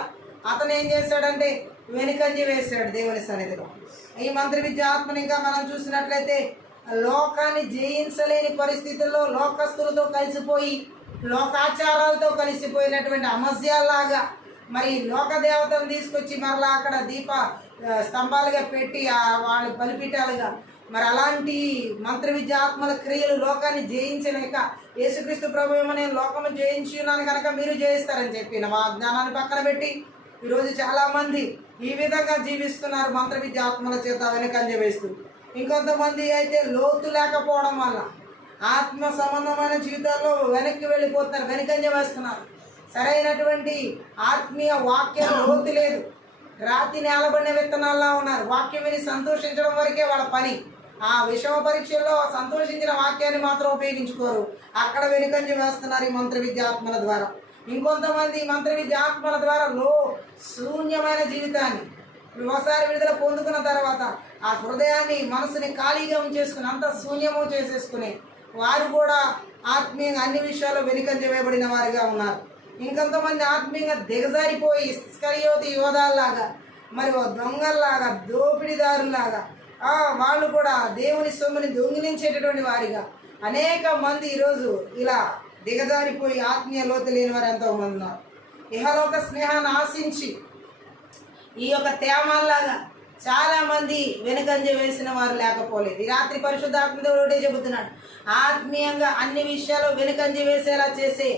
అతను ఏం చేశాడంటే వెనుకంజ వేశాడు దేవుని సన్నిధిలో. ఈ మంత్ర విద్య ఆత్మని ఇంకా మనం చూసినట్లయితే లోకాన్ని జయించలేని పరిస్థితుల్లో లోకస్తులతో కలిసిపోయి లోకాచారాలతో కలిసిపోయినటువంటి అమస్యాల్లాగా మరి లోక దేవతను తీసుకొచ్చి మరలా అక్కడ స్తంభాలుగా పెట్టి వాళ్ళు బలిపీఠాలుగా మరి అలాంటి మంత్ర విద్య ఆత్మల క్రియలు లోకాన్ని జయించలేక యేసుక్రీస్తు ప్రభు ఏమో నేను లోకము జయించి ఉన్నాను కనుక మీరు జయిస్తారని చెప్పిన మా జ్ఞానాన్ని పక్కన పెట్టి ఈరోజు చాలామంది ఈ విధంగా జీవిస్తున్నారు, మంత్ర విద్య ఆత్మల చేత వెనకంజ వేస్తూ. ఇంకొంతమంది అయితే లోతు లేకపోవడం వల్ల ఆత్మ సంబంధమైన జీవితాల్లో వెనక్కి వెళ్ళిపోతున్నారు, వెనకంజ వేస్తున్నారు. సరైనటువంటి ఆత్మీయ వాక్యం లోతు లేదు, రాతి నేలబడిన విత్తనాల్లో ఉన్నారు. వాక్యం విని సంతోషించడం వరకే వాళ్ళ పని. ఆ విషమ పరీక్షల్లో సంతోషించిన వాక్యాన్ని మాత్రం ఉపయోగించుకోరు, అక్కడ వెనుకంజ వేస్తున్నారు ఈ మంత్ర విద్య ఆత్మల ద్వారా. ఇంకొంతమంది మంత్ర విద్య ఆత్మల ద్వారా శూన్యమైన జీవితాన్ని ఒకసారి విడుదల పొందుకున్న తర్వాత ఆ హృదయాన్ని మనసుని ఖాళీగా ఉంచేసుకుని అంత శూన్యము చేసేసుకుని వారు కూడా ఆత్మీయంగా అన్ని విషయాల్లో వెనుకంజ వేయబడిన వారిగా ఉన్నారు. ఇంకొంతమంది ఆత్మీయంగా దిగజారిపోయి ఇస్కరియోతు యోధాల్లాగా మరి దొంగల్లాగా దోపిడీదారులాగా వాళ్ళు కూడా దేవుని సొమ్ముని దొంగిలించేటటువంటి వారిగా అనేక మంది ఈరోజు ఇలా దిగజారిపోయి ఆత్మీయ లోతు లేని వారు ఎంతోమంది ఉన్నారు. ఇహలోక స్నేహాన్ని ఆశించి ఈ యొక్క తేమాల్లాగా చాలామంది వెనుకంజ వేసిన వారు లేకపోలేదు. ఈ రాత్రి పరిశుద్ధాత్మ దేవుడు ఒకటే చెబుతున్నాడు, ఆత్మీయంగా అన్ని విషయాలు వెనుకంజ వేసేలా చేసే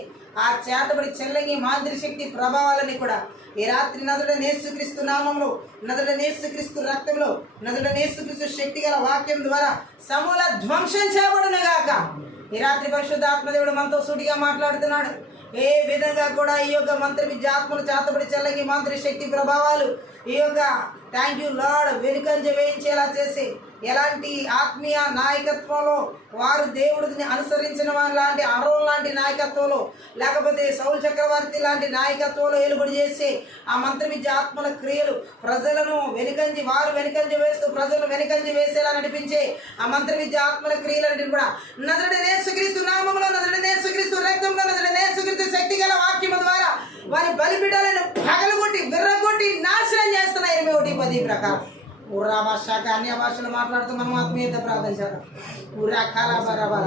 ఆ చేతబడి చెల్లంగి మాంత్రిక శక్తి ప్రభావాలని కూడా ఈ రాత్రి నదుడైన యేసుక్రీస్తు నామంలో, నదుడైన యేసుక్రీస్తు రక్తంలో, నదుడైన యేసుక్రీస్తు శక్తి గల వాక్యం ద్వారా సమూల ధ్వంసం చేయబడునుగాక. ఈ రాత్రి పరిశుద్ధాత్మదేవుడు మనతో సూటిగా మాట్లాడుతున్నాడు. ఏ విధంగా కూడా ఈ యొక్క మంత్ర విద్య ఆత్మలు చేతబడి చెల్లంగి మాంత్రిక శక్తి ప్రభావాలు ఈ యొక్క థ్యాంక్ యూ లార్డ్ వెనుకంజ వేయించేలా చేసి ఎలాంటి ఆత్మీయ నాయకత్వంలో వారు దేవుడిని అనుసరించిన వారి లాంటి అరోన్ లాంటి నాయకత్వంలో లేకపోతే సౌల్ చక్రవర్తి లాంటి నాయకత్వంలో ఏలుబడి చేసి ఆ మంత్ర విద్య ఆత్మల క్రియలు ప్రజలను వారు వెనుకంజ వేస్తూ ప్రజలను వెనుకంజ వేసేలా నడిపించే ఆ మంత్ర విద్య ఆత్మల క్రియలన్నింటిని కూడా నజరుడైన యేసుక్రీస్తు నామములో, నజరుడైన యేసుక్రీస్తు రక్తంలో, నజరుడైన యేసుక్రీస్తు శక్తి గల వాక్యము ద్వారా వారి బలిపీఠాలను పగలగొట్టి విర్రగొట్టి నాశనం చేస్తున్నాయి. 21:10 ప్రకారం ఊరా భాషక అన్య భాషలు మాట్లాడుతూ మనం ఆత్మీయత ప్రార్థన చేద్దాం. ఊరా కాలా బరబల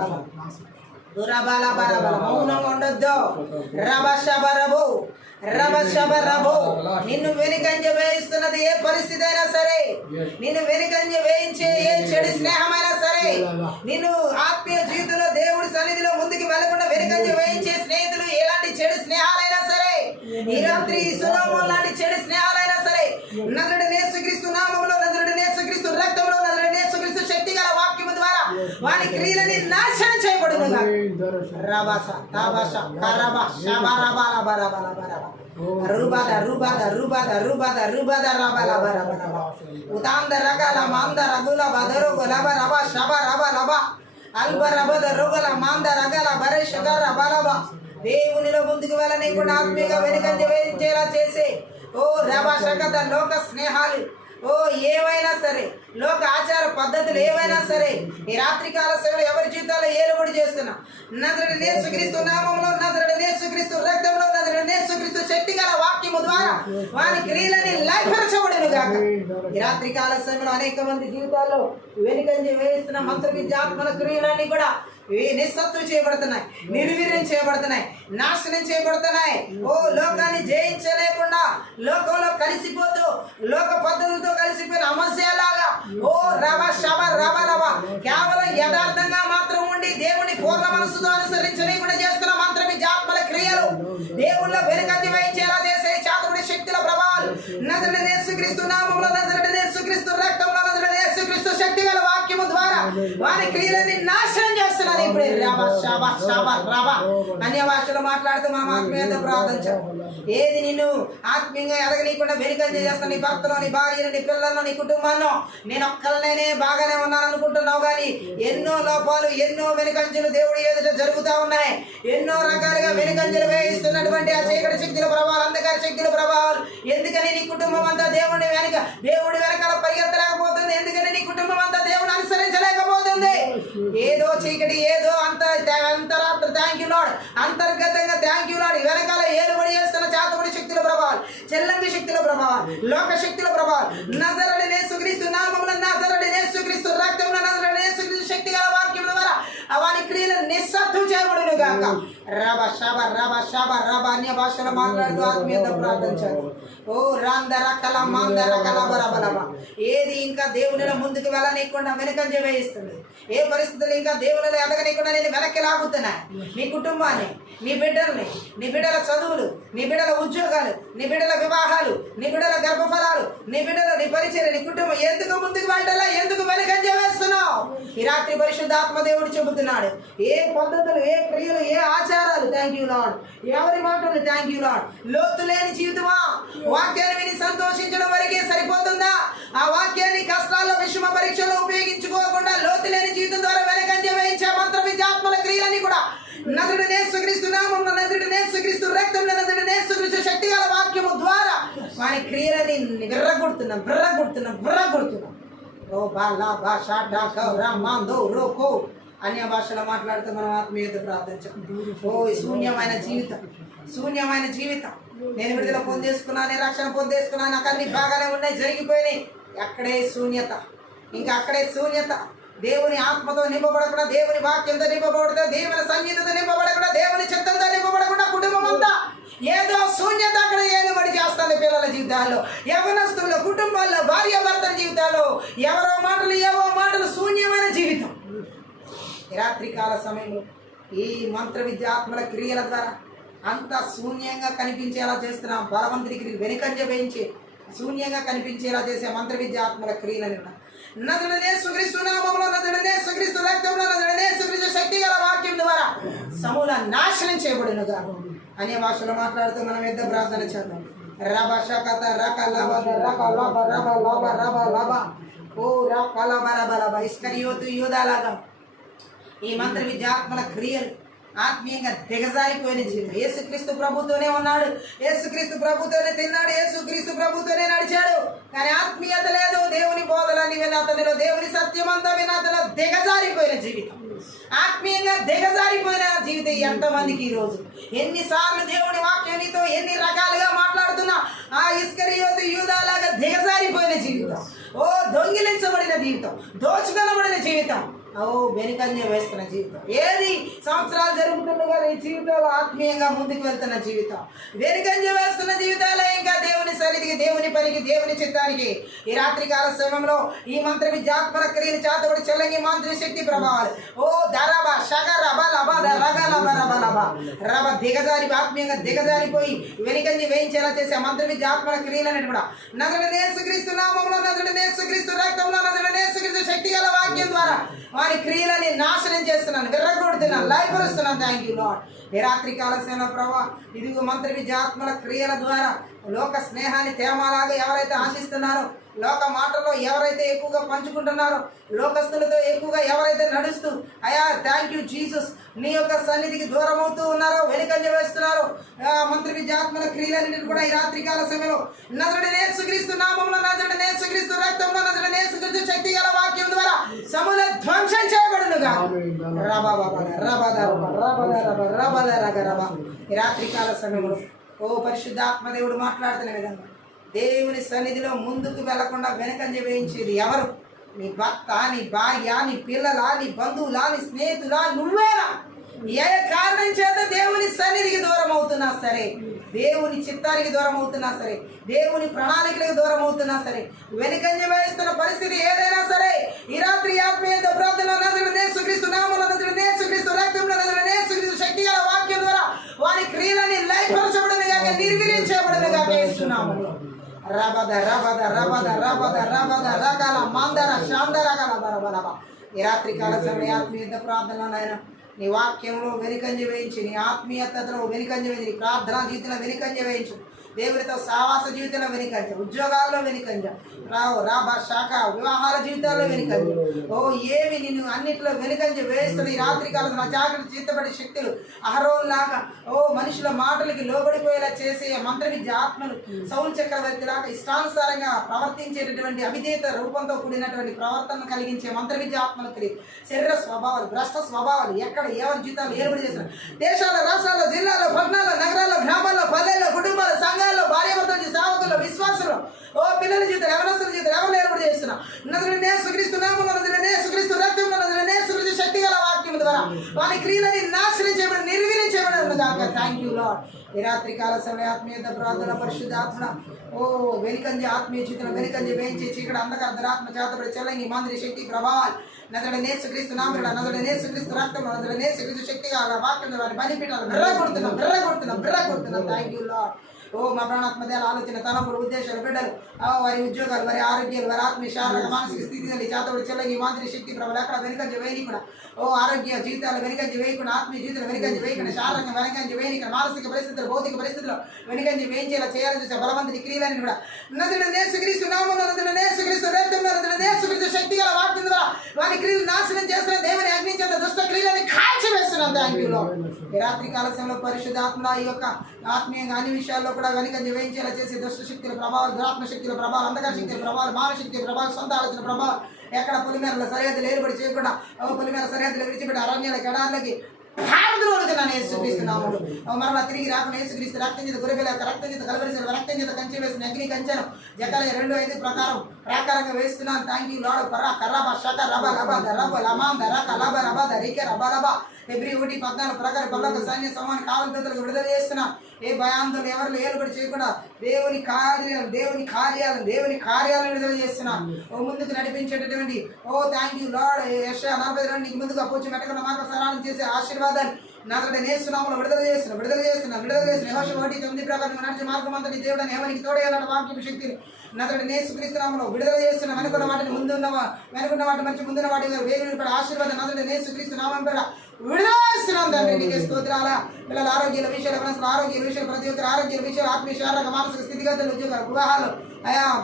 దురబల బరబల మౌనంగా ఉండొద్దు. రబశబరబో రబశబరబో నిన్ను వెనుకంజ వేయిస్తున్నది ఏ పరిస్థితి అయినా సరే, నిన్ను వెనుకంజ వేయించే ఏ చెడు స్నేహమైనా సరే, నిన్ను ఆత్మీయ జీవితంలో దేవుడి సన్నిధిలో ముందుకు వెళ్లకుండా వెనుకంజ వేయించే స్నేహితులు ఎలాంటి చెడు స్నేహాలైనా సరే, ఈ రాత్రి సునామం లాంటి చెడు స్నేహాలైనా సరే, నజరుడైన యేసుక్రీస్తు నామములో, నజరుడైన యేసుక్రీస్తు రక్తంలో, నజరుడైన యేసుక్రీస్తు శక్తి గల వాక్యము ద్వారా వారి క్రియలని నాశనం చేయబడునుగా. రబస తాబస కరబ శబరబల బరబల బరబ రుబద రుబద రుబద రుబద రుబద రబల బరబల ఉతాంద రగల మాంద రగుల బదరు గలబ రబ శబ రబ రబ అల్బ రబద రుగల మాంద రగల బరే షగర బలబ దేవునిలో ముందుకు వెళ్ళనీయకుండా ఆత్మీయంగా వెనుకంజ వేయించేలా చేసే రబ శగద లోక స్నేహాలు ఏవైనా సరే, లోక ఆచార పద్ధతులు ఏవైనా సరే ఈ రాత్రికాల సమయంలో ఎవరి జీవితాల్లో ఏలుబడి చేస్తున్నా నజరుడైన యేసుక్రీస్తు నామములో, నజరుడైన యేసుక్రీస్తు రక్తంలో, నజరుడైన యేసుక్రీస్తు శక్తి గల వాక్యము ద్వారా వారి క్రియలని లయపరచబడును గాక. ఈ రాత్రికాల సమయంలో అనేక మంది జీవితాల్లో వెనుకంజ వేయిస్తున్న మంత్ర విద్య ఆత్మల క్రియలన్నీ కూడా నిస్సత్తు చేయబడుతున్నాయి, నిర్వీర్యం చేయబడుతున్నాయి, నాశనం చేయబడుతున్నాయి. లోకాన్ని జయించలేకుండా లోకంలో కలిసిపోతూ లోక పద్ధతులతో కలిసిపోయిన అమస్యలాగా రవ శవ రవ రవ కేవలం యథార్థంగా మాత్రం ఉండి దేవుని పూర్ణ మనస్సుతో అనుసరించలేకుండా చేస్తున్న మంత్ర విద్య ఆత్మల క్రియలు దేవుళ్ళ వెనుకంజ వేయించేలా చేసే చేతబడి శక్తుల ప్రభావాలు నజరుడైన యేసుక్రీస్తు నామములో, నజరుడైన యేసుక్రీస్తు రక్తంలో, నజరుడైన యేసుక్రీస్తు శక్తి గల వాక్యము ద్వారా వారి క్రియలని నాశనం చేస్తున్నారు. ఇప్పుడు రబ శబ శబ రబ అన్య భాషలో మాట్లాడుతూ మా ఆత్మీయత ప్రార్థించాం. ఏది నిన్ను ఆత్మీయంగా ఎదగనీయకుండా వెనుకంజ చేస్తున్న నీ భర్తలో, నీ భార్యను, నీ పిల్లలను, నీ కుటుంబాన్ని నేను ఒక్కళ్ళనే బాగానే ఉన్నాను అనుకుంటున్నావు కానీ ఎన్నో లోపాలు, ఎన్నో వెనుకంజలు దేవుడి ఎదుట జరుగుతూ ఉన్నాయి. ఎన్నో రకాలుగా వెనుకంజలు వేయిస్తున్నటువంటి ఆ చీకటి శక్తుల ప్రభావాలు, అంధకార శక్తుల ప్రభావాలు. ఎందుకని నీ కుటుంబం అంతా దేవుడి వెనకాల పరిగెత్తలేకపోతుంది? ఎందుకని నీ కుటుంబం అంతా దేవుని అనుసరించలేకపోతుంది? ఏదో చీకటి, ఏదో అంతరాత్ర థ్యాంక్ యూ లార్డ్, అంతర్గతంగా థ్యాంక్ యూ లార్డ్ వెనకాల ఏలుబడి చేస్తున్న చేతబడి శక్తుల ప్రభావాలు, చెల్లంగి శక్తుల ప్రభావాలు, లోక శక్తుల ప్రభావాలు నజరుడైన యేసుక్రీస్తు నామములో, నజరుడైన యేసుక్రీస్తు రక్తంలో, నజరుడైన యేసుక్రీస్తు శక్తి చేయబడునుగా. రబ శబ రబ శబ రబ అన్య భాషలో మాట్లాడుతూ ఆత్మీయత ప్రార్థించాలి. ఓ రాందర కల మాందర కల బరబలబ. ఏది ఇంకా దేవునిలో ముందుకు వెళ్ళనీయకుండా వెనకంజ వేయిస్తుంది. ఏ పరిస్థితులు ఇంకా దేవునిలో ఎదగనీయకుండా నేను వెనక్కి లాగుతున్నాయి. నీ కుటుంబాన్ని, నీ బిడ్డల్ని, నీ బిడ్డల చదువులు, నీ బిడ్డల ఉద్యోగాలు, నీ బిడ్డల వివాహాలు, నీ బిడ్డల గర్భఫలాలు, నీ బిడ్డల నీ పరిచయం, నీ కుటుంబం ఎందుకు ముందుకు వెళ్ళాలా? ఎందుకు వెనకంజ వేస్తున్నావు? ఈ రాత్రి పరిశుద్ధాత్మ దేవుడు చెబుతున్నాడు. ఏ పద్ధతులు, ఏ క్రియలు, ఏ ఆచారాలు, థ్యాంక్ యూ లార్డ్, ఎవరి మాటలు థ్యాంక్ యూ లార్డ్. లోతు లేని జీవితమా? వాక్యాన్ని విని సంతోషించడం వరకే సరిపోతుందా? ఆ వాక్యాన్ని కష్టాల్లో, విషమ పరీక్షలో ఉపయోగించుకోకుండా లోతు లేని జీవితం ద్వారా వెనకంజ వేయించే మంత్ర విద్యాత్మల క్రియలని కూడా నజరుడైన యేసుక్రీస్తు నామములో, నజరుడైన యేసుక్రీస్తు రక్తంలో, నజరుడైన యేసుక్రీస్తు శక్తిగల వాక్యము ద్వారా వారి క్రియలని విర్రగొడుతున్నాం. ఓ బాలా భాషా డాకా రామాందో రోకో అన్య భాషలో మాట్లాడుతూ మనం ఆత్మీయత ప్రార్థించాం. ఓ శూన్యమైన జీవితం నేను విడుదల పొందేసుకున్నాను, రక్షణ పొందేసుకున్నాను, నాకు అన్ని బాగానే ఉన్నాయి, జరిగిపోయినాయి. అక్కడే శూన్యత. దేవుని ఆత్మతో నింపబడకుండా, దేవుని వాక్యంతో నింపబడకుండా, దేవుని సంగీతంతో నింపబడకుండా, దేవుని చిత్తంతో నింపబడకుండా కుటుంబం అంతా ఏదో శూన్యత అక్కడ ఏలుబడి చేస్తుంది. పిల్లల జీవితాల్లో, యవనస్తుల్లో, కుటుంబాల్లో, భార్యాభర్తల జీవితాల్లో ఏవో మాటలు శూన్యమైన జీవితం. రాత్రికాల సమయంలో ఈ మంత్ర విద్యాత్మల క్రియల ద్వారా అంత శూన్యంగా కనిపించేలా చేస్తున్నాం. బలవంతుడి క్రియలు వెనుకంజ వేయించి శూన్యంగా కనిపించేలా చేసే మంత్ర విద్యాత్మల క్రియలను నజరుడైన యేసుక్రీస్తు నామములో, నజరుడైన యేసుక్రీస్తు రక్తంలో, నజరుడైన యేసుక్రీస్తు శక్తి గల వాక్యం ద్వారా సమూల నాశనం చేయబడునుగా. అనే భాషలో మాట్లాడుతూ మనం యుద్ధ ప్రార్థన చేద్దాం. రబ శకత రక లబ రక లబ రబ లబ రబ లబ ఓ రక లబ రబ లబ. ఇస్కరియోతు యూదాలాగా ఈ మంత్ర విద్యాత్మల క్రియలు ఆత్మీయంగా దిగజారిపోయిన జీవితం. యేసుక్రీస్తు ప్రభుతోనే ఉన్నాడు, యేసుక్రీస్తు ప్రభుతోనే తిన్నాడు, యేసుక్రీస్తు ప్రభుతోనే నడిచాడు. కానీ ఆత్మీయత లేదు. దేవుని బోధలన్నీ విన్న అతనిలో, దేవుని సత్యమంతా విన్న అతనిలో దిగజారిపోయిన జీవితం, ఆత్మీయంగా దిగజారిపోయిన జీవితం ఎంతమందికి ఈరోజు? ఎన్నిసార్లు దేవుని వాక్యానితో ఎన్ని రకాలుగా మాట్లాడుతున్నా ఆ ఇస్కరియోతు యూదాలాగా దిగజారిపోయిన జీవితం, ఓ దొంగిలించబడిన జీవితం, దోచుకొనబడిన జీవితం, ఓ వెనుకంజ వేస్తున్న జీవితం. ఏది సంవత్సరాలు జరుగుతుండగా ఈ జీవితాలు ఆత్మీయంగా ముందుకు వెళ్తున్న జీవితం, వెనుకంజ వేస్తున్న జీవితాలే ఇంకా దేవుని సన్నిధికి, దేవుని పనికి, దేవుని చిత్తానికి ఈ రాత్రికాల సమయంలో ఈ మంత్ర విద్యాత్మక క్రియలు చేతబడి చెల్లంగి మంత్రి శక్తి ప్రభావాలు ఓ దరబ షగ రబ లబ రగ లబ రబ లబ రబ ఆత్మీయంగా దిగజారిపోయి వెనుకంజ వేయించేలా చేసే మంత్ర విద్యాత్మక క్రియలనేది కూడా నజరుడైన యేసుక్రీస్తు నామములో, నజరుడైన యేసుక్రీస్తు రక్తంలో, నజరుడైన యేసుక్రీస్తు శక్తి గల వాక్యం ద్వారా వారి క్రియలని నాశనం చేస్తున్నాను, విర్రగొడుతున్నాను, లయపరుస్తున్నాను. Thank you lord. ఈ రాత్రికాల సమయంలో ప్రభా ఇదిగో మంత్ర విద్యాత్మల క్రియల ద్వారా లోక స్నేహాన్ని తేమాలాగా ఎవరైతే ఆశిస్తున్నారో, లోక మాటల్లో ఎవరైతే ఎక్కువగా పంచుకుంటున్నారో, లోకస్తులతో ఎక్కువగా ఎవరైతే నడుస్తూ అయా థ్యాంక్ యూ జీసస్ నీ యొక్క సన్నిధికి దూరం అవుతూ ఉన్నారో, వెనుకంజ వేస్తున్నారో మంత్ర విద్యాత్మల క్రియలన్నింటినీ కూడా ఈ రాత్రికాల సమయంలో నజరుడైన యేసుక్రీస్తు నామములో, నజరుడైన యేసుక్రీస్తు రక్తంలో, నజరుడైన యేసుక్రీస్తు శక్తి గల వాక్యం ద్వారా సమూల ధ్వంసం చేయబడునుగా. ఈ రాత్రికాల సమయంలో ఓ పరిశుద్ధాత్మ దేవుడు మాట్లాడుతున్న విధంగా దేవుని సన్నిధిలో ముందుకు వెళ్లకుండా వెనకంజ వేయించేది ఎవరు? నీ భర్త, నీ భార్య, నీ పిల్లలా, నీ బంధువులా, నీ స్నేహితులా, నువ్వేనా? ఏ కారణం చేత దేవుని సన్నిధికి దూరం అవుతున్నా సరే, దేవుని చిత్తానికి దూరం అవుతున్నా సరే, దేవుని ప్రణాళికలకు దూరం అవుతున్నా సరే, వెనుకంజ వేస్తున్న పరిస్థితి ఏదైనా సరే ఈ రాత్రి ఆత్మీయత ప్రార్థన నజరుడైన యేసుక్రీస్తు నామములో, నజరుడైన యేసుక్రీస్తు రక్తంలో, నజరుడైన యేసుక్రీస్తు శక్తి గల వాక్యం ద్వారా వారి క్రియలని లయపరచబడునుగాక, నిర్వీర్యించబడునుగాక యేసునామములో. రబద రబద రబద రబద రబద రగల మందర శాందర గల బరబలబ. ఈ రాత్రికాల సమయ ఆత్మీయత ప్రార్థనలో నాయన నీ వాక్యంలో వెనుకంజ వేయించి, నీ ఆత్మీయతలో వెనుకంజ వేయించి, నీ ప్రార్థనా జీవితంలో వెనుకంజ వేయించు, దేవునితో సావాస జీవితంలో వెనుకంజ, ఉద్యోగాల్లో వెనుకంజ, రాబ శాఖ వివాహాల జీవితాల్లో వెనుకంజ, ఓ ఏమి నిన్ను అన్నింటిలో వెనుకంజ వేస్తున్న ఈ రాత్రికాలం నా జాగ్రత్త చిత్తపడే శక్తులు అహరోన్లాగా ఓ మనుషుల మాటలకి లోబడిపోయేలా చేసే మంత్ర విద్య ఆత్మలు సౌలు చక్రవర్తి లాగా ఇష్టానుసారంగా ప్రవర్తించేటటువంటి అవిధేయత రూపంతో కూడినటువంటి ప్రవర్తన కలిగించే మంత్ర విద్య ఆత్మలు తెలియదు. శరీర స్వభావాలు, భ్రష్ట స్వభావాలు ఎక్కడ ఎవరి జీవితాలు ఏర్పడి చేసిన దేశాల్లో, రాష్ట్రాల్లో, జిల్లాల్లో, పట్టణాల్లో, నగరాల్లో, గ్రామాల్లో, పల్లెల్లో, కుటుంబాల్లో, సంఘాల్లో, భార్యాభర్తల సేవకుల్లో, విశ్వాసులు ఓ పిల్లల జీవితాలు, ఎవరస్తుల జీవితాలు ఎవరు ఏర్పడి చేస్తున్నా నజరుడైన యేసుక్రీస్తు నామములో, నజరుడైన యేసుక్రీస్తు రక్తంలో, నజరుడైన యేసుక్రీస్తు శక్తి గల వాక్యం ద్వారా వారి క్రియలని నాశనం చేయబడి నిర్వీర్యం లార్డ్. ఈ రాత్రి కాల సమయ ఆత్మీయత ప్రార్థన పరిశుద్ధాత్మ ఓ వెలికంజ ఆత్మీయ జీవితంలో వెలికంజ వేయించి చీకటి అంధకార ఆత్మ చేతబడి చెల్లంగి మాదిరి శక్తి ప్రభావాలు నజరుడైన యేసుక్రీస్తు నామమున నజరుడైన యేసుక్రీస్తు రక్తమున నజరుడైన యేసుక్రీస్తు శక్తిగా వాక్యం ద్వారా బలిపీఠాలు బిర్రగొడుతున్నాం. Thank you lord. ఓ మా ప్రాణాత్మదేల ఆలోచన తలంపులు ఉద్దేశాలు బిడ్డలు వారి ఉద్యోగాలు వారి ఆరోగ్యాలు వారి ఆత్మీయ శారీరక మానసిక స్థితిగలి చేతబడి చెల్లగి మాదిరి శక్తి ప్రభావం ఎక్కడ వెనుకంజ వేయకుండా ఓ ఆరోగ్య జీవితాలు వెనుకంజ వేయకుండా ఆత్మీయ జీవితాలు వెనుకంజ వేయకుండా శారీరక వెనుకంజ వేయకుండా మానసిక పరిస్థితులు భౌతిక పరిస్థితుల్లో వెనుకంజ వేయించేలా చేయాలని చూసే బలవంతుని క్రియలని కూడా నదుడు యేసుక్రీస్తు నామమున నదుడు యేసుక్రీస్తు రక్తమున నదుడు యేసుక్రీస్తు శక్తి గల వాక్యం ద్వారా వారి క్రియలు నాశనం చేస్తున్న దేవుని అగ్ని చేత దుష్ట క్రియలని కాల్చివేస్తున్నాం. Thank you lord. ఈ రాత్రి కాల సమయంలో పరిశుద్ధాత్మ ఈ యొక్క ఆత్మీయంగా అన్ని విషయాల్లో కూడా వెనుకంజ వేయించేలా చేసే దుష్ట శక్తుల ప్రభావాలు దురాత్మ శక్తుల ప్రభావాలు అంధకార శక్తుల ప్రభావాలు మానవ శక్తుల ప్రభావాలు సొంత ఆలోచన ప్రభావం ఎక్కడ పొలిమేరల సరిహద్దులు ఏర్పడి చేయకుండా పొలిమేర సరిహద్దులు విడిచిపెట్టి అరణ్యాలకి ఎడార్లకి యేసుక్రీస్తున్నాము మరలా తిరిగి రాకుండా యేసుక్రీస్తు రక్తం చేత గురిబెల రక్తం చేత కలవరిసిన రక్తం చేత కంచె వేసిన అగ్ని కంచెను జకర్య 2:5 ప్రకారం ప్రాకారంగా వేస్తున్నాను. Thank you lord. కర్రబ షక రబ రబ దరబ లమా దర కలబ రబ దరిక రబ రబ ఫిబ్రవరి 1:14 ప్రకారం పల్లక సైన్య సమాన కావలితులకు విడుదల చేస్తున్నా. ఏ భయాందోళన ఎవరు ఏలుబడి చేయకుండా దేవుని కార్యాలను విడుదల చేస్తున్నా. ఓ ముందుకు నడిపించేటటువంటి ఓ థ్యాంక్ యూ లార్డ్. యెషయా 42 నీకు ముందుకు అపోచి మెట్టకుండా మార్గ సరాలను చేసే ఆశీర్వాదాన్ని నజరుడైన యేసు నామములో విడుదల చేస్తున్నా. యెహోషువ 1:9 ప్రకారం నడిచే మార్గం అంతా నీ దేవుడని ఎవరికి తోడే అన్నాడు వాక్యం శక్తిని నజరుడైన యేసుక్రీస్తు నామములో విడుదల చేస్తున్నా. వెనుకున్న వాటిని వెనుకున్న వాటి మంచి ముందున్న వాటి వేగులు పడే ఆశీర్వాదం నజరుడైన యేసుక్రీస్తు నామం పేర విడుదల చేస్తున్నాం. తండ్రి నీకే స్తోత్రాల. పిల్లల ఆరోగ్యాల విషయాలు మనసుల ఆరోగ్యాల విషయాలు ప్రతి ఒక్కరి ఆరోగ్యాల విషయాలు ఆత్మీయ శారీరక మానసిక స్థితిగతులు ఉద్యోగాలు వివాహాలు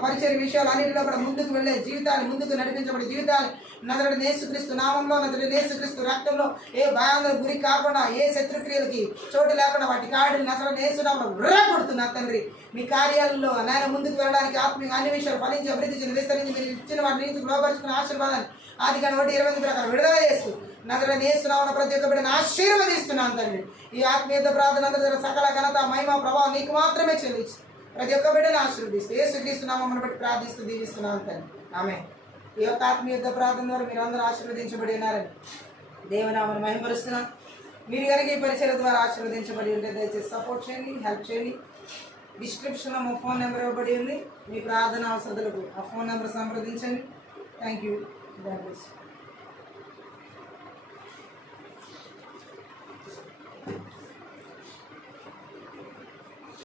పరిచయ విషయాలు అన్నింటిలో కూడా ముందుకు వెళ్ళే జీవితాలు ముందుకు నడిపించబడే జీవితాలు నజరుడైన యేసుక్రీస్తు నామంలో నజరుడైన యేసుక్రీస్తు రక్తంలో ఏ భయాందోళనకు గురి కాకుండా ఏ శత్రుక్రియలకి చోటు లేకుండా వాటి కాడిని నజరుడైన యేసు నామంలో విర్రగొడుతున్నా. తండ్రి మీ కార్యాలలో నాయన ముందుకు వెళ్ళడానికి ఆత్మీయ అన్ని విషయాలు ఫలించి అభివృద్ధి చెంది విస్తరించి మీరు ఇచ్చిన వాటి నీతికి లోపరుచుకున్న ఆశీర్వాదాన్ని ఆదికాండం 1:20 ప్రకారం విడుదల చేస్తూ నజరుడైన యేసు నామమున ప్రతి ఒక్క బిడ్డను ఆశీర్వదిస్తున్నాను. తండ్రి ఈ ఆత్మీయత ప్రార్థన అందరి సకల ఘనత మహిమ ప్రభావం నీకు మాత్రమే చెల్లించు. ప్రతి ఒక్క బిడ్డను ఆశీర్వదిస్తూ యేసుక్రీస్తు నామమున బట్టి ప్రార్థిస్తూ దీవిస్తున్నాను తండ్రి. ఆమె ఈ యొక్క ఆత్మీయత ప్రార్థన ద్వారా మీరు అందరూ ఆశీర్వదించబడి ఉన్నారని దేవనామను మహిమపరుస్తున్నాను. మీరు కనుక ఈ పరిచయం ద్వారా ఆశీర్వదించబడి ఉంటే దయచేసి సపోర్ట్ చేయండి, హెల్ప్ చేయండి. డిస్క్రిప్షన్లో మా ఫోన్ నెంబర్ ఇవ్వబడి ఉంది. మీ ప్రార్థన అవసరాలకు ఆ ఫోన్ నెంబర్ సంప్రదించండి. Thank you. God bless you.